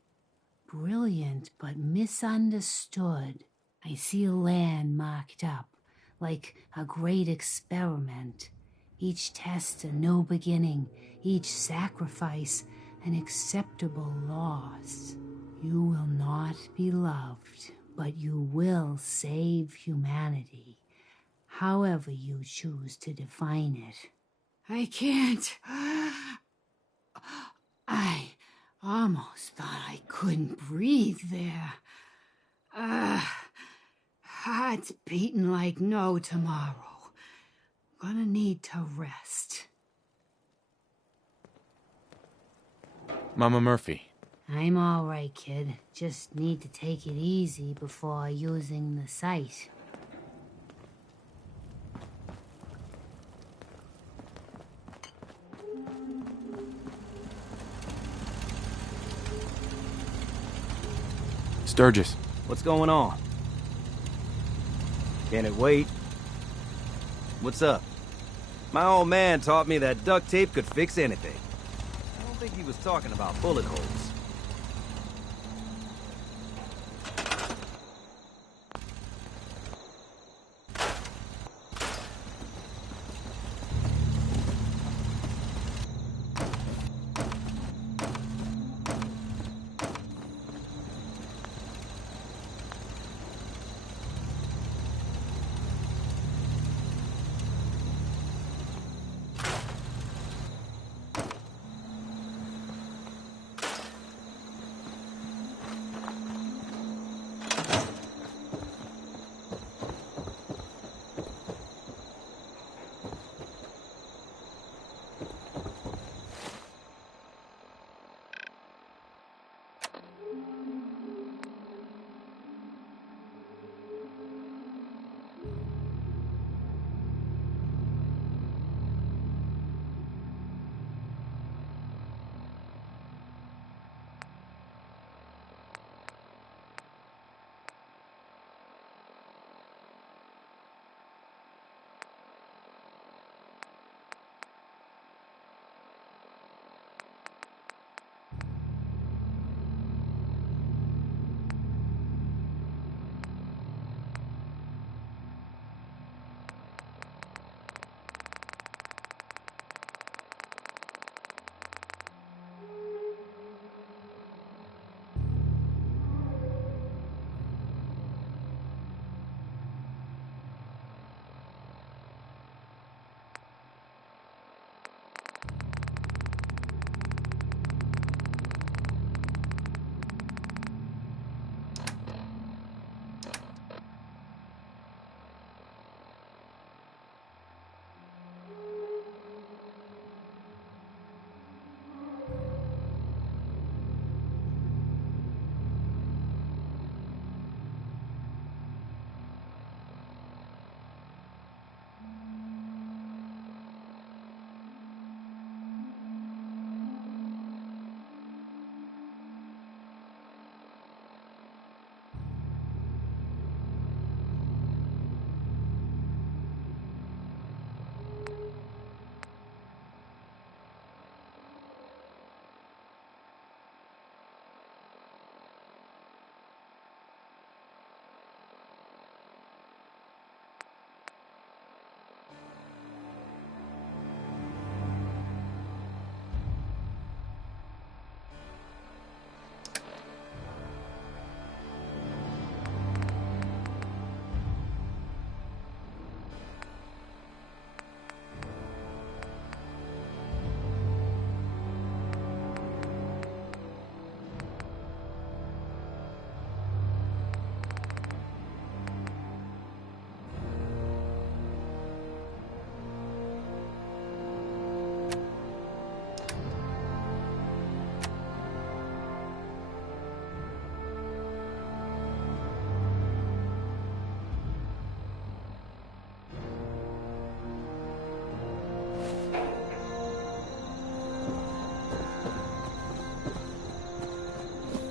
brilliant but misunderstood. I see a land marked up, like a great experiment. Each test a new beginning, each sacrifice an acceptable loss. You will not be loved, but you will save humanity, however you choose to define it. I can't. I almost thought I couldn't breathe there. Heart's beating like no tomorrow. Gonna need to rest. Mama Murphy. I'm all right, kid. Just need to take it easy before using the site. Sturgis. What's going on? Can it wait? What's up? My old man taught me that duct tape could fix anything. I don't think he was talking about bullet holes.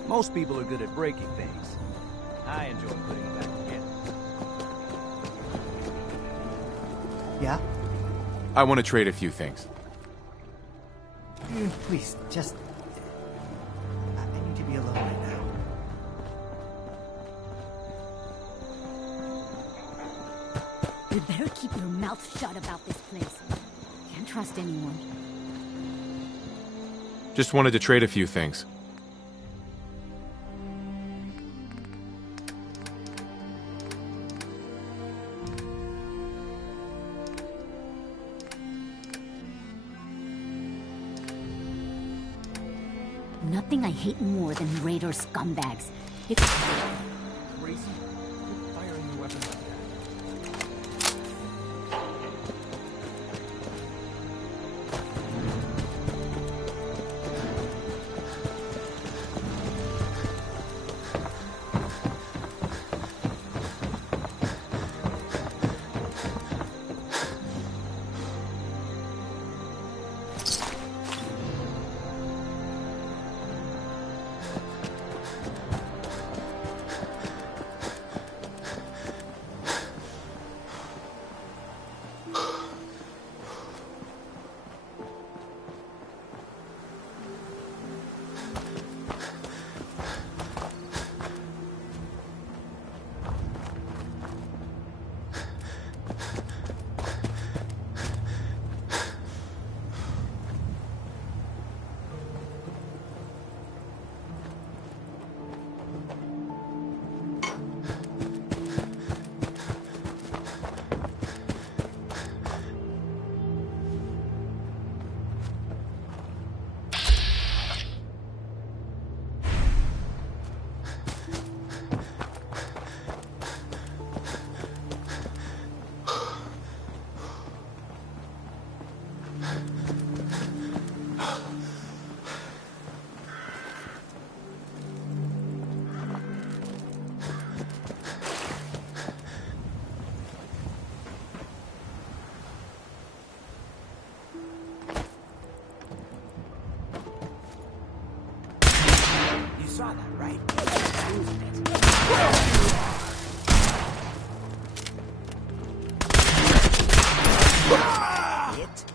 Most people are good at breaking things. I enjoy putting them back together. Yeah? I want to trade a few things. Please, just... I need to be alone right now. You better keep your mouth shut about this place. Can't trust anyone. Just wanted to trade a few things. Nothing I hate more than Raider scumbags. It's Crazy? Quit firing your weapons like that. Saw that, right? It.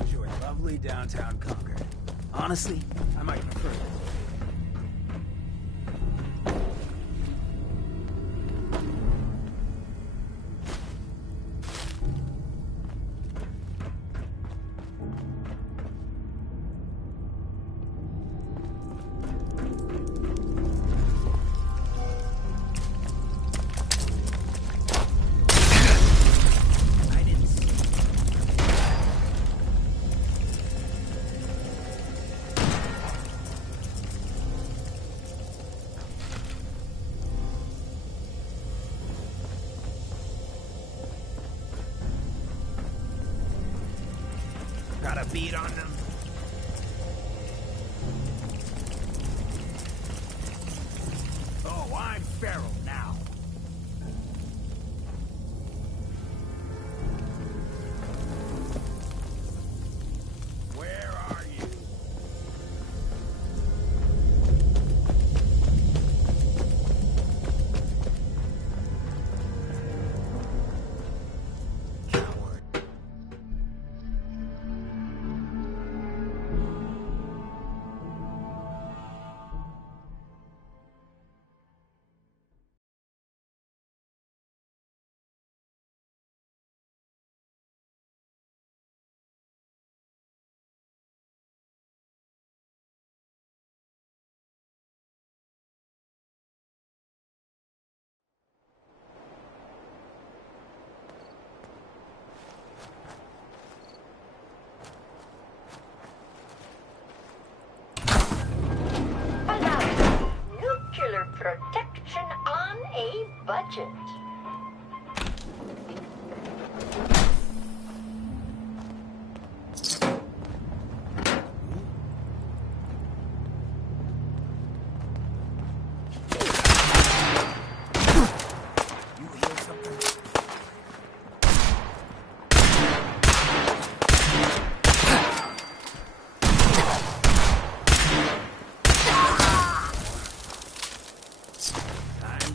Enjoy lovely downtown Concord. Honestly, I might prefer it. Got a beat on them? Oh, I'm feral now.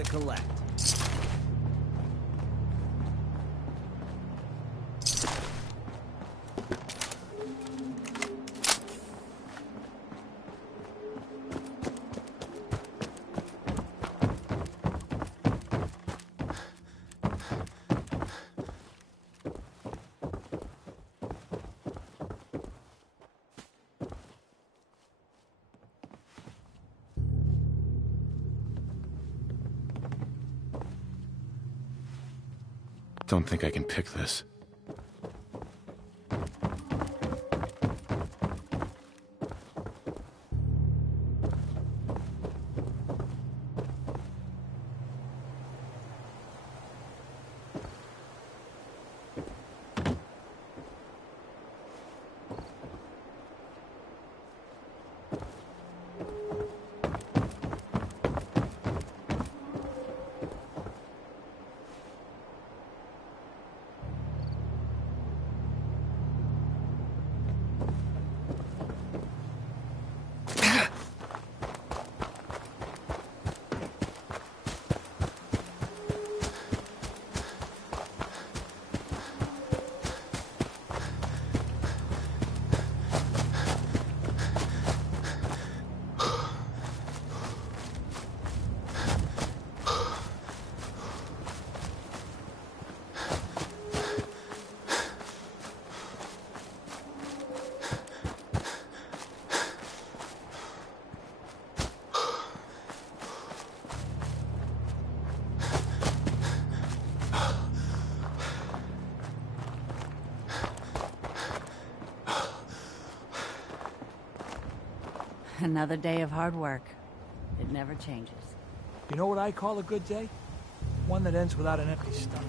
collect. Don't think I can pick this. Another day of hard work. It never changes. You know what I call a good day? One that ends without an empty stomach.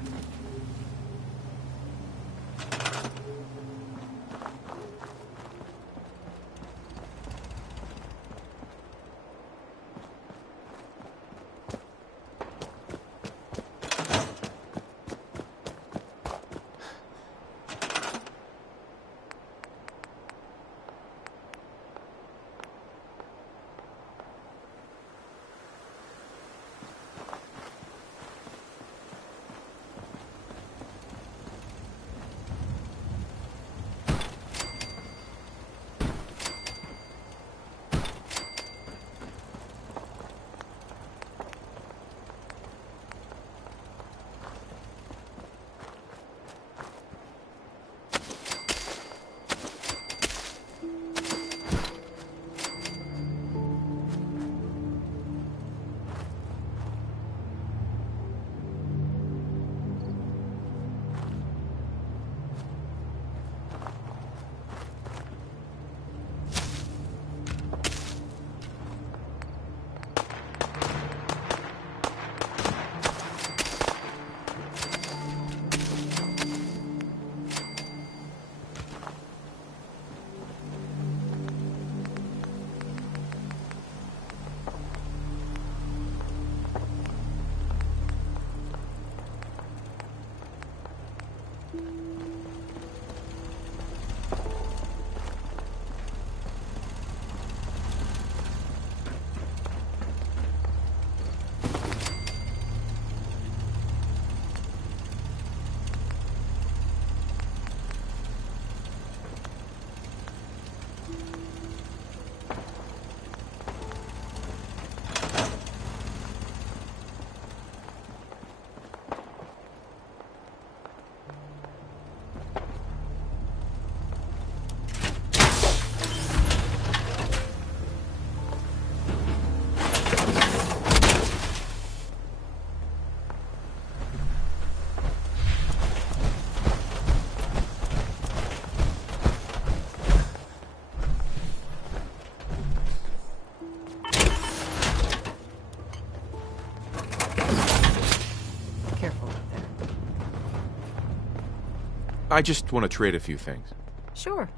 I just want to trade a few things. Sure.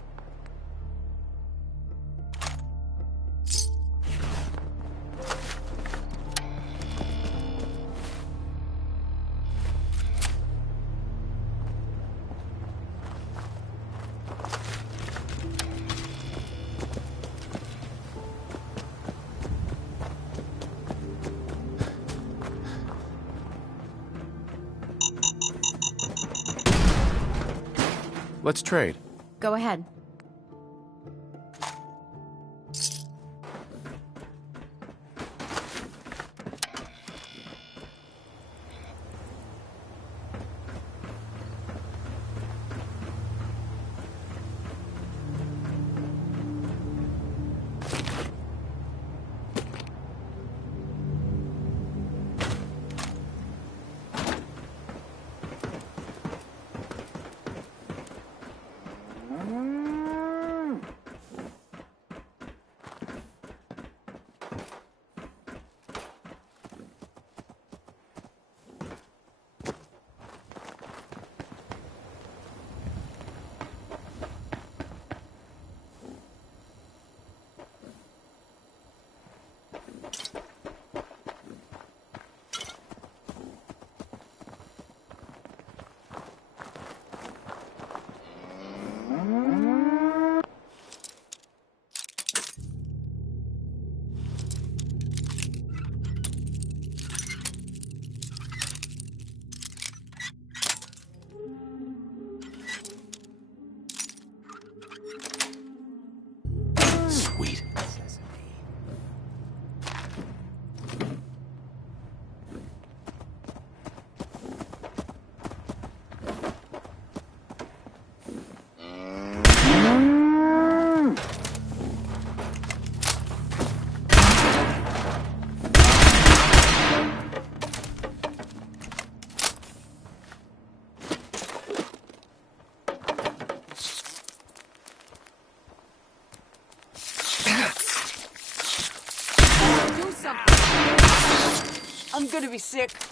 Let's trade. Go ahead. Sweet. I'm gonna be sick.